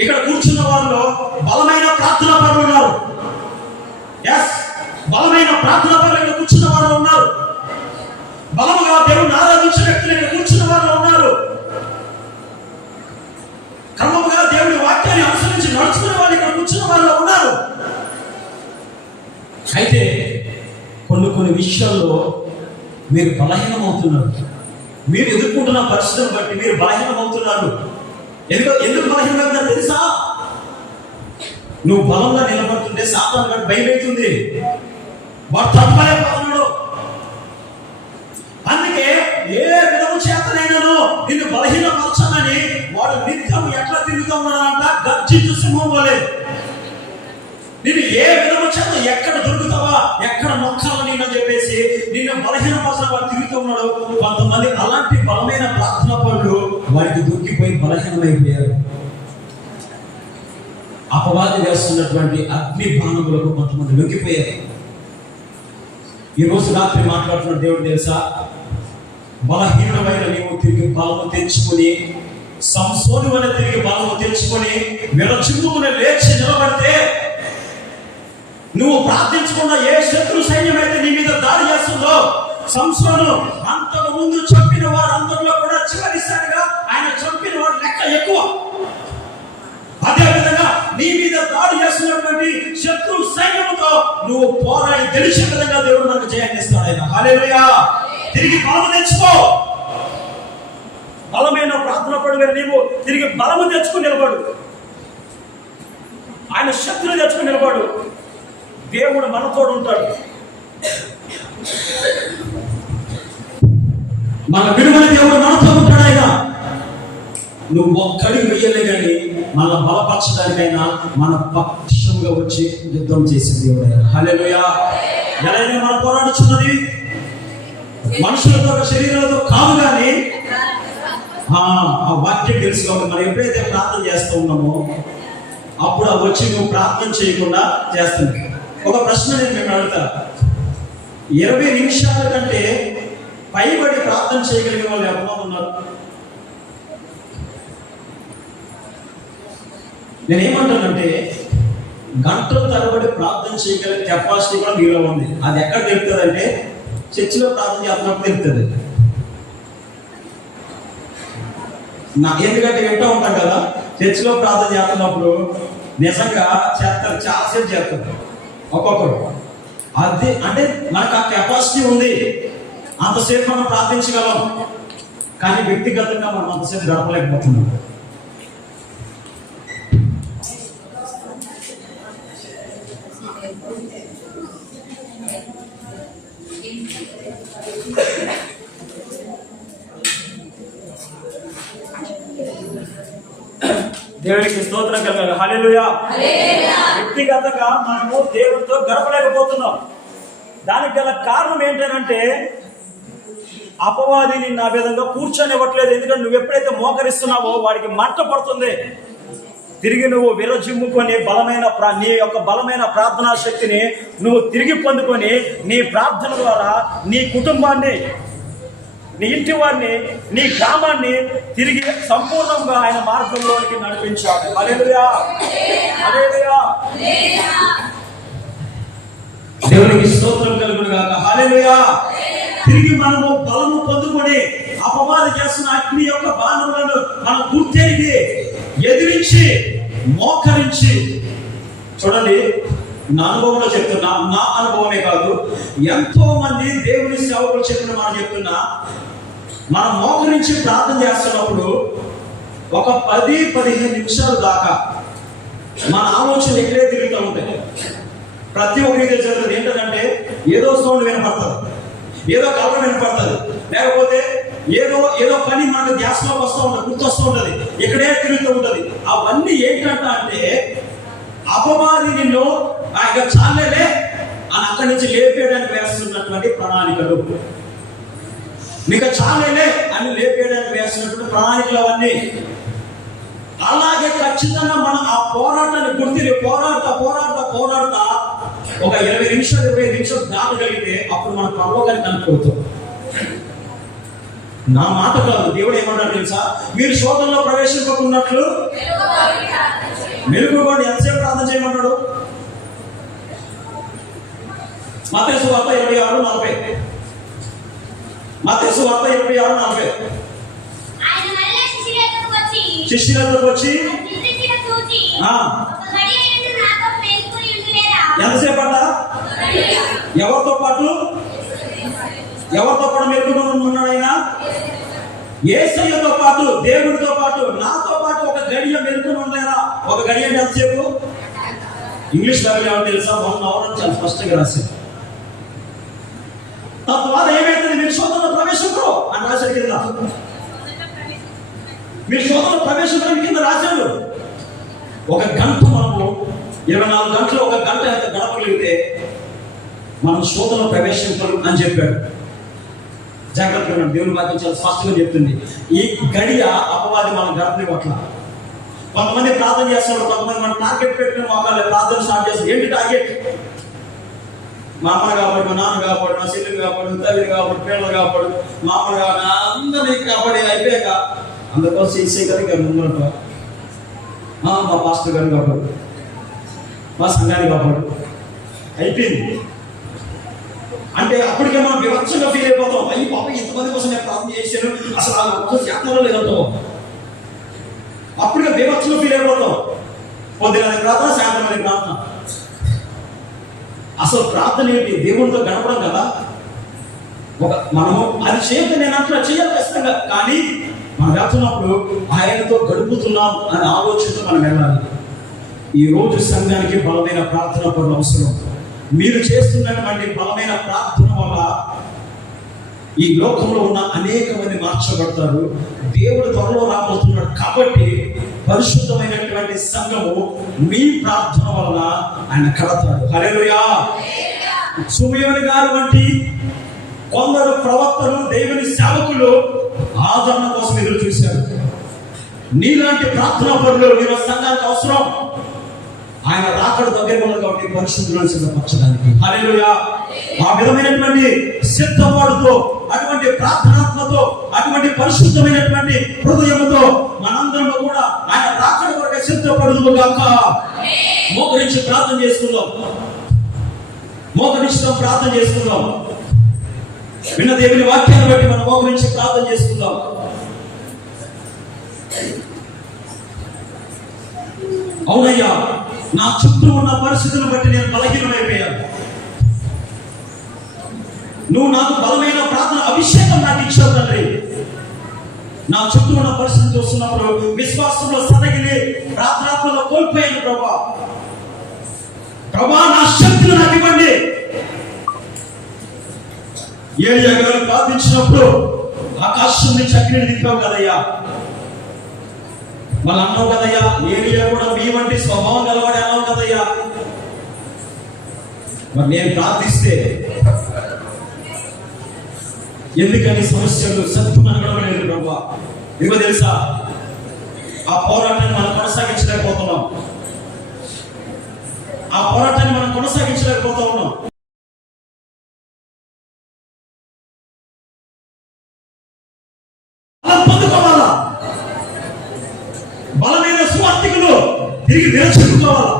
ఇక్కడ కూర్చున్న వారిలో బలమైన ప్రార్థనా పరులు ఉన్నారు. బలమైన ప్రార్థనా పరులు ఇక్కడ కూర్చున్న వారు ఉన్నారు. బలముగా దేవుని ఆరాధించే వ్యక్తులు ఇక్కడ కూర్చున్న వారు ఉన్నారు. క్రమముగా దేవుడి వాక్యాన్ని అనుసరించి నడుచుకునే వాళ్ళు ఇక్కడ కూర్చున్న వాళ్ళు ఉన్నారు. అయితే కొన్ని విషయాల్లో మీరు బలహీనమవుతున్నారు. మీరు ఎదుర్కొంటున్న పరిస్థితులను బట్టి మీరు బలహీనమవుతున్నారు. ఎందుకు బలహీనమవుతుందో తెలుసా? నువ్వు బలంగా నిలబడుతుంటే సాతాను గారికి భయం అవుతుంది, వాడు తప్పలేకపోతున్నాడు. అందుకే ఏ విధము చేతనైనాను నిన్ను బలహీనపరచాలని వాడు నిత్యం ఎట్లా తిరుగుతూ ఉన్నాడంట, గర్జించు సింహం వలె. నిన్ను ఏ విధము చేత ఎక్కడ దొరుకుతావా, ఎక్కడ మొక్కాలని అని చెప్పేసి నిన్ను బలహీనపరచడం వాడు తిరుగుతూ ఉన్నాడు. కొంతమంది అలాంటి బలమైన ప్రార్థన పనులు వారికి దొరికిపోయి బలహీనమైపోయారు. అపవాది వేస్తున్నటువంటి అగ్ని బాణములకు కొంతమంది లొంగిపోయారు. ఈ రోజు రాత్రి మాట్లాడుతున్న దేవుడు తెలుసా, బలహీనమైన నీవు తిరిగి బలము తెచ్చుకొని, సంసోను వలె తిరిగి బలము తెచ్చుకొని విరచిమ్ముకుని లేచి నిలబడితే, నువ్వు ప్రార్థించకుండా ఏ శత్రు సైన్యం అయితే నీ మీద దాడి చేస్తుందో, సంసోను అంతకు ముందు చంపిన వారు అందరిలో కూడా చివరిసారిగా ఆయన చంపిన వారు లెక్క ఎక్కువ. అదే విధంగా నీ మీద దాడి చేస్తున్నటువంటి శత్రు సైన్యంతో నువ్వు పోరాడి గెలిచే విధంగా దేవుడు నాకు జయాన్ని ఇస్తాడు. ఆయన హల్లెలూయా. తిరిగి బలము తెచ్చుకో. బలమైన ప్రార్థన పడు, నీవు తిరిగి బలము తెచ్చుకుని నిలబడు. ఆయన శక్తిని తెచ్చుకుని నిలబడు. దేవుడు మనతోడు ఉంటాడు. మన విడుదల దేవుడు మనతో ఉంటాడు. ఆయన నువ్వు ఒక్కడికి వెయ్యలే కానీ మన బలపరచడానికైనా మన పక్షంగా వచ్చి యుద్ధం చేసే దేవుడు ఆయన. హల్లెలూయా. ఎలా మనం పోరాడుచున్నది మనుషులతో, శరీరాలతో కాదు, కానీ ఆ వాక్యం తెలుసుకోవాలి. మనం ఎప్పుడైతే ప్రార్థన చేస్తూ ఉన్నామో అప్పుడు అవి వచ్చి నువ్వు ప్రార్థన చేయకుండా చేస్తున్నావు. ఒక ప్రశ్న నేను మేము అడుగుతా, 20 నిమిషాల కంటే పైబడి ప్రార్థన చేయగలిగిన వాళ్ళు ఎంతమంది ఉన్నారు? నేనేమంటానంటే గంటల తరబడి ప్రార్థన చేయగల కెపాసిటీ కూడా మీలో ఉంది. అది ఎక్కడ తెలుస్తుంది అంటే చర్చిలో ప్రార్థన చేస్తున్నప్పుడు తెలుస్తుంది. ఎందుకంటే వింటూ ఉంటాం కదా, చర్చిలో ప్రార్థన చేస్తున్నప్పుడు నిజంగా చేస్తారు, చాలాసేపు చేస్తారు ఒక్కొక్కరు. అది అంటే మనకు ఆ కెపాసిటీ ఉంది, అంతసేపు మనం ప్రార్థించగలం. కానీ వ్యక్తిగతంగా మనం అంతసేపు గడపలేకపోతున్నాం. దేవునికి స్తోత్రం కలగాలి. హల్లెలూయా. వ్యక్తిగతంగా మనము దేవుడితో గడపలేకపోతున్నాం. దానికి గల కారణం ఏంటంటే అపవాది నిన్ను ఆ విధంగా కూర్చొనివ్వట్లేదు. ఎందుకంటే నువ్వు ఎప్పుడైతే మోకరిస్తున్నావో వాడికి మంట పడుతుంది. తిరిగి నువ్వు విరజిమ్ముకొని నీ యొక్క బలమైన ప్రార్థనా శక్తిని నువ్వు తిరిగి పొందుకొని నీ ప్రార్థన ద్వారా నీ కుటుంబాన్ని, నీ ఇంటి వారిని, నీ గ్రామాన్ని తిరిగి సంపూర్ణంగా ఆయన మార్గంలోనికి నడిపించాడు. హల్లెలూయా. హల్లెలూయా. దేవునికి స్తోత్రం కలుగును గాక. హల్లెలూయా. తిరిగి మనము బలము పొందుకొని అపవాది చేస్తున్న అగ్ని యొక్క బాణములను మనం గుర్తెరిగి ఎదిరించి మోకరించి, చూడండి నా అనుభవంలో చెప్తున్నా, నా అనుభవమే కాదు, ఎంతో మంది దేవుని సేవకులు చెప్పిన మనం చెప్తున్నా, మనం మోకరించి ప్రార్థన చేస్తున్నప్పుడు ఒక 10-15 నిమిషాల దాకా మన ఆలోచన ఎక్కడే తిరుగుతూ ఉంటాయి. ప్రతి ఒక్కరికి జరుగుతుంది ఏంటంటే ఏదో సౌండ్ వినపడుతుంది, ఏదో కలర్ వినపడుతుంది, లేకపోతే ఏదో పని మనకు ధ్యాసలోకి వస్తూ ఉంటుంది, గుర్తొస్తూ ఉంటుంది, ఇక్కడే తిరుగుతూ ఉంటుంది. అవన్నీ ఏంటంటే అపవాది నిన్ను ఇక చాలేలే అని అక్కడి నుంచి లేపేయడానికి వేస్తున్నటువంటి ప్రణాళికలు, మీకు చాలేలే అని లేపేయడానికి వేస్తున్నటువంటి ప్రణాళికలు అవన్నీ. అలాగే ఖచ్చితంగా మనం ఆ పోరాటాన్ని గుర్తిని పోరాడుతా ఒక 20 నిమిషాలు దాటగలిగితే అప్పుడు మన పర్వకాన్ని కనుక్కోవచ్చు. నా మాట కాదు, దేవుడు ఏమన్నాడు తెలుసా, మీరు శోధనలో ప్రవేశింపకున్నట్లు మెలుగుకోండి. ఎంతసేపు ప్రార్థన చేయమన్నాడు? మత్తయి సువార్త 26:40. మత్తయి సువార్త 26:40. శిష్యులతో వచ్చి ఎంతసేపు అంట? ఎవరితో పాటు మెలుగుకొని ఉన్నాడు ఆయన? యేసయ్యతో పాటు, దేవుడితో పాటు, నాతో పాటు ఒక గడియ మెలుగుకొని ఉండలేరా? ఒక గడియ అంటే ఎంతసేపు? ఇంగ్లీష్ బైబిల్ ఏమో తెలుసా, మొన్న అవడం చాలా స్పష్టంగా రాశారు. తద్వారా ఏమైతుంది, మీరు శోధనలో ప్రవేశించరు అని రాశాడు కింద. మీరు శోధనలో ప్రవేశించడం కింద రాశాడు. ఒక గంట మనము 24 గంటలు ఒక గంట ఎంత గడపగలిగితే మనం శోధనలో ప్రవేశించరు అని చెప్పాడు. జాగ్రత్తగా దేవుని వాక్యం చాలా స్పష్టంగా చెప్తుంది. ఈ గడియ అపవాది మనం గడపనివ్వట్ల. కొంతమంది ప్రార్థన చేస్తారు, కొంతమంది మనం టార్గెట్ పెట్టుకుని ఒకళ్ళు ప్రార్థన స్టార్ట్ చేస్తారు. ఏంటి టార్గెట్? మా అమ్మ కాపాడు, మా నాన్న కాపాడు, మా చెల్లెలు కాపాడు, తల్లి కాపాడు, పిల్లలు కాపాడు, మా అమ్మ కాపాడు, అందరినీ కాపాడి అయిపోయాక అందుకోసం ఈసీ గారికి ముందరట మా పాస్టర్ గారు కాపాడు, మా సంఘాన్ని కాపాడు, అయిపోయింది. అంటే అప్పటికే మనం వివక్షంగా ఫీల్ అయిపోతాం. అయ్యి పాప ఇంతమంది కోసం నేను ప్రార్థన చేశాను, అసలు ఆ శాతంలో లేదంటాం. అప్పటికే వివక్షంగా ఫీల్ అయిపోతాం. పొద్దున ప్రార్థన, సాయంత్రం ప్రార్థన. అసలు ప్రార్థన ఏంటి? దేవుడితో గడపడం కదా. మనము అది చేయక నేను అంటున్నా, చేయాలి ఖచ్చితంగా. కానీ మనం వెళ్తున్నప్పుడు ఆయనతో గడుపుతున్నాం అనే ఆలోచనతో మనం వెళ్ళాలి. ఈ రోజు సంఘానికి బలమైన ప్రార్థన పనులు అవసరం. మీరు చేస్తున్నటువంటి బలమైన ప్రార్థన వల్ల ఈ లోకంలో ఉన్న అనేక మంది మార్చబడతారు. దేవుడు త్వరలో రాబోతున్నాడు కాబట్టి పరిశుద్ధమైనటువంటి సంఘము మీ ప్రార్థన వలన ఆయన కడతాడు. హల్లెలూయా. సుమయోని గారు వంటి కొందరు ప్రవక్తలు, దేవుని సేవకులు ఆదరణ కోసం ఎదురు చూశారు. నీలాంటి ప్రార్థనా పనులు మీరు సంఘానికి అవసరం. ఆయన రాకడ దగ్గర ఉన్నది కాబట్టి పరిశుద్ధులను సిద్ధపరచడానికి. హల్లెలూయా. ఆ విధమైనటువంటి సిద్ధపాటుతో, అటువంటి ప్రార్థనాత్మతో, అటువంటి పరిశుద్ధమైనటువంటి హృదయంతో మనందరం కూడా ఆయన రాకడ కొరకు సిద్ధపడుదుము గాక. మోకరించి ప్రార్థన చేసుకుందాం. మోకరించి ప్రార్థన చేసుకుందాం. విన్న దేవుని వాక్యాన్ని బట్టి మనం మోకరించి ప్రార్థన చేసుకుందాం. అవునయ్యా, నా చుట్టూ ఉన్న పరిస్థితులను బట్టి నేను బలహీనమైపోయాను. నువ్వు నాకు బలమైన ప్రార్థన అభిషేకం నాకు ఇచ్చావు తండ్రి. నా చుట్టూ ఉన్న పరిస్థితి చూస్తున్నప్పుడు విశ్వాసంలో సన్నగిలి ప్రార్థనాత్మలో కోల్పోయాను ప్రభా. ప్రభా, నా శక్తులు నాకు ఇవ్వండి. ఏలియా గారు ప్రార్థించినప్పుడు ఆకాశం నుంచి అగ్నిని దింపావు కదయ్యా. వాళ్ళు అన్నావు కదయ్యా, ఏలియా కూడా మీ వంటి స్వభావం గలవాడే అన్నావు కదయ్యా. మరి నేను ప్రార్థిస్తే ఎందుకని సమస్యలు సత్తు మనగడం లేదు ప్రభా? ఇవ్వ తెలుసా, ఆ పోరాటాన్ని మనం కొనసాగించలేకపోతున్నాం. ఆ పోరాటాన్ని మనం కొనసాగించలేకపోతా ఉన్నాం. పొందుకోవాలా? బలమైన సువార్థికులు తిరిగి నిరచుకోవాలా?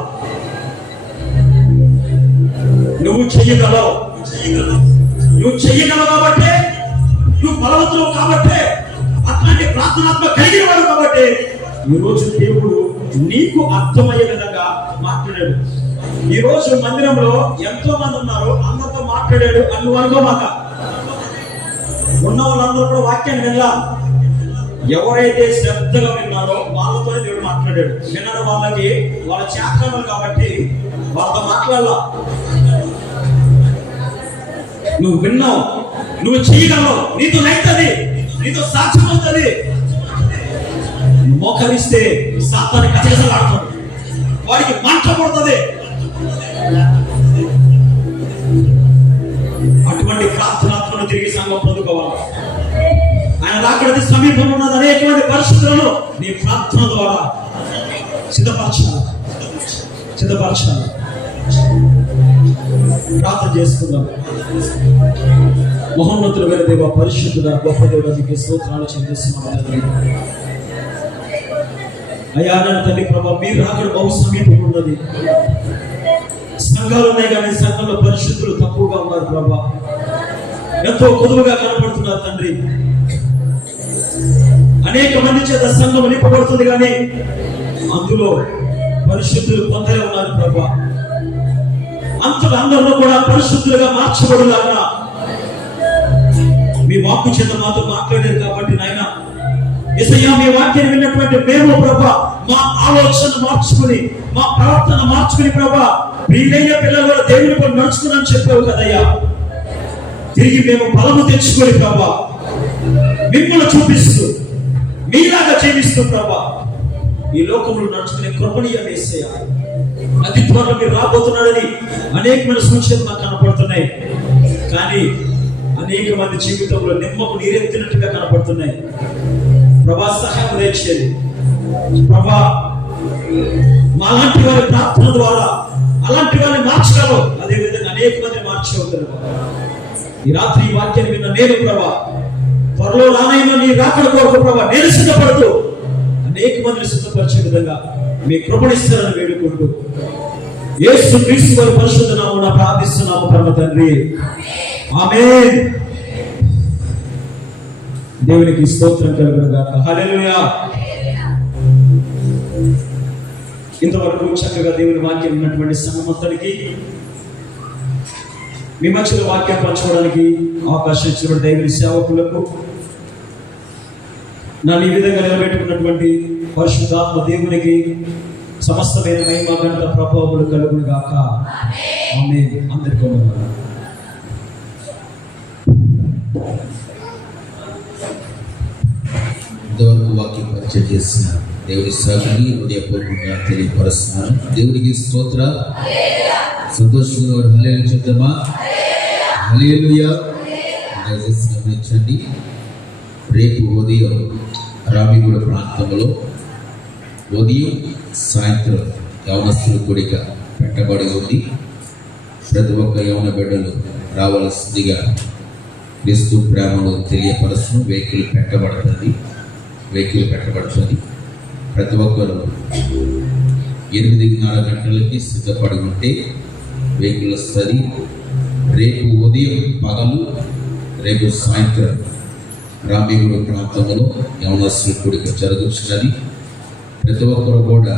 నువ్వు చెయ్యగలవు. నువ్వు చెయ్యగలవు కాబట్టి, నువ్వు బలవంతులు కాబట్టి, అట్లాంటి ప్రార్థనాత్మ కలిగిన వాడు కాబట్టి ఈ రోజు దేవుడు నీకు అర్థమయ్యే విధంగా మాట్లాడాడు. ఈ రోజు మందిరంలో ఎంతో మంది ఉన్నారు, అందరితో మాట్లాడాడు అని నువ్వు అనుకోమాక. ఉన్న వాళ్ళందరూ కూడా వాక్యాన్ని వినలా. ఎవరైతే శ్రద్ధగా విన్నారో వాళ్ళతోనే దేవుడు మాట్లాడాడు. విన్న వాళ్ళకి వాళ్ళ చేతనలు కాబట్టి వాళ్ళతో మాట్లాడాల. నువ్వు విన్నావు, నువ్వు చేయగలవు, నీతో నైతుంది, నీతో సాధ్యమవుతుంది. మోకరిస్తే సాతాను కచకచలాడుతాడు, వాడికి మంట పడుతుంది. అటువంటి ప్రార్థనాత్మను తిరిగి సంఘం పొందుకోవాలి. ఆయన రాకడ సమీపంలో ఉన్నది. అనేకమంది పరిస్థితులను నీ ప్రార్థన ద్వారా సిద్ధపరచాలి. ప్రార్థన చేసుకుందాం. మహోన్నతుల వేరే దేవ, పరిశుద్ధుడ, గొప్ప దేవుడికి స్తోత్రాలు చెల్లిస్తున్నాం. అయ్యా నన్ను తండ్రి ప్రభా, మీరు రాకడ బహు సమీపం ఉన్నది. సంఘాలు ఉన్నాయి కానీ సంఘంలో పరిశుద్ధులు తక్కువగా ఉన్నారు ప్రభా. ఎంతో కొదువుగా కనపడుతున్నారు తండ్రి. అనేక మంది చేత సంఘం నింపబడుతుంది కానీ అందులో పరిశుద్ధులు కొందరే ఉన్నారు ప్రభా. అందరూ కూడా పరిశుద్ధులుగా మార్చబడులాగా మీ వాక్కు చేత మాతో మాట్లాడారు కాబట్టి నాయన, యేసయ్యా మీ వాక్యాన్ని విన్నటువంటి మేము ప్రభా మా ఆలోచన మార్చుకుని మా ప్రవర్తన మార్చుకుని ప్రభా ప్రియులైన పిల్లలు దేవుని పని నడుచుకున్నాను చెప్పావు కదయ్యా. తిరిగి మేము బలము తెచ్చుకొని ప్రభా మిమ్మల్ని చూపిస్తూ మీలాగా జీవిస్తూ ప్రభా ఈ లోకంలో నడుచుకునే కృపణీయం యేసయ్యా. అతి త్వరలో మీరు రాబోతున్నాడని అనేకమైన సూచనలు నాకు కనపడుతున్నాయి. కానీ అనేక మంది జీవితంలో నిమ్మకు నీరెత్తినట్టుగా కనపడుతున్నాయి. ప్రభా సహాయం దయచేయండి ప్రభా. అలాంటి వారి ప్రార్థన ద్వారా అలాంటి వారిని మార్చగలవు. అదేవిధంగా అనేక మంది మార్చగలరు. ఈ రాత్రి ఈ వాక్యాన్ని విన్న నేను ప్రభా త్వరలో రానైనా నీ రాకడ కొరకు ప్రభా నేను సిద్ధపడుతూ అనేక మందిని సిద్ధపరిచే విధంగా మీ కృపణిస్తారని వేడుకుంటూ యేసు క్రీస్తు వారి పరిశుద్ధ నామమున ప్రార్థిస్తున్నాము పరమ తండ్రి. ఆమేన్. దేవునికి స్తోత్రం కలుగును గాక. హల్లెలూయా. ఇంతవరకు చక్కగా దేవుని వాక్యం విన్నటువంటి సంఘమంతటికి మీ మధ్యలో వాక్యం పంచుకోవడానికి అవకాశం ఇచ్చినటువంటి దేవుని సేవకులకు నన్ను ఈ విధంగా నిలబెట్టుకున్నటువంటి పరిశుద్ధాత్మ దేవునికి సమస్తమైన మహిమ ఘనత ప్రభావములు కలుగును గాక. ఆమేన్. అందరికీ వందనాలు. ఇంతవరకు వాక్యం పరిచయం చేసిన దేవుని సేవకుని హృదయపూర్వకంగా తెలియపరుస్తున్నాను. దేవునికి స్తోత్ర. సంతోషంగా హల్లెలూయా చెప్తామా? హల్లెలూయా. దయచేసి గమనించండి, రేపు ఉదయం రామిగూడ ప్రాంతంలో ఉదయం సాయంత్రం యవనస్తుల కూడిక పెట్టబడి ఉంది. ప్రతి ఒక్క యవన బిడ్డలు రావాల్సిందిగా క్రీస్తు ప్రేమలో తెలియపరుస్తూ వెహికల్ పెట్టబడుతుంది. ప్రతి ఒక్కరు 8:30 గంటలకి సిద్ధపడి ఉంటే వెహికల్ వస్తుంది. రేపు ఉదయం పగలు, రేపు సాయంత్రం రామిగూడ ప్రాంతంలో యవనస్తుల కూడిక జరుగుతున్నది. ప్రతి ఒక్కరు కూడా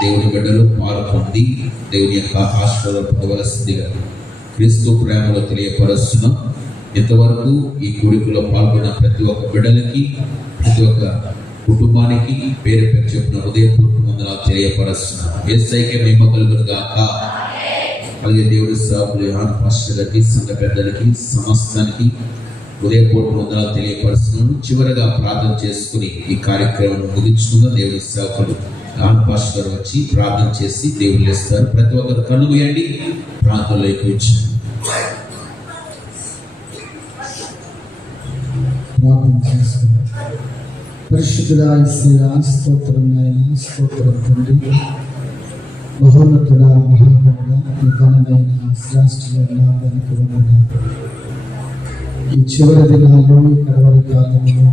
దేవుని బిడ్డలు పాల్గొంది దేవుని యొక్క ఆశీర్వాదం పొందవలసిందిగా క్రీస్తు ప్రేమలో తెలియపరుస్తున్నాం. ఇంతవరకు ఈ కూడికలో పాల్గొన్న ప్రతి ఒక్క బిడ్డలకి, ప్రతి ఒక్క కుటుంబానికి పేరు పేరు చెప్పిన హృదయపూర్వక వందనాలు తెలియపరుస్తున్నాం. యేసయ్యకే మహిమ కలుగును గాక. అలాగే దేవుడి సేవకులు యోహాను పాస్టర్ గారికి, సంఘ పెద్దలకి, సమస్తానికి హృదయపూర్వక వందనాలు తెలియపరుస్తున్నాను. చివరగా ప్రార్థన చేసుకుని ఈ కార్యక్రమం ముగించుకుందాం. దేవుడి సేవకులు యోహాను పాస్టర్ గారు వచ్చి ప్రార్థన చేసి దేవుళ్ళు ఇస్తారు. ప్రతి ఒక్కరు కన్ను మూయండి, ప్రార్థనలోకి వచ్చారు. ప్రార్థన చేసుకుందాం. పరిశుద్ధుడా యేసయ్యా, స్తోత్రం నాయనా, స్తోత్రం తండ్రి. మహోన్నతుడా, మహాగణుడా, నీ ఘనమైన శ్రేష్ఠమైన నామానికి వందనాలు. ఈ చివరి దినాల్లో, ఈ కడవరి కాలంలో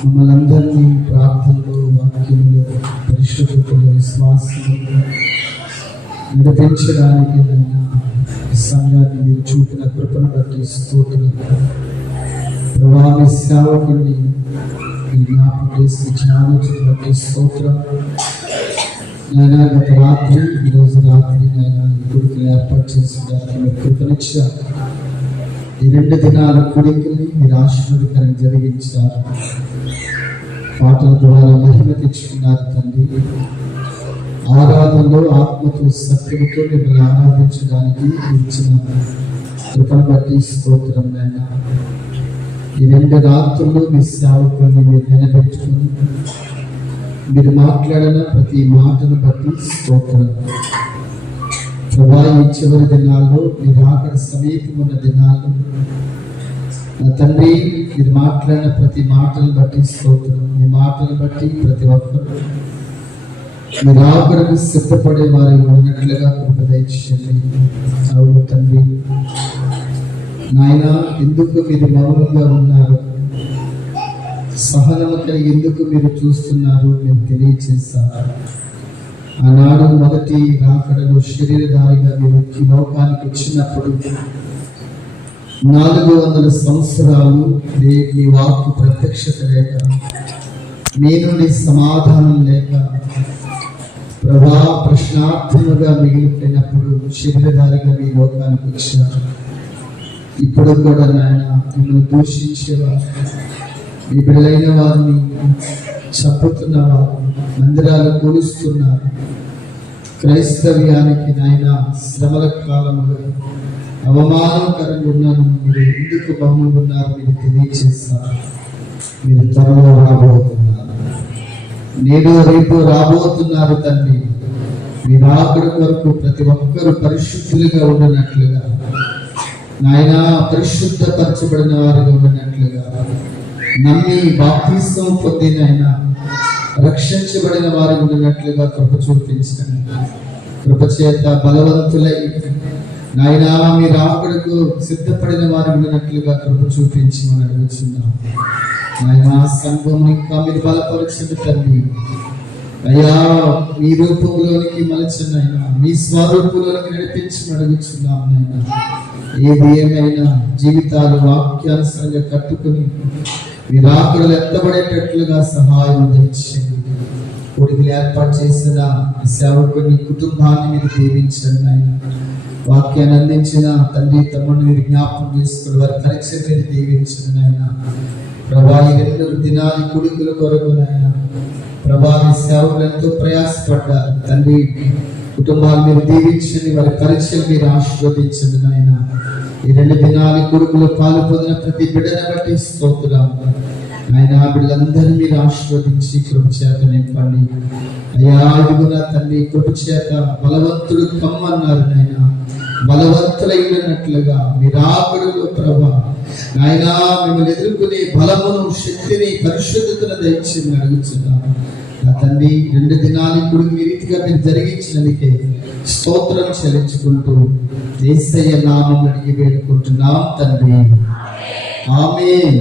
మమ్మల్ని అందరినీ ప్రార్థనలో, వాక్యంలో, పరిశుద్ధతలో, విశ్వాసంలో నడిపించడానికి నైనా ఈ సంఘాన్ని మీరు చూపిన కృపను బట్టి స్తోత్రం. ప్రభావి సేవకుని మీ జ్ఞాపకం చేసి ఇచ్చిన ఆలోచన బట్టి స్తోత్రం. నైనా గత రాత్రి, ఈరోజు రాత్రి నైనా ఈ కొడుకుని ఏర్పాటు చేసిన మీరు కృపనిచ్చారు. ఈ 2 దినాల కొడుకుని మీరు ఆశీర్వాదకరంగా జరిగించారు. పాటల ద్వారా మహిమ తెచ్చుకున్నారు తండ్రి. ఆరాధనలో ఆత్మతో సత్యంతో మిమ్మల్ని ఆరాధించడానికి ఇచ్చిన కృపను బట్టి స్తోత్రం నైనా. ఈ 2 రాత్రులు మీ సేవకుని మీరు నిలబెట్టుకుని మీరు మాట్లాడిన ప్రతి మాటను బట్టి స్తోత్రం. ప్రభా, ఈ చివరి దినాల్లో మీరు అక్కడ సమీపం ఉన్న దినాల్లో నా తండ్రి మీరు మాట్లాడిన ప్రతి మాటను బట్టి స్తోత్రం. మీ మాటను బట్టి ప్రతి ఒక్కరు మీరు ఆఖరికి సిద్ధపడే వారి ఉన్నట్లుగా కృప దయచేయండి. అవును తండ్రి నాయన, ఎందుకు మీరు మౌనంగా ఉన్నారు, సహనము కలిగి ఎందుకు మీరు చూస్తున్నారు మేము తెలియచేశారు. ఆనాడు మొదటి రాకడలో శరీరధారిగా మీరు ఈ లోకానికి వచ్చినప్పుడు 400 సంవత్సరాలు మీ వాక్కు ప్రత్యక్షత లేక, మీ నుండి సమాధానం లేక ప్రభా ప్రశ్నార్థముగా మిగిలిపోయినప్పుడు శరీరధారిగా మీ లోకానికి వచ్చారు. ఇప్పుడు కూడా నాయన మిమ్మల్ని దూషించేవారు, మీ బిడ్డలైన వారిని చంపుతున్నారు, మందిరాలు కూలుస్తున్నారు. క్రైస్తవ్యానికి నాయన శ్రమల కాలముగా అవమానకరంగా ఉన్నాను, మీరు ఎందుకు మౌనంగా ఉన్నారు మీరు తెలియచేస్తారు. మీరు త్వరలో రాబోతున్నారు, నేడు రేపు రాబోతున్నారు తండ్రి. మీరు రాకడ వరకు ప్రతి ఒక్కరూ పరిశుద్ధులుగా ఉండనట్లుగా నాయన, పరిశుద్ధపరచబడిన వారుగా ఉండనట్లుగా, నమ్మి బాప్తిసం పొందిన ఆయన రక్షించబడిన వారు ఉన్నట్లుగా కృప చూపించండి. కృప చేత బలవంతులై నాయన మీరు రాకడకు సిద్ధపడిన వారు ఉన్నట్లుగా కృప చూపించి మనం అడుగుతున్నాం. నాయన సంఘం ఇంకా మీరు బలపరచండి తండ్రి. అయ్యా మీ రూపంలోనికి మలచండి ఆయన, మీ స్వరూపంలోనికి నడిపించి అడుగుతున్నాం నాయన. ఏది ఏమైనా జీవితాలు వాక్యానుసారంగా కట్టుకుని మీ రాకడలు ఎత్తబడేటట్లుగా సహాయం అందించండి. కొడుకులు ఏర్పాటు చేసిన సేవకుని కుటుంబాన్ని మీరు దీవించండి ఆయన. వాక్యాన్ని అందించిన తండ్రి తమ్ముడిని మీరు జ్ఞాపకం చేసుకుని వారి పరీక్ష మీరు దీవించండి ఆయన. ప్రభా ఈ 2 దినాలు కొడుకుల కొరకు నాయన ప్రభా మీ సేవకులు ఎంతో ప్రయాసపడ్డారు తండ్రి. కుటుంబాలు మీరు దీవించండి, వారి పరీక్షలు మీరు ఆశీర్వదించండి నాయన. ఈ 2 దినాలు కొడుకులు పాలు పొందిన ప్రతి బిడ్డను బట్టి స్తోత్రం ఆయన. బిడ్డలందరినీ మీరు ఆశీర్వదించి కృప చేత నింపండి అయ్యా. అడుగున తండ్రి కృప చేత బలవంతుడు కమ్మన్నారు నాయన, బలవంతులైనట్లుగా మీరు ఆకడులో ప్రభా నాయన మిమ్మల్ని ఎదుర్కొనే బలమును, శక్తిని, పరిశుద్ధతను దయచేసి అడుగుతున్నాం నా తండ్రి. 2 దినాలు ఇప్పుడు మీ రీతిగా మీరు జరిగించినందుకే స్తోత్రం చెల్లించుకుంటూ యేసయ్య నామమున అడిగి వేడుకుంటున్నాం తండ్రి, ఆమేన్.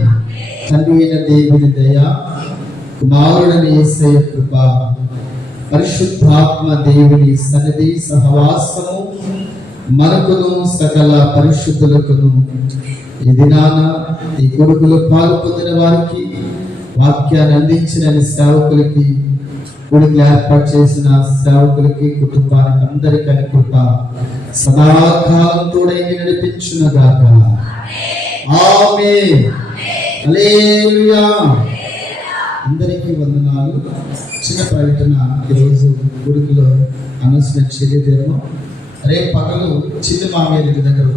తండ్రి అయిన దేవుని దయ, కుమారుడైన యేసయ్య కృప, పరిశుద్ధాత్మ దేవుని సన్నిధి సహవాసము మనకును సకల పరిశుద్ధులకును ఈ దినాన ఈ కొడుకులు పాలు పొందిన వారికి, వాక్యాన్ని అందించిన సేవకులకి, కొడుకులు ఏర్పాటు చేసిన సేవకులకి, కుటుంబానికి అందరికీ కృప సదాకాలం తోడై నడిపించునుగాక. ఆమేన్. హల్లెలూయా. అందరికీ వందనాలు. చిన్న ప్రకటన, ఈరోజు కొడుకులో అనౌన్స్మెంట్ చేయలేదేమో. రేపు పగలు చిన్న మామయ్య దగ్గర